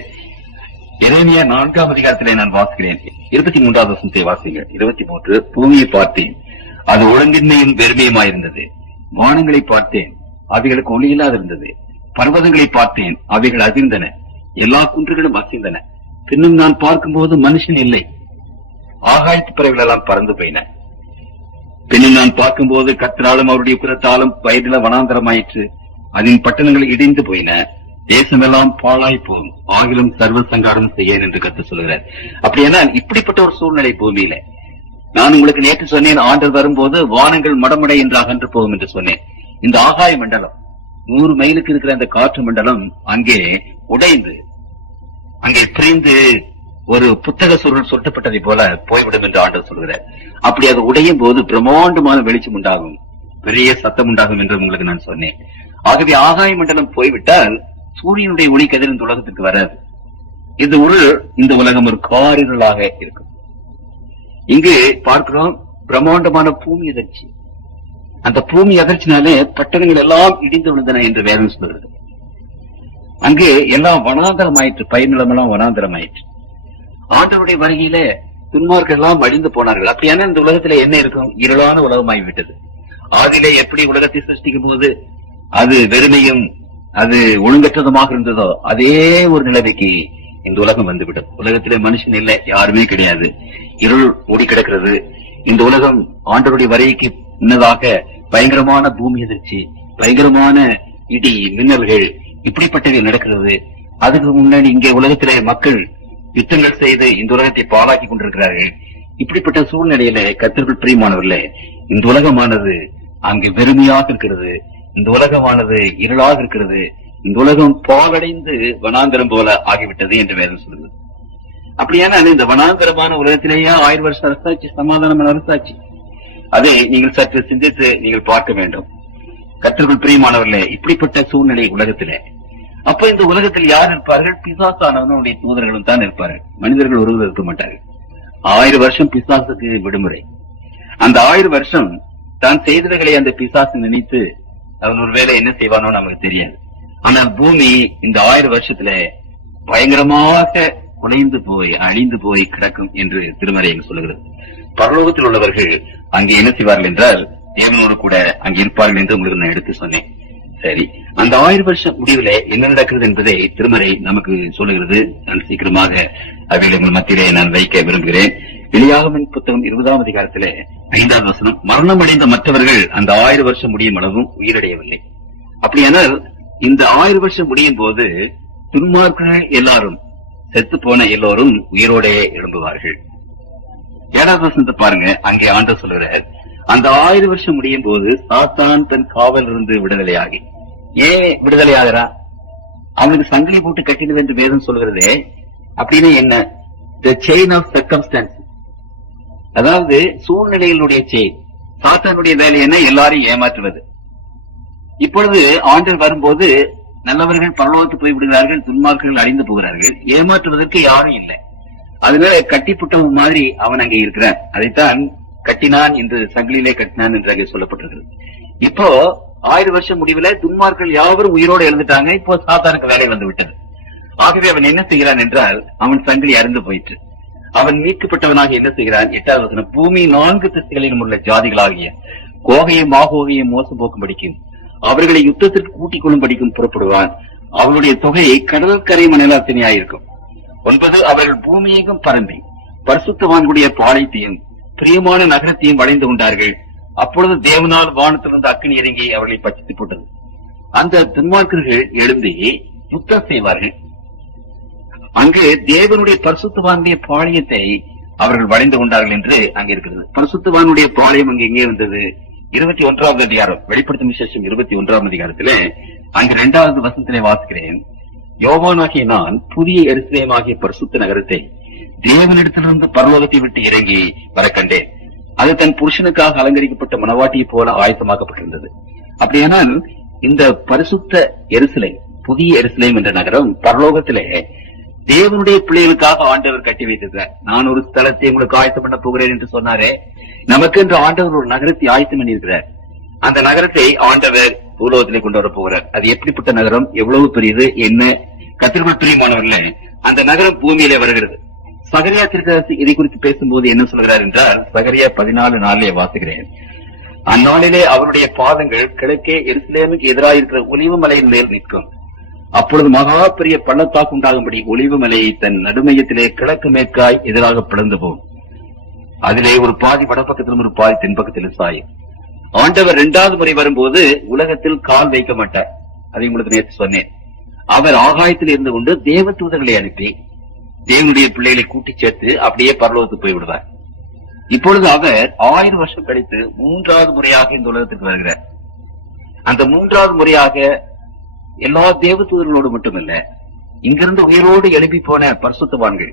எரேமியா 4ஆம் அதிகாரத்திலே நான் வாசிக்கிறேன். 23வது வசனத்தை வாசிங்க. 23, பூமியை பார்த்தேன், அது ஒழுங்கின்மையும் வெறுமையுமாயிருந்தது. வானங்களை பார்த்தேன், அவைகளுக்கு ஒளி இல்லாதிருந்தது. பர்வதங்களை பார்த்தேன், அவைகள் அதிர்ந்தன, எல்லா குன்றுகளும் அசைந்தன. பின்னும் நான் பார்க்கும்போது மனுஷன் இல்லை, ஆகாயத்து பறவைகள் எல்லாம் பறந்து போயின. பின்னும் நான் பார்க்கும்போது கர்த்தராலும் அவருடைய புறத்தாலும் வயதில வனாந்தரமாயிற்று. அதன் பட்டணங்கள் இடிந்து போயின, தேசமெல்லாம் பாழாய் போகும், ஆகிலும் சர்வ சங்காரம் செய்யேன் என்று கர்த்தர் சொல்கிறார். அப்படின்னா இப்படிப்பட்ட ஒரு சூழ்நிலை பூமியில. நான் உங்களுக்கு நேற்று சொன்னேன், ஆண்டவர் வரும்போது வானங்கள் மடமடை என்று அகன்று போகும் என்று சொன்னேன். இந்த ஆகாய மண்டலம் 100 மைலுக்கு இருக்கிற அந்த காற்று மண்டலம் அங்கே உடைந்து, அங்கே பிரிந்து ஒரு புத்தக சுருள் சொட்டப்பட்டதை போல போய்விடும் என்று ஆண்டவர் சொல்கிறார். அப்படி அது உடையும் போது பிரம்மாண்டமான வெளிச்சம் உண்டாகும், பெரிய சத்தம் உண்டாகும் என்று உங்களுக்கு நான் சொன்னேன். ஆகவே ஆகாய மண்டலம் போய்விட்டால் சூரியனுடைய ஒளி கதிர் இந்த உலகத்திற்கு வராது. இந்த உலகம் ஒரு காரிருளாக இருக்கும். இங்கு பார்க்கிறோம் பிரம்மாண்டமான பூமி அதிர்ச்சி. அந்த பூமி அதிர்ச்சினாலே பட்டணங்கள் எல்லாம் இடிந்து விழுந்தன என்று வேதம் சொல்கிறது. அங்கே எல்லாம் வனாந்தரமாயிற்று, பயிர் நிலமெல்லாம் வனாந்தரமாயிற்று. ஆண்டவருடைய வருகையில துன்மார்கள் எல்லாம் அழிந்து போனார்கள். அப்படியான இந்த உலகத்தில என்ன இருக்கும்? இருளான உலகமாகிவிட்டது. ஆதியிலே எப்படி உலகத்தை சிருஷ்டிக்கும் போது அது வெறுமையும் அது ஒழுங்கற்றதுமாக இருந்ததோ அதே ஒரு நிலைமைக்கு இந்த உலகம் வந்துவிடும். உலகத்திலே மனுஷன் இல்லை, யாருமே கிடையாது, இருள் மூடி கிடக்கிறது. இந்த உலகம் ஆண்டவருடைய வருகைக்கு முன்னதாக பயங்கரமான பூமி அதிர்ச்சி, பயங்கரமான இடி மின்னல்கள், இப்படிப்பட்டவை நடக்கிறது. அதுக்கு முன்னாடி இங்கே உலகத்திலே மக்கள் யுத்தங்கள் செய்து இந்த உலகத்தை பாழாக்கி கொண்டிருக்கிறார்கள். இப்படிப்பட்ட சூழ்நிலையில கர்த்தருக்குள் பிரியமானவர்களே, இந்த உலகமானது அங்கு வெறுமையாக இருக்கிறது, இந்த உலகமானது இருளாக இருக்கிறது, இந்த உலகம் பாழடைந்து வனாந்தரம் போல ஆகிவிட்டது என்று வேதம் சொல்லுது. அப்படியான இந்த வனாந்தரமான உலகத்திலேயே 1000 வருஷம் அரசாட்சி, சமாதானமான அரசாட்சி, அதை நீங்கள் சற்று சிந்தித்து நீங்கள் பார்க்க வேண்டும். கர்த்தருக்குள் பிரியமானவர்களே, இப்படிப்பட்ட சூழ்நிலை உலகத்திலே. அப்ப இந்த உலகத்தில் யார் இருப்பார்கள்? பிசாசானவனுடைய தூதர்களும் தான் இருப்பார்கள். மனிதர்கள் ஒருவர் இருக்க மாட்டார்கள். 1000 வருஷம் பிசாசுக்கு விடுமுறை. அந்த 1000 வருஷம் தான் செய்தவைகளை அந்த பிசாசு நினைத்து அவன் ஒருவேளை என்ன செய்வானோ நமக்கு தெரியாது. ஆனால் பூமி இந்த 1000 வருஷத்துல பயங்கரமாக குலைந்து போய் அழிந்து போய் கிடக்கும் என்று திருமறை சொல்லுகிறது. பரலோகத்தில் உள்ளவர்கள் அங்கே என்ன செய்வார்கள் என்றால் தேவனோடு கூட அங்கே இருப்பார்கள் என்று உங்களுக்கு நான் எடுத்து சொன்னேன். சரி, அந்த 1000 வருஷம் முடிவுல என்ன நடக்கிறது என்பதை திருமறை நமக்கு சொல்லுகிறது. நான் சீக்கிரமாக அவைகளை உங்கள் மத்தியிலே நான் வைக்க விரும்புகிறேன். வெளியாகமன் புத்தகம் 20ஆம் அதிகாரத்திலே 5வது வசனம், மரணம் அடைந்த மற்றவர்கள் அந்த 1000 வருஷம் முடியும் அளவும் உயிரடையவில்லை. அப்படியானால் இந்த 1000 வருஷம் முடியும் போது துன்மார்க்கர்கள் எல்லாரும், செத்து போன எல்லோரும் உயிரோடே எழும்புவார்கள். 7வது வசனத்தை பாருங்க. அங்கே ஆண்டவர் சொல்கிறார், அந்த 1000 வருஷம் முடியும் போது சாத்தான் தன் காவல் இருந்து விடுதலையாகி. ஏன் விடுதலையாகிறா? அவனுக்கு சங்கிலி போட்டு கட்டிடுது என்று வேதம் சொல்கிறதே. அப்படின்னு என்ன? The chain of circumstance, அதாவது சூழ்நிலைகளுடைய செயின். சாத்தானுடைய வேலை என்ன? எல்லாரையும் ஏமாற்றுவது. இப்பொழுது ஆண்டவர் வரும்போது நல்லவர்கள் பரலோகத்து போய் விடுகிறார்கள், துன்மார்க்கர்கள் அழிந்து போகிறார்கள். ஏமாற்றுவதற்கு யாரும் இல்லை. அதனால கட்டிப்புட்டவன் மாதிரி அவன் அங்கே இருக்கிறான். அதைத்தான் கட்டினான் என்று சங்கிலிலே கட்டினான் என்று அங்கே சொல்லப்பட்டிருக்கிறது. இப்போ 1000 வருஷம் முடிவுல துன்மார்கள் யாவரும் உயிரோடு எழுந்துட்டாங்க. இப்போ சாத்தானுக்கு வேலை வந்து விட்டது. ஆகவே அவன் என்ன செய்கிறான் என்றால் அவன் சங்கிலி அறுந்து போயிற்று. அவன் மீட்கப்பட்டவனாக என்ன செய்கிறான்? 8வது வசனம், பூமி 4 திசைகளிலும் உள்ள ஜாதிகளாகிய கோகையும் மாகோகையும் மோசம் போக்கும் படிக்கும், அவர்களை யுத்தத்திற்கு கூட்டிக் கொள்ளும் படிக்கும் புறப்படுவான். அவருடைய தொகையை கடற்கரை மணலாத்தினையாயிருக்கும். 9, அவர்கள் பூமியெங்கும் பரம்பி பரிசுத்தவான்களுடைய பாளையத்தையும் பிரியமான நகரத்தையும் வளைந்து கொண்டார்கள். அப்பொழுது தேவனால் வானத்திலிருந்து அக்கினி இறங்கி அவர்களை பச்சித்து போட்டது. அந்த துன்மார்க்கர்கள் எழும்பி யுத்தம் செய்வார்கள். அங்கு தேவனுடைய பரிசுத்தவானுடைய பாளையத்தை அவர்கள் வளைந்து கொண்டார்கள் என்று அங்கே இருக்கிறது. பரிசுத்தவானுடைய பாளையம் அங்கு எங்கே இருந்தது? 21வது அதிகாரம், வெளிப்படுத்தும் விசேஷம் 21ஆம் அதிகாரத்திலே அங்கு 2வது வசனத்திலே வாசிக்கிறேன். யோவானாகிய நான் புதிய எருசலேமாகிய பரிசுத்த நகரத்தை தேவனிடத்திலிருந்து பரலோகத்தை விட்டு இறங்கி வர கண்டேன். அது தன் புருஷனுக்காக அலங்கரிக்கப்பட்ட மணவாட்டியை போல ஆயத்தமாக்கப்பட்டிருந்தது. அப்படியானால் இந்த பரிசுத்த எருசலேம், புதிய எருசலேம் என்ற நகரம் பரலோகத்திலே தேவனுடைய பிள்ளைகளுக்காக ஆண்டவர் கட்டி வைத்திருக்கிறார். நான் ஒரு ஸ்தலத்தை உங்களுக்கு ஆயத்தம் பண்ண போகிறேன் என்று சொன்னாரே, நமக்கு என்று ஆண்டவர் ஒரு நகரத்தை ஆயத்தம் பண்ணியிருக்கிறார். அந்த நகரத்தை ஆண்டவர் பூலோகத்திலே கொண்டு வர போகிறார். அது எப்படிப்பட்ட நகரம், எவ்வளவு பெரியது, என்ன கர்த்தருக்குள் பிரியமானவர்களே, அந்த நகரம் பூமியிலே வருகிறது. சகரியா தீர்க்கதரிசி இதை குறித்து பேசும்போது என்ன சொல்கிறார் என்றால், சகரியா 14:4 வாசிக்கிறேன். அந்நாளிலே அவருடைய பாதங்கள் கிழக்கே எருசலேமுக்கு எதிராக இருக்கிற ஒலிவ மலையின் மேல் நிற்கும். அப்பொழுது மகா பெரிய பள்ளத்தாக்கு உண்டாகும்படி ஒலிவ மலையை தன் நடுமையத்திலே கிழக்கு மேற்காய் எதிராக பிளந்து போகும். அதிலே ஒரு பாதி வடப்பக்கத்திலும் ஒரு பாதி தென்பக்கத்திலும் சாயும். ஆண்டவர் 2வது முறை வரும்போது உலகத்தில் கால் வைக்க மாட்டார். அதை உங்களுக்கு நேற்று சொன்னேன். அவர் ஆகாயத்தில் இருந்து கொண்டு தேவ தூதர்களை அனுப்பி தேவனுடைய பிள்ளைகளை கூட்டி சேர்த்து அப்படியே பரலோகத்துக்கு போய் விடுவார். இப்பொழுது அவர் 1000 வருஷம் கழித்து 3வது முறையாக இந்த உலகத்திற்கு வருகிறார். அந்த 3வது முறையாக எல்லா தேவ தூதர்களோடு மட்டுமல்ல, இங்கிருந்து உயிரோடு எழுப்பி போன பரிசுத்தவான்கள்,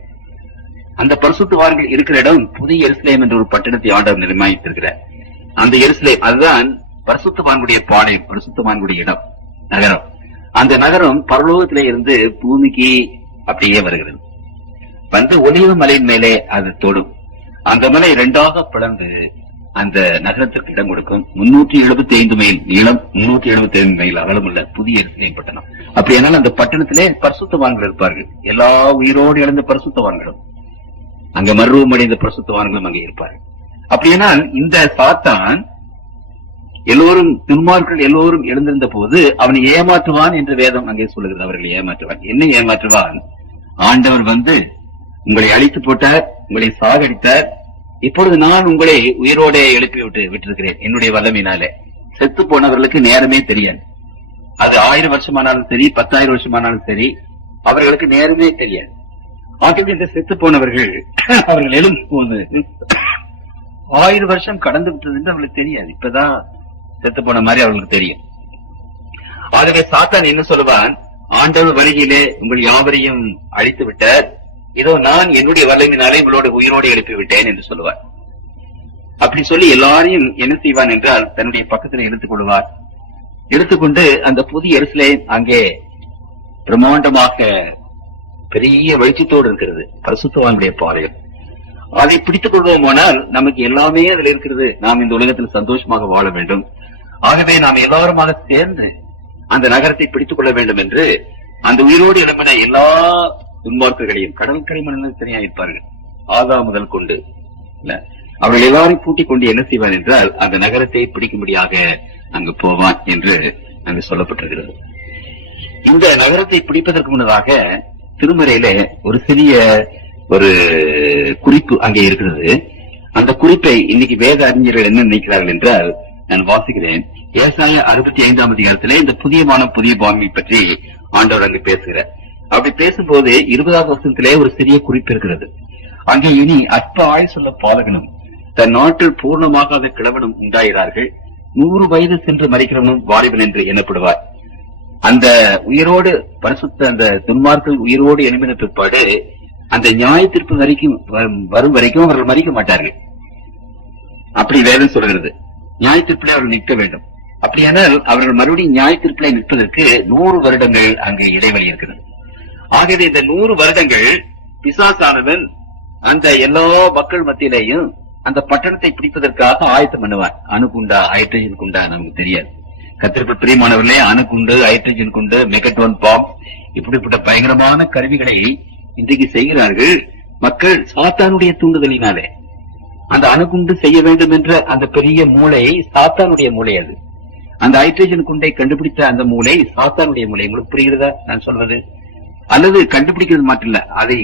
அந்த பரிசுத்தவான்கள் இருக்கிற இடம் புதிய எருசலேம் என்ற ஒரு பட்டணத்தை ஆண்டவர் நிர்மாணித்திருக்கிறார். அந்த எருசலேம் அதுதான் பரிசுத்தவான்களுடைய பாளையம், பரிசுத்தவான்களுடைய இடம், நகரம். அந்த நகரம் பரலோகத்திலே இருந்து பூமிக்கு அப்படியே வருகிறது. வந்து ஒலிவ மலையின் மேலே அது தொடும். அந்த மலை 2ஆக பிளந்து அந்த நகரத்திற்கு இடம் கொடுக்கும். 375 மைல் நீளம், 375 மைல் அகலம் உள்ள புதிய எருசலேம் பட்டணம். அப்படியானால் அந்த பட்டணத்திலே பரிசுத்தவான்கள் இருப்பார்கள். எல்லா உயிரோடு எழுந்த பரிசுத்தவான்களும், அங்க மறுரூபமடைந்த பரிசுத்தவான்களும் அங்கே இருப்பார்கள். அப்படியானால் இந்த சாத்தான் எல்லோரும் துன்மார்கள் எல்லோரும் எழுந்திருந்த போது அவனை ஏமாற்றுவான் என்று வேதம் அங்கே சொல்லுகிறது. அவர்களை ஏமாற்றுவான். என்ன ஏமாற்றுவான்? ஆண்டவர் வந்து உங்களை அழித்து போட்டார், உங்களை சாகடித்தார், இப்பொழுது நான் உங்களை உயிரோட எழுப்பி விட்டிருக்கிறேன் என்னுடைய வல்லமையினாலே. செத்து போனவர்களுக்கு நேரமே தெரியாது. அது 1000 வருஷமானாலும் சரி, 10,000 வருஷமானாலும் சரி, அவர்களுக்கு நேரமே தெரியாது. ஆகவே இந்த செத்து போனவர்கள் அவர்கள் எழும்பும் போது 1000 வருஷம் கடந்து விட்டது என்று அவர்களுக்கு தெரியாது. இப்பதான் செத்து போன மாதிரி அவர்களுக்கு தெரியும். ஆகவே சாத்தான் என்ன சொல்லுவான்? ஆண்டவர் வருகையிலே உங்கள் யாவரையும் அழித்து விட்டார், இதோ நான் என்னுடைய வல்லமையினாலே உங்களோட உயிரோடு எழுப்பி விட்டேன் என்று சொல்லுவார். அப்படி சொல்லி எல்லாரையும் என்ன செய்வான் என்றால் தன்னுடைய பக்கத்தில் எடுத்துக் கொள்வார். எடுத்துக்கொண்டு அந்த புதிய எருசலேம் அங்கே பிரம்மாண்டமாக பெரிய வெளிச்சத்தோடு இருக்கிறது, பரிசுத்தவானுடைய பாளையம். அதை பிடித்துக் கொள்வோமானால் நமக்கு எல்லாமே அதில் இருக்கிறது. நாம் இந்த உலகத்தில் சந்தோஷமாக வாழ வேண்டும். ஆகவே நாம் எல்லாருமாக சேர்ந்து அந்த நகரத்தை பிடித்துக் கொள்ள வேண்டும் என்று அந்த உயிரோடு எழுப்பின எல்லா துன்மார்க்கர்களையும், கடற்கரை மனிதர்கள் தனியா இருப்பார்கள், ஆதா முதல் கொண்டு அவர்கள் எல்லாரையும் கூட்டிக் கொண்டு என்ன செய்வான் என்றால் அந்த நகரத்தை பிடிக்கும்படியாக அங்கு போவான் என்று அங்கு சொல்லப்பட்டிருக்கிறது. இந்த நகரத்தை பிடிப்பதற்கு முன்னதாக திருமறையில ஒரு சிறிய ஒரு குறிப்பு அங்கே இருக்கிறது. அந்த குறிப்பை இன்னைக்கு வேத அறிஞர்கள் என்ன நினைக்கிறார்கள் என்றால், நான் வாசிக்கிறேன். ஏசாயா 65ஆம் அதிகாரத்திலே இந்த புதிய வானம் புதிய பூமி பற்றி ஆண்டவர் அங்கு பேசுகிறார். அப்படி பேசும்போது 20வது வசனத்திலே ஒரு சிறிய குறிப்பு இருக்கிறது. அங்கே இனி அற்ப ஆயுசுள்ள பாலகனும் தன் நாட்டில் பூர்ணமாகாத கிழவனும் உண்டாகிறார்கள், 100 வயது சென்று மறிக்கிறவனும் வாலிபன் என்று எண்ணப்படுவார். அந்த உயிரோடு பரிசுத்த அந்த துன்மார்கள் உயிரோடு எழுப்பின பிற்பாடு அந்த நியாய தீர்ப்பு வரைக்கும் வரும் வரைக்கும் அவர்கள் மறிக்க மாட்டார்கள். அப்படி வேதம் சொல்கிறது. நியாய தீர்ப்பிலே அவர்கள் நிற்க வேண்டும். அப்படியானால் அவர்கள் மறுபடியும் நியாய தீர்ப்பிலே நிற்பதற்கு 100 வருடங்கள் அங்கு இடைவெளி இருக்கிறது. ஆகவே இந்த 100 வருடங்கள் பிசாசானவன் அந்த எல்லா மக்கள் மத்தியிலேயும் அந்த பட்டணத்தை பிடிப்பதற்காக ஆயத்தம் பண்ணுவான். அணுகுண்டா, ஹைட்ரஜன் குண்டா நமக்கு தெரியாது. கத்திற்குள் பிரியமானவர்களே, அணுகுண்டு, ஹைட்ரஜன் குண்டு, மெகட்ரோன் பாம், இப்படிப்பட்ட பயங்கரமான கருவிகளை இன்றைக்கு செய்கிறார்கள் மக்கள் சாத்தானுடைய தூண்டுதலினாலே. அந்த அணுகுண்டு செய்ய வேண்டும் என்ற அந்த பெரிய மூளை சாத்தானுடைய மூளை. அது அந்த ஹைட்ரஜன் குண்டை கண்டுபிடித்த அந்த மூளை சாத்தானுடைய மூளை. உங்களுக்கு புரிகிறதா நான் சொல்வது? அல்லது கண்டுபிடிக்கிறது மட்டும் இல்ல, அதை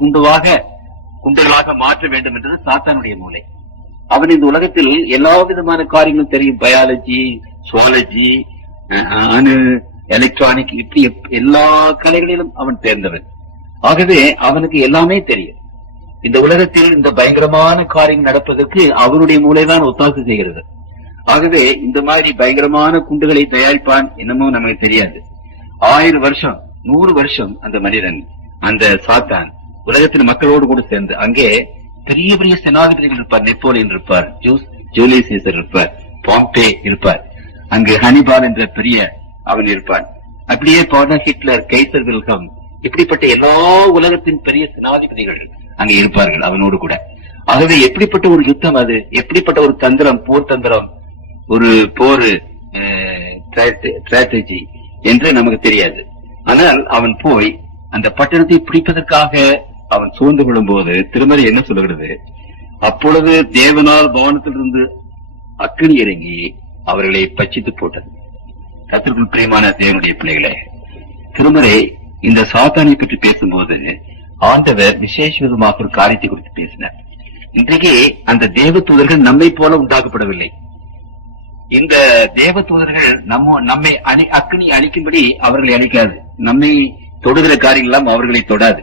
குண்டுகளாக மாற்ற வேண்டும் என்றது சாத்தானுடைய மூளை. அவன் இந்த உலகத்தில் எல்லா விதமான காரியங்களும் தெரியும். பயாலஜி, சுவாலஜி, அணு, எலக்ட்ரானிக், இப்படி எல்லா கலைகளிலும் அவன் தேர்ந்தவன். ஆகவே அவனுக்கு எல்லாமே தெரியும். இந்த உலகத்தில் இந்த பயங்கரமான காரியம் நடப்பதற்கு அவருடைய மூளைதான் ஒத்தாசை செய்கிறது. ஆகவே இந்த மாதிரி பயங்கரமான குண்டுகளை தயாரிப்பான் என்னமோ நமக்கு தெரியாது. 1000 வருஷம் 100 வருஷம் அந்த மனிதன், அந்த சாத்தான் உலகத்தின் மக்களோடு கூட சேர்ந்து அங்கே பெரிய பெரிய சேனாதிபதிகள் இருப்பார். நெப்போலியன் இருப்பார், ஜூலியஸ் சீசர் இருப்பார், பாம்பே இருப்பார், அங்கு ஹனிபால் என்ற பெரிய அவன் இருப்பான். அப்படியே ஹிட்லர், கைசர் வில்ஹம், இப்படிப்பட்ட எல்லா உலகத்தின் பெரிய சேனாதிபதிகள் அங்கே இருப்பார்கள் அவனோடு கூட. ஆகவே எப்படிப்பட்ட ஒரு யுத்தம் அது, எப்படிப்பட்ட ஒரு தந்திரம், போர் தந்திரம், ஒரு போர் ஸ்ட்ராட்டஜி என்று நமக்கு தெரியாது. ஆனால் அவன் போய் அந்த பட்டணத்தை பிடிப்பதற்காக அவன் சூழ்ந்து கொள்ளும் போது திருமறை என்ன சொல்லுகிறது? அப்பொழுது தேவனால் வானத்திலிருந்து அக்கினி இறங்கி அவர்களை பட்சித்து போட்டது. கர்த்தருக்குள் பிரியமான தேவனுடைய பிள்ளைகளே, திருமறை இந்த சாத்தானை பற்றி பேசும்போது ஆண்டவர் விசேஷ விதமாக ஒரு காரியத்தை குறித்து பேசினார். இன்றைக்கு அந்த தேவ தூதர்கள் நம்மை போல உண்டாக்கப்படவில்லை. இந்த தேவ தூதர்கள் நம்மை அக்கினி அழிக்கும்படி அவர்களை அழிக்காது. நம்மை தொடுகிற காரியங்கள் எல்லாம் அவர்களை தொடாது.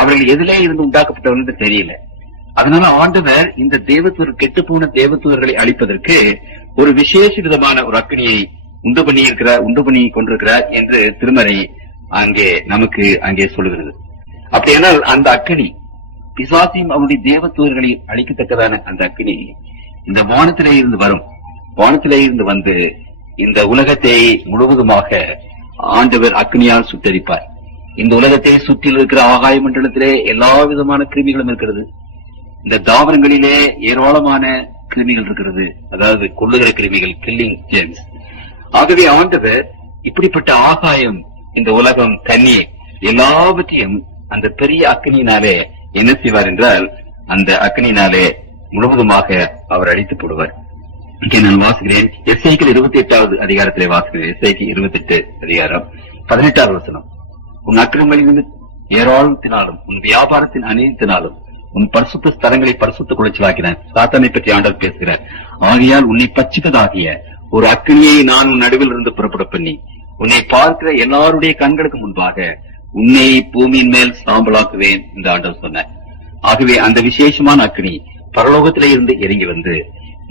அவர்கள் எதிலே இருந்து உண்டாக்கப்பட்டவர்கள் தெரியல. அதனால ஆண்டவர் இந்த தேவதூதர், கெட்டு போன தேவதூதர்களை அழிப்பதற்கு ஒரு விசேஷ விதமான ஒரு அக்கினியை உண்டு பண்ணி கொண்டிருக்கிறார் என்று திருமறை அங்கே சொல்லுகிறது. அப்படியானால் அந்த அக்கினி பிசாசையும் அவருடைய தேவதூதர்களை அழிக்கத்தக்கதான அந்த அக்கினி இந்த வானத்திலே இருந்து வரும். வானத்திலே இருந்து வந்து இந்த உலகத்தை முழுவதுமாக ஆண்டவர் அக்னியால் சுட்டரிப்பார். இந்த உலகத்தை சுற்றில் இருக்கிற ஆகாய மண்டலத்திலே எல்லா விதமான கிருமிகளும் இருக்கிறது. இந்த தாவரங்களிலே ஏராளமான கிருமிகள் இருக்கிறது, அதாவது கொள்ளுகிற கிருமிகள், கில்லிங் ஜெர்ம்ஸ். ஆகவே ஆண்டவர் இப்படிப்பட்ட ஆகாயம், இந்த உலகம், தண்ணீர் எல்லாவற்றையும் அந்த பெரிய அக்னியினாலே என்ன செய்வார் என்றால், அந்த அக்னியினாலே முழுவதுமாக அவர் அழித்து போடுவார். இங்கே நான் வாசிக்கிறேன், எஸ்ஐக்கள் 28வது அதிகாரத்திலே வாசிக்கிறேன். எஸ்ஐக்கள் 28 அதிகாரம் 18வது வசனம். உன் அக்கிரமங்களின் ஏராளத்தினாலும் உன் வியாபாரத்தின் அநீதியினாலும் உன் பரிசுத்த ஸ்தலங்களை பரிசுத்த குலைச்சலாக்கினார். சாத்தானை பற்றி ஆண்டவர் பேசுகிறார். ஆகையால் உன்னை பட்சிப்பதாகிய ஒரு அக்கினியை நான் உன் நடுவில் இருந்து புறப்பட பண்ணி உன்னை பார்க்கிற எல்லாருடைய கண்களுக்கு முன்பாக உன்னை பூமியின் மேல் சாம்பலாக்குவேன் என்று ஆண்டவர் சொன்னார். ஆகவே அந்த விசேஷமான அக்கினி பரலோகத்திலே இருந்து இறங்கி வந்து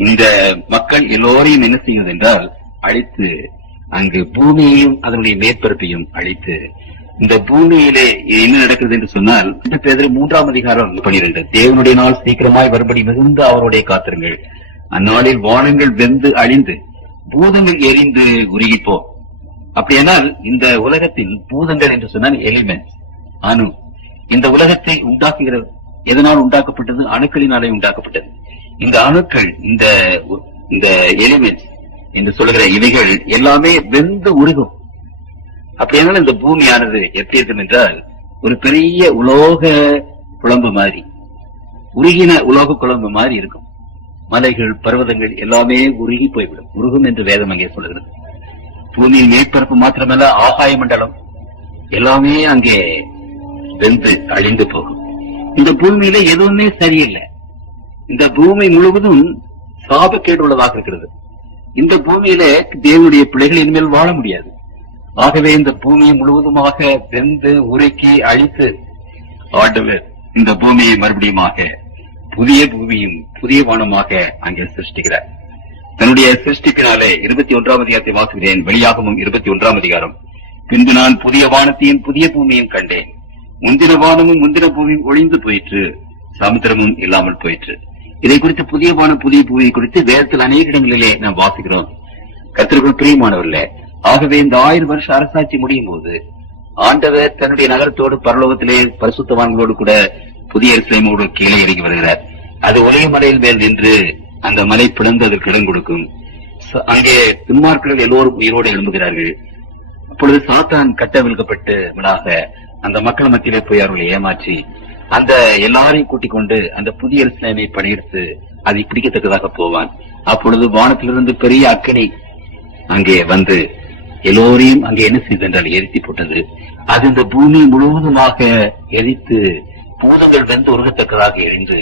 இந்த மக்கள் எல்லோரையும் என்ன செய்வது என்றால் அழித்து, அங்கு பூமியையும் அதனுடைய மேற்பரப்பையும் அழித்து, இந்த பூமியிலே என்ன நடக்கிறது என்று சொன்னால், பேதுரு 3ஆம் அதிகாரம் 12, தேவனுடைய நாள் சீக்கிரமாய் வரும்படி மிகுந்த அவருடைய காத்திருங்கள். அந்நாளில் வானங்கள் வெந்து அழிந்து பூதங்கள் எரிந்து உருகிப்போ. அப்படியானால் இந்த உலகத்தில் பூதங்கள் என்று சொன்னால் எலிமெண்ட்ஸ், அணு. இந்த உலகத்தை உண்டாக்குகிற எதனால் உண்டாக்கப்பட்டது? அணுக்களினாலே உண்டாக்கப்பட்டது. இந்த அணுக்கள், இந்த எலிமெண்ட்ஸ் என்று சொல்லுகிற இவைகள் எல்லாமே வெந்து உருகும். அப்படியானால் இந்த பூமியானது எப்படி இருக்கும் என்றால், ஒரு பெரிய உலோக குழம்பு மாதிரி, உருகின உலோக குழம்பு மாதிரி இருக்கும். மலைகள், பர்வதங்கள் எல்லாமே உருகி போய்விடும். உருகும் என்று வேதம் அங்கே சொல்லுகிறது. பூமியின் மேற்பரப்பு மாத்திரமல்ல, ஆகாய மண்டலம் எல்லாமே அங்கே வெந்து அழிந்து போகும். இந்த பூமியில எதுவுமே சரியில்லை. இந்த பூமி முழுவதும் சாபக்கேடு உள்ளதாக இருக்கிறது. இந்த பூமியில தேவனுடைய பிள்ளைகள் இனிமேல் வாழ முடியாது. ஆகவே இந்த பூமியை முழுவதுமாக வெந்து உருக்கி அழித்து ஆண்டவர் இந்த பூமியை மறுபடியுமாக புதிய பூமியும் புதிய வானமாக அங்கே சிருஷ்டிக்கிறார். தன்னுடைய சிருஷ்டிப்பினாலே 21ஆம் அதிகாரத்தை வாசிக்கிறேன். வெளியாகமும் 21ஆம் அதிகாரம். பின்பு நான் புதிய வானத்தையும் புதிய பூமியும் கண்டேன். முந்தின வானமும் முந்தின பூமியும் ஒழிந்து போயிற்று, சமுத்திரமும் இல்லாமல் போயிற்று. இதை குறித்து புதிய வானம் புதிய பூமியை குறித்து வேதத்தில் அநேக இடங்களிலே நாம் வாசிக்கிறோம். கர்த்தருக்குள் பிரியமானவர்களே, ஆகவே இந்த 1000 வருஷ அரசாட்சி முடியும் போது ஆண்டவர் தன்னுடைய நகரத்தோடு பரலோகத்திலே பரிசுத்தவான்களோடு கூட புதிய எருசலேமோடு கீழே இறங்கி வருகிறார். அது ஒரே மலையில் மேல் நின்று அந்த மலை பிளந்து அதற்கு இடம் கொடுக்கும். அங்கே துன்மார்க்கர்கள் எல்லோரும் உயிரோடு எழும்புகிறார்கள். அப்பொழுது சாத்தான் கட்டவிழ்க்கப்பட்டு விடாக அந்த மக்கள் மத்தியிலே போய் அவர்களை ஏமாற்றி அந்த எல்லாரையும் கூட்டிக் கொண்டு அந்த புதிய எருசலேமை படையெடுத்து அதை பிடிக்கத்தக்கதாக போவான். அப்பொழுது வானத்திலிருந்து பெரிய அக்கினி அங்கே வந்து எல்லோரையும் அங்கே என்ன செய்தென்றால் எரித்தி போட்டது. அது இந்த பூமி முழுவதுமாக எரித்து பூதங்கள் வெந்து உருகத்தக்கதாக எரிந்து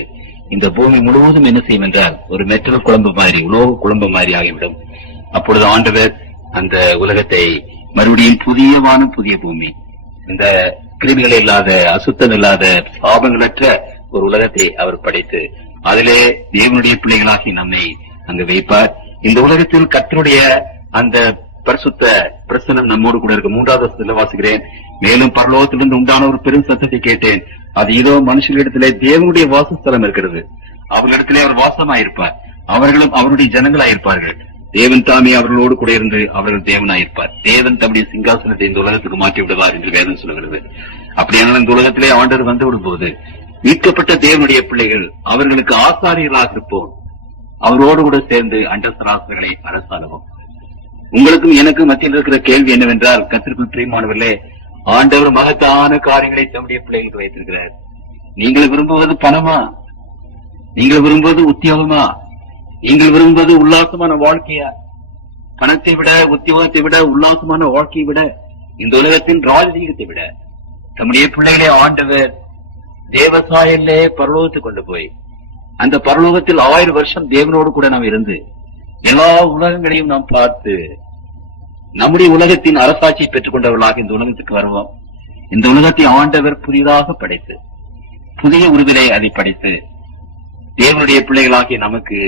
இந்த பூமி முழுவதும் என்ன செய்யும் என்றால் ஒரு மெட்டல் குழம்பு மாதிரி, உலோக குழம்பு மாதிரி ஆகிவிடும். அப்பொழுது ஆண்டவர் அந்த உலகத்தை மறுபடியும் புதிய வானம் புதிய பூமி, இந்த கிருமிகள் இல்லாத, அசுத்தம் இல்லாத, சாபங்களற்ற ஒரு உலகத்தை அவர் படைத்து அதிலே தேவனுடைய பிள்ளைகளாகி நம்மை அங்கு வைப்பார். இந்த உலகத்தில் கர்த்தருடைய அந்த பரிசுத்த பிரசனம் நம்மோடு கூட இருக்கு. 3வது வசனத்துல வாசிக்கிறேன், மேலும் பரலோகத்திலிருந்து உண்டான ஒரு பெரும் சத்தத்தை கேட்டேன், அது இதோ மனுஷர்களிடத்திலே தேவனுடைய வாசஸ்தலம் இருக்கிறது, அவர்களிடத்திலே அவர் வாசமாயிருப்பார், அவர்களும் அவருடைய ஜனங்களாயிருப்பார்கள், தேவன் தாமே அவர்களோடு கூட இருந்து அவர்கள் தேவனாயிருப்பார், தேவன் தம்முடைய சிங்காசனத்தை இந்த உலகத்துக்கு மாற்றி விடுவார் என்று வேதம் சொல்கிறது. அப்படியான இந்த உலகத்திலே ஆண்டவர் வந்து விடும் போது மீட்கப்பட்ட தேவனுடைய பிள்ளைகள் அவர்களுக்கு ஆசாரியர்களாக இருப்போம், அவரோடு கூட சேர்ந்து அண்டசராசர்களை அரசாளுவோம். உங்களுக்கும் எனக்கும் மத்தியில் இருக்கிற கேள்வி என்னவென்றால், கர்த்தருக்குள் பிரியமானவர்களே, ஆண்டவர் மகத்தான காரியங்களை தம்முடைய பிள்ளைகளுக்கு வைத்திருக்கிறார். நீங்கள் விரும்புவது பணமா? நீங்கள் விரும்புவது உத்தியோகமா? நீங்கள் விரும்புவது உல்லாசமான வாழ்க்கையா? பணத்தை விட, உத்தியோகத்தை விட, உல்லாசமான வாழ்க்கையை விட, இந்த உலகத்தின் ராஜரீகத்தை விட தம்முடைய பிள்ளைகளே ஆண்டவர் தேவசாயல்லே பரலோகத்துக்கு கொண்டு போய் அந்த பரலோகத்தில் 1000 வருஷம் தேவனோடு கூட நாம் இருந்து எல்லா உலகங்களையும் நாம் பார்த்து நம்முடைய உலகத்தின் அரசாட்சியை பெற்றுக் கொண்டவர்களாக இந்த உலகத்துக்கு வருவோம். இந்த உலகத்தை ஆண்டவர் புதிதாக படைத்து, புதிய உருவிலே அதை படைத்து தேவனுடைய பிள்ளைகளாகிய நமக்கு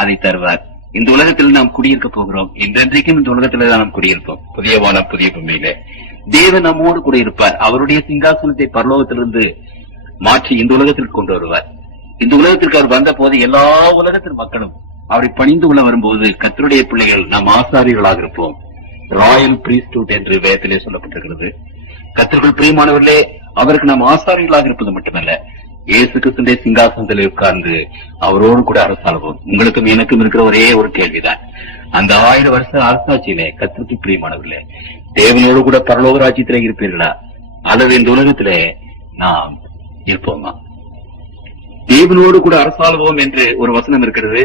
அதை தருவார். இந்த உலகத்தில் நாம் குடியிருக்க போகிறோம். இன்றைக்கும் இந்த உலகத்தில் தான் நாம் குடியிருப்போம். புதிய வானம் புதிய பூமியில தேவன் நம்மோடு கூட இருப்பார். அவருடைய சிங்காசனத்தை பரலோகத்திலிருந்து மாற்றி இந்த உலகத்திற்கு கொண்டு வருவார். இந்த உலகத்திற்கு அவர் வந்த போது எல்லா உலகத்தின் மக்களும் அவரை பணிந்து கொள்ள வரும்போது கர்த்தருடைய பிள்ளைகள் நாம் ஆசாரியர்களாக இருப்போம். ராயல் பிரீஸ்ட்ஹுட் என்று வேதத்திலே சொல்லப்பட்டிருக்கிறது. கர்த்தருக்குள் பிரியமானவர்களே, அவருக்கு நாம் ஆசாரியர்களாக இருப்பது மட்டுமல்ல, இயேசு கிறிஸ்துவின் சிங்காசனத்தில் உட்கார்ந்து அவரோடு கூட அரசாளுவோம். உங்களுக்கும் எனக்கும் இருக்கிற ஒரே ஒரு கேள்விதான், அந்த 1000 வருஷ அரசாட்சியிலே கர்த்தருக்கு பிரியமானவர்களே தேவனோடு கூட பரலோக ராஜ்யத்திலே இருப்பீர்களா, அல்லது இந்த உலகத்திலே நாம் இருப்போமா? தேவனோடு கூட அரசாளுவோம் என்று ஒரு வசனம் இருக்கிறது.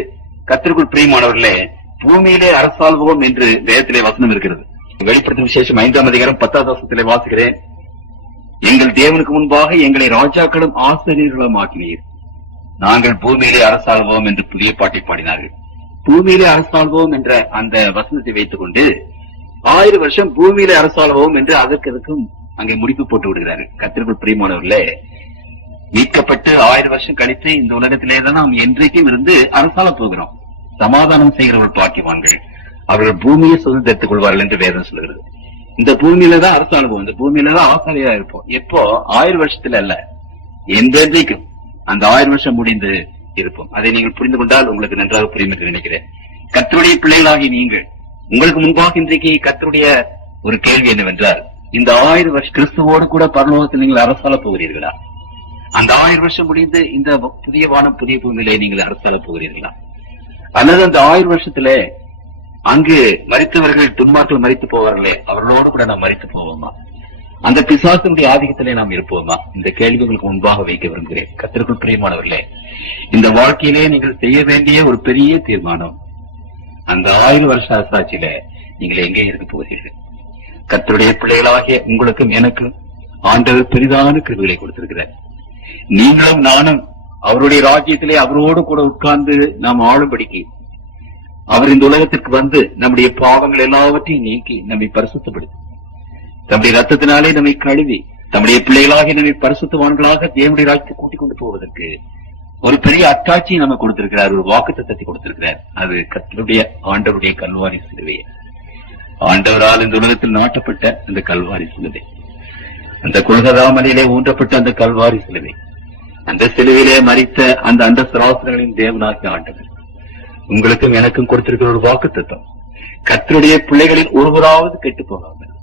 கர்த்தருக்குள் பிரியமானவர்களே, பூமியிலே அரசாள்வோம் என்று வேதத்திலே வசனம் இருக்கிறது. வெளிப்படுத்தும் விசேஷம் 5ஆம் அதிகாரம் 10வது வசனத்திலே வாசிக்கிறேன், எங்கள் தேவனுக்கு முன்பாக எங்களை ராஜாக்களும் ஆசிரியர்களும் ஆக்கினீர், நாங்கள் பூமியிலே அரசாள்வோம் என்று புதிய பாட்டை பாடினார்கள். பூமியிலே அரசாள்வோம் என்ற அந்த வசனத்தை வைத்துக் கொண்டு 1000 வருஷம் பூமியிலே அரசாள்வோம் என்று அதற்கும் அங்கே முடிப்பு போட்டு விடுகிறார்கள். கர்த்தருக்குள் பிரியமானவர்களே, மீட்கப்பட்டு 1000 வருஷம் கழித்து இந்த உலகத்திலேதான் நாம் என்றைக்கும் இருந்து அரசாள போகிறோம். சமாதானம் செய்கிறவர்கள் பாக்கியவான்கள், அவர்கள் பூமியை சுதந்திரத்துக் கொள்வார்கள் என்று வேதம் சொல்கிறது. இந்த பூமியில தான் அரசாளுவோம், இந்த பூமியில தான் ஆசாரியா இருப்போம். எப்போ? 1000 வருஷத்துல அல்ல, என்றைக்கும் அந்த 1000 வருஷம் முடிந்து இருப்போம். அதை நீங்கள் புரிந்து கொண்டால் உங்களுக்கு நன்றாக புரியும் என்று நினைக்கிறேன். கர்த்தருடைய பிள்ளைகளாகி நீங்கள், உங்களுக்கு முன்பாக இன்றைக்கு கர்த்தருடைய ஒரு கேள்வி என்னவென்றால், இந்த 1000 வருஷம் கிறிஸ்துவோடு கூட பரலோகத்தில் நீங்கள் அரசாள போகிறீர்களா? அந்த 1000 வருஷம் முடிந்து இந்த புதிய வானம் புதிய பூமியிலே நீங்கள் அரசாள போகிறீர்களா? அல்லது அந்த 1000 வருஷத்துல அங்கு மரித்தவர்கள் துன்மார்கள் மரித்து போவார்களே, அவர்களோடு கூட நாம் மரித்து போவோமா? அந்த பிசாசனுடைய ஆதிக்கத்திலே நாம் இருப்போமா? இந்த கேள்விகளுக்கு முன்பாக வைக்க விரும்புகிறேன். கர்த்தருக்குள் பிரியமானவர்களே, இந்த வாழ்க்கையிலே நீங்கள் செய்ய வேண்டிய ஒரு பெரிய தீர்மானம், அந்த 1000 வருஷ அரசாட்சியில நீங்கள் எங்கே இருக்க போகிறீர்கள்? கர்த்தருடைய பிள்ளைகளாகிய உங்களுக்கும் எனக்கும் ஆண்டவர் பெரிதான கிருபைகளை கொடுத்திருக்கிறார். நீங்களும் நானும் அவருடைய ராஜ்யத்திலே அவரோடு கூட உட்கார்ந்து நாம் ஆளும்படிக்கு அவர் இந்த உலகத்திற்கு வந்து நம்முடைய பாவங்கள் எல்லாவற்றையும் நீக்கி நம்மை பரிசுத்தப்படுத்தி தம்முடைய ரத்தத்தினாலே நம்மை கழுவி தம்முடைய பிள்ளைகளாக நம்மை பரிசுத்தவான்களாக தேவனுடைய ராஜ்யத்தை கூட்டிக் கொண்டு போவதற்கு ஒரு பெரிய அத்தாட்சியை நம்ம கொடுத்திருக்கிறார், ஒரு வாக்குத்தத்தத்தை கொடுத்திருக்கிறார். அது கர்த்தருடைய ஆண்டவருடைய கல்வாரி சிலுவை. ஆண்டவரால் இந்த உலகத்தில் நாட்டப்பட்ட அந்த கல்வாரி சிலுவை, அந்த குலகதாமலையிலே ஊன்றப்பட்ட அந்த கல்வாரி சிலுவை, அந்த சிலுவையிலே மரித்த அந்த அண்டசராசனங்களின் தேவனாகிய ஆண்டவர் உங்களுக்கும் எனக்கும் கொடுத்திருக்கிற ஒரு வாக்குத்தத்தம், கர்த்தருடைய பிள்ளைகளில் ஒருவராவது கெட்டு போகாமல்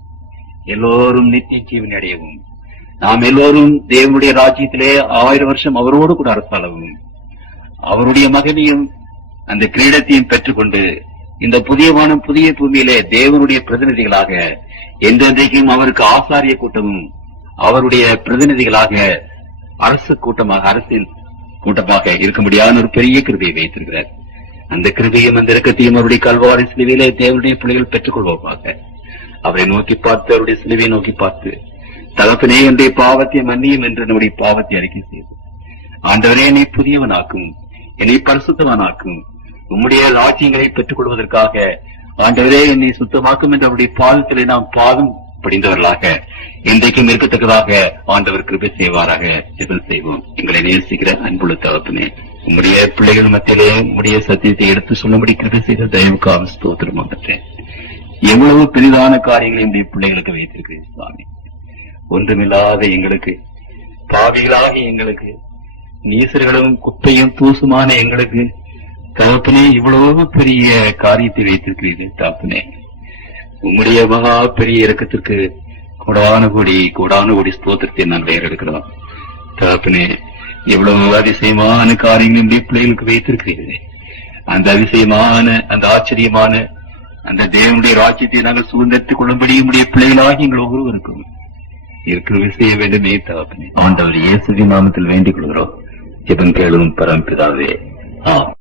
எல்லோரும் நித்திய ஜீவன் அடையவும், நாம் எல்லோரும் தேவனுடைய ராஜ்யத்திலே 1000 வருஷம் அவரோடு கூட அரசாளவும், அவருடைய மகனையும் அந்த கிரீடத்தையும் பெற்றுக்கொண்டு இந்த புதிய வானம் புதிய பூமியிலே தேவனுடைய பிரதிநிதிகளாக என்றென்றைக்கும் அவருக்கு ஆசாரிய கூட்டமும் அவருடைய பிரதிநிதிகளாக அரசு கூட்டமாக அரசியல் கூட்டமாக இருக்க முடியாத ஒரு பெரிய கிருபையை வைத்திருக்கிறார். அந்த கிருபையும் அந்த இரக்கத்தையும் அவருடைய கல்வாரி சிலுவையிலே தேவனுடைய பிள்ளைகள் பெற்றுக் கொள்வோமாக. அவரை நோக்கி பார்த்து, அவருடைய சிலுவையை நோக்கி பார்த்து, தகப்பனே என்னுடைய பாவத்தை மன்னியும் என்று நம்முடைய பாவத்தை அறிக்கை செய்து, ஆண்டவரே என்னை புதியவனாக்கும், என்னை பரிசுத்தவனாக்கும், உம்முடைய ராஜ்யங்களை பெற்றுக் கொள்வதற்காக ஆண்டவரே என்னை சுத்தமாக்கும் என்று அவருடைய பாதத்திலே நாம் பாதம் படிந்தவர்களாக இன்றைக்கும் இருக்கத்தக்கதாக ஆண்டவர் கிருபை செய்வாராக. ஜெபம் செய்வோம். எங்களை நேசிக்கிற அன்புள்ள தகப்பனே, உம்முடைய பிள்ளைகள் மத்தியிலே உம்முடைய சத்தியத்தை எடுத்து சொல்லும்படி கிருபை செய்த தயவுக்காக ஸ்தோத்திரமாகட்டேன். எவ்வளவு பெரிதான காரியங்களை உடைய பிள்ளைகளுக்கு வைத்திருக்கிறேன் சுவாமி. ஒன்றுமில்லாத எங்களுக்கு, பாவிகளாக எங்களுக்கு, நீசர்களும் குப்பையும் தூசுமான எங்களுக்கு தகப்பனே இவ்வளவு பெரிய காரியத்தை வைத்திருக்கிறீர்கள் தகப்பனே. உம்முடைய மகா பெரிய இறக்கத்திற்கு கோடான கோடி ஸ்தோத்திரத்தை நான் பெயர் எடுக்கிறோம் தகப்பனே. எவ்வளவு அதிசயமான காரியங்கள் பிள்ளைகளுக்கு வைத்திருக்கிறீர்கள். அந்த அதிசயமான, அந்த ஆச்சரியமான அந்த தேவனுடைய ராஜ்யத்தை நாங்கள் சுதந்திரத்துக் கொள்ளும்படி உடைய பிள்ளைகளாகி எங்கள் ஒவ்வொருவருக்கும் இருக்கிற செய்ய வேண்டுமே தகப்பனே. ஆண்டவர் இயேசுவின் நாமத்தில் வேண்டிக் கொள்கிறோம். ஜெபம் கேளும் பரம்பிதாவே. ஆம்.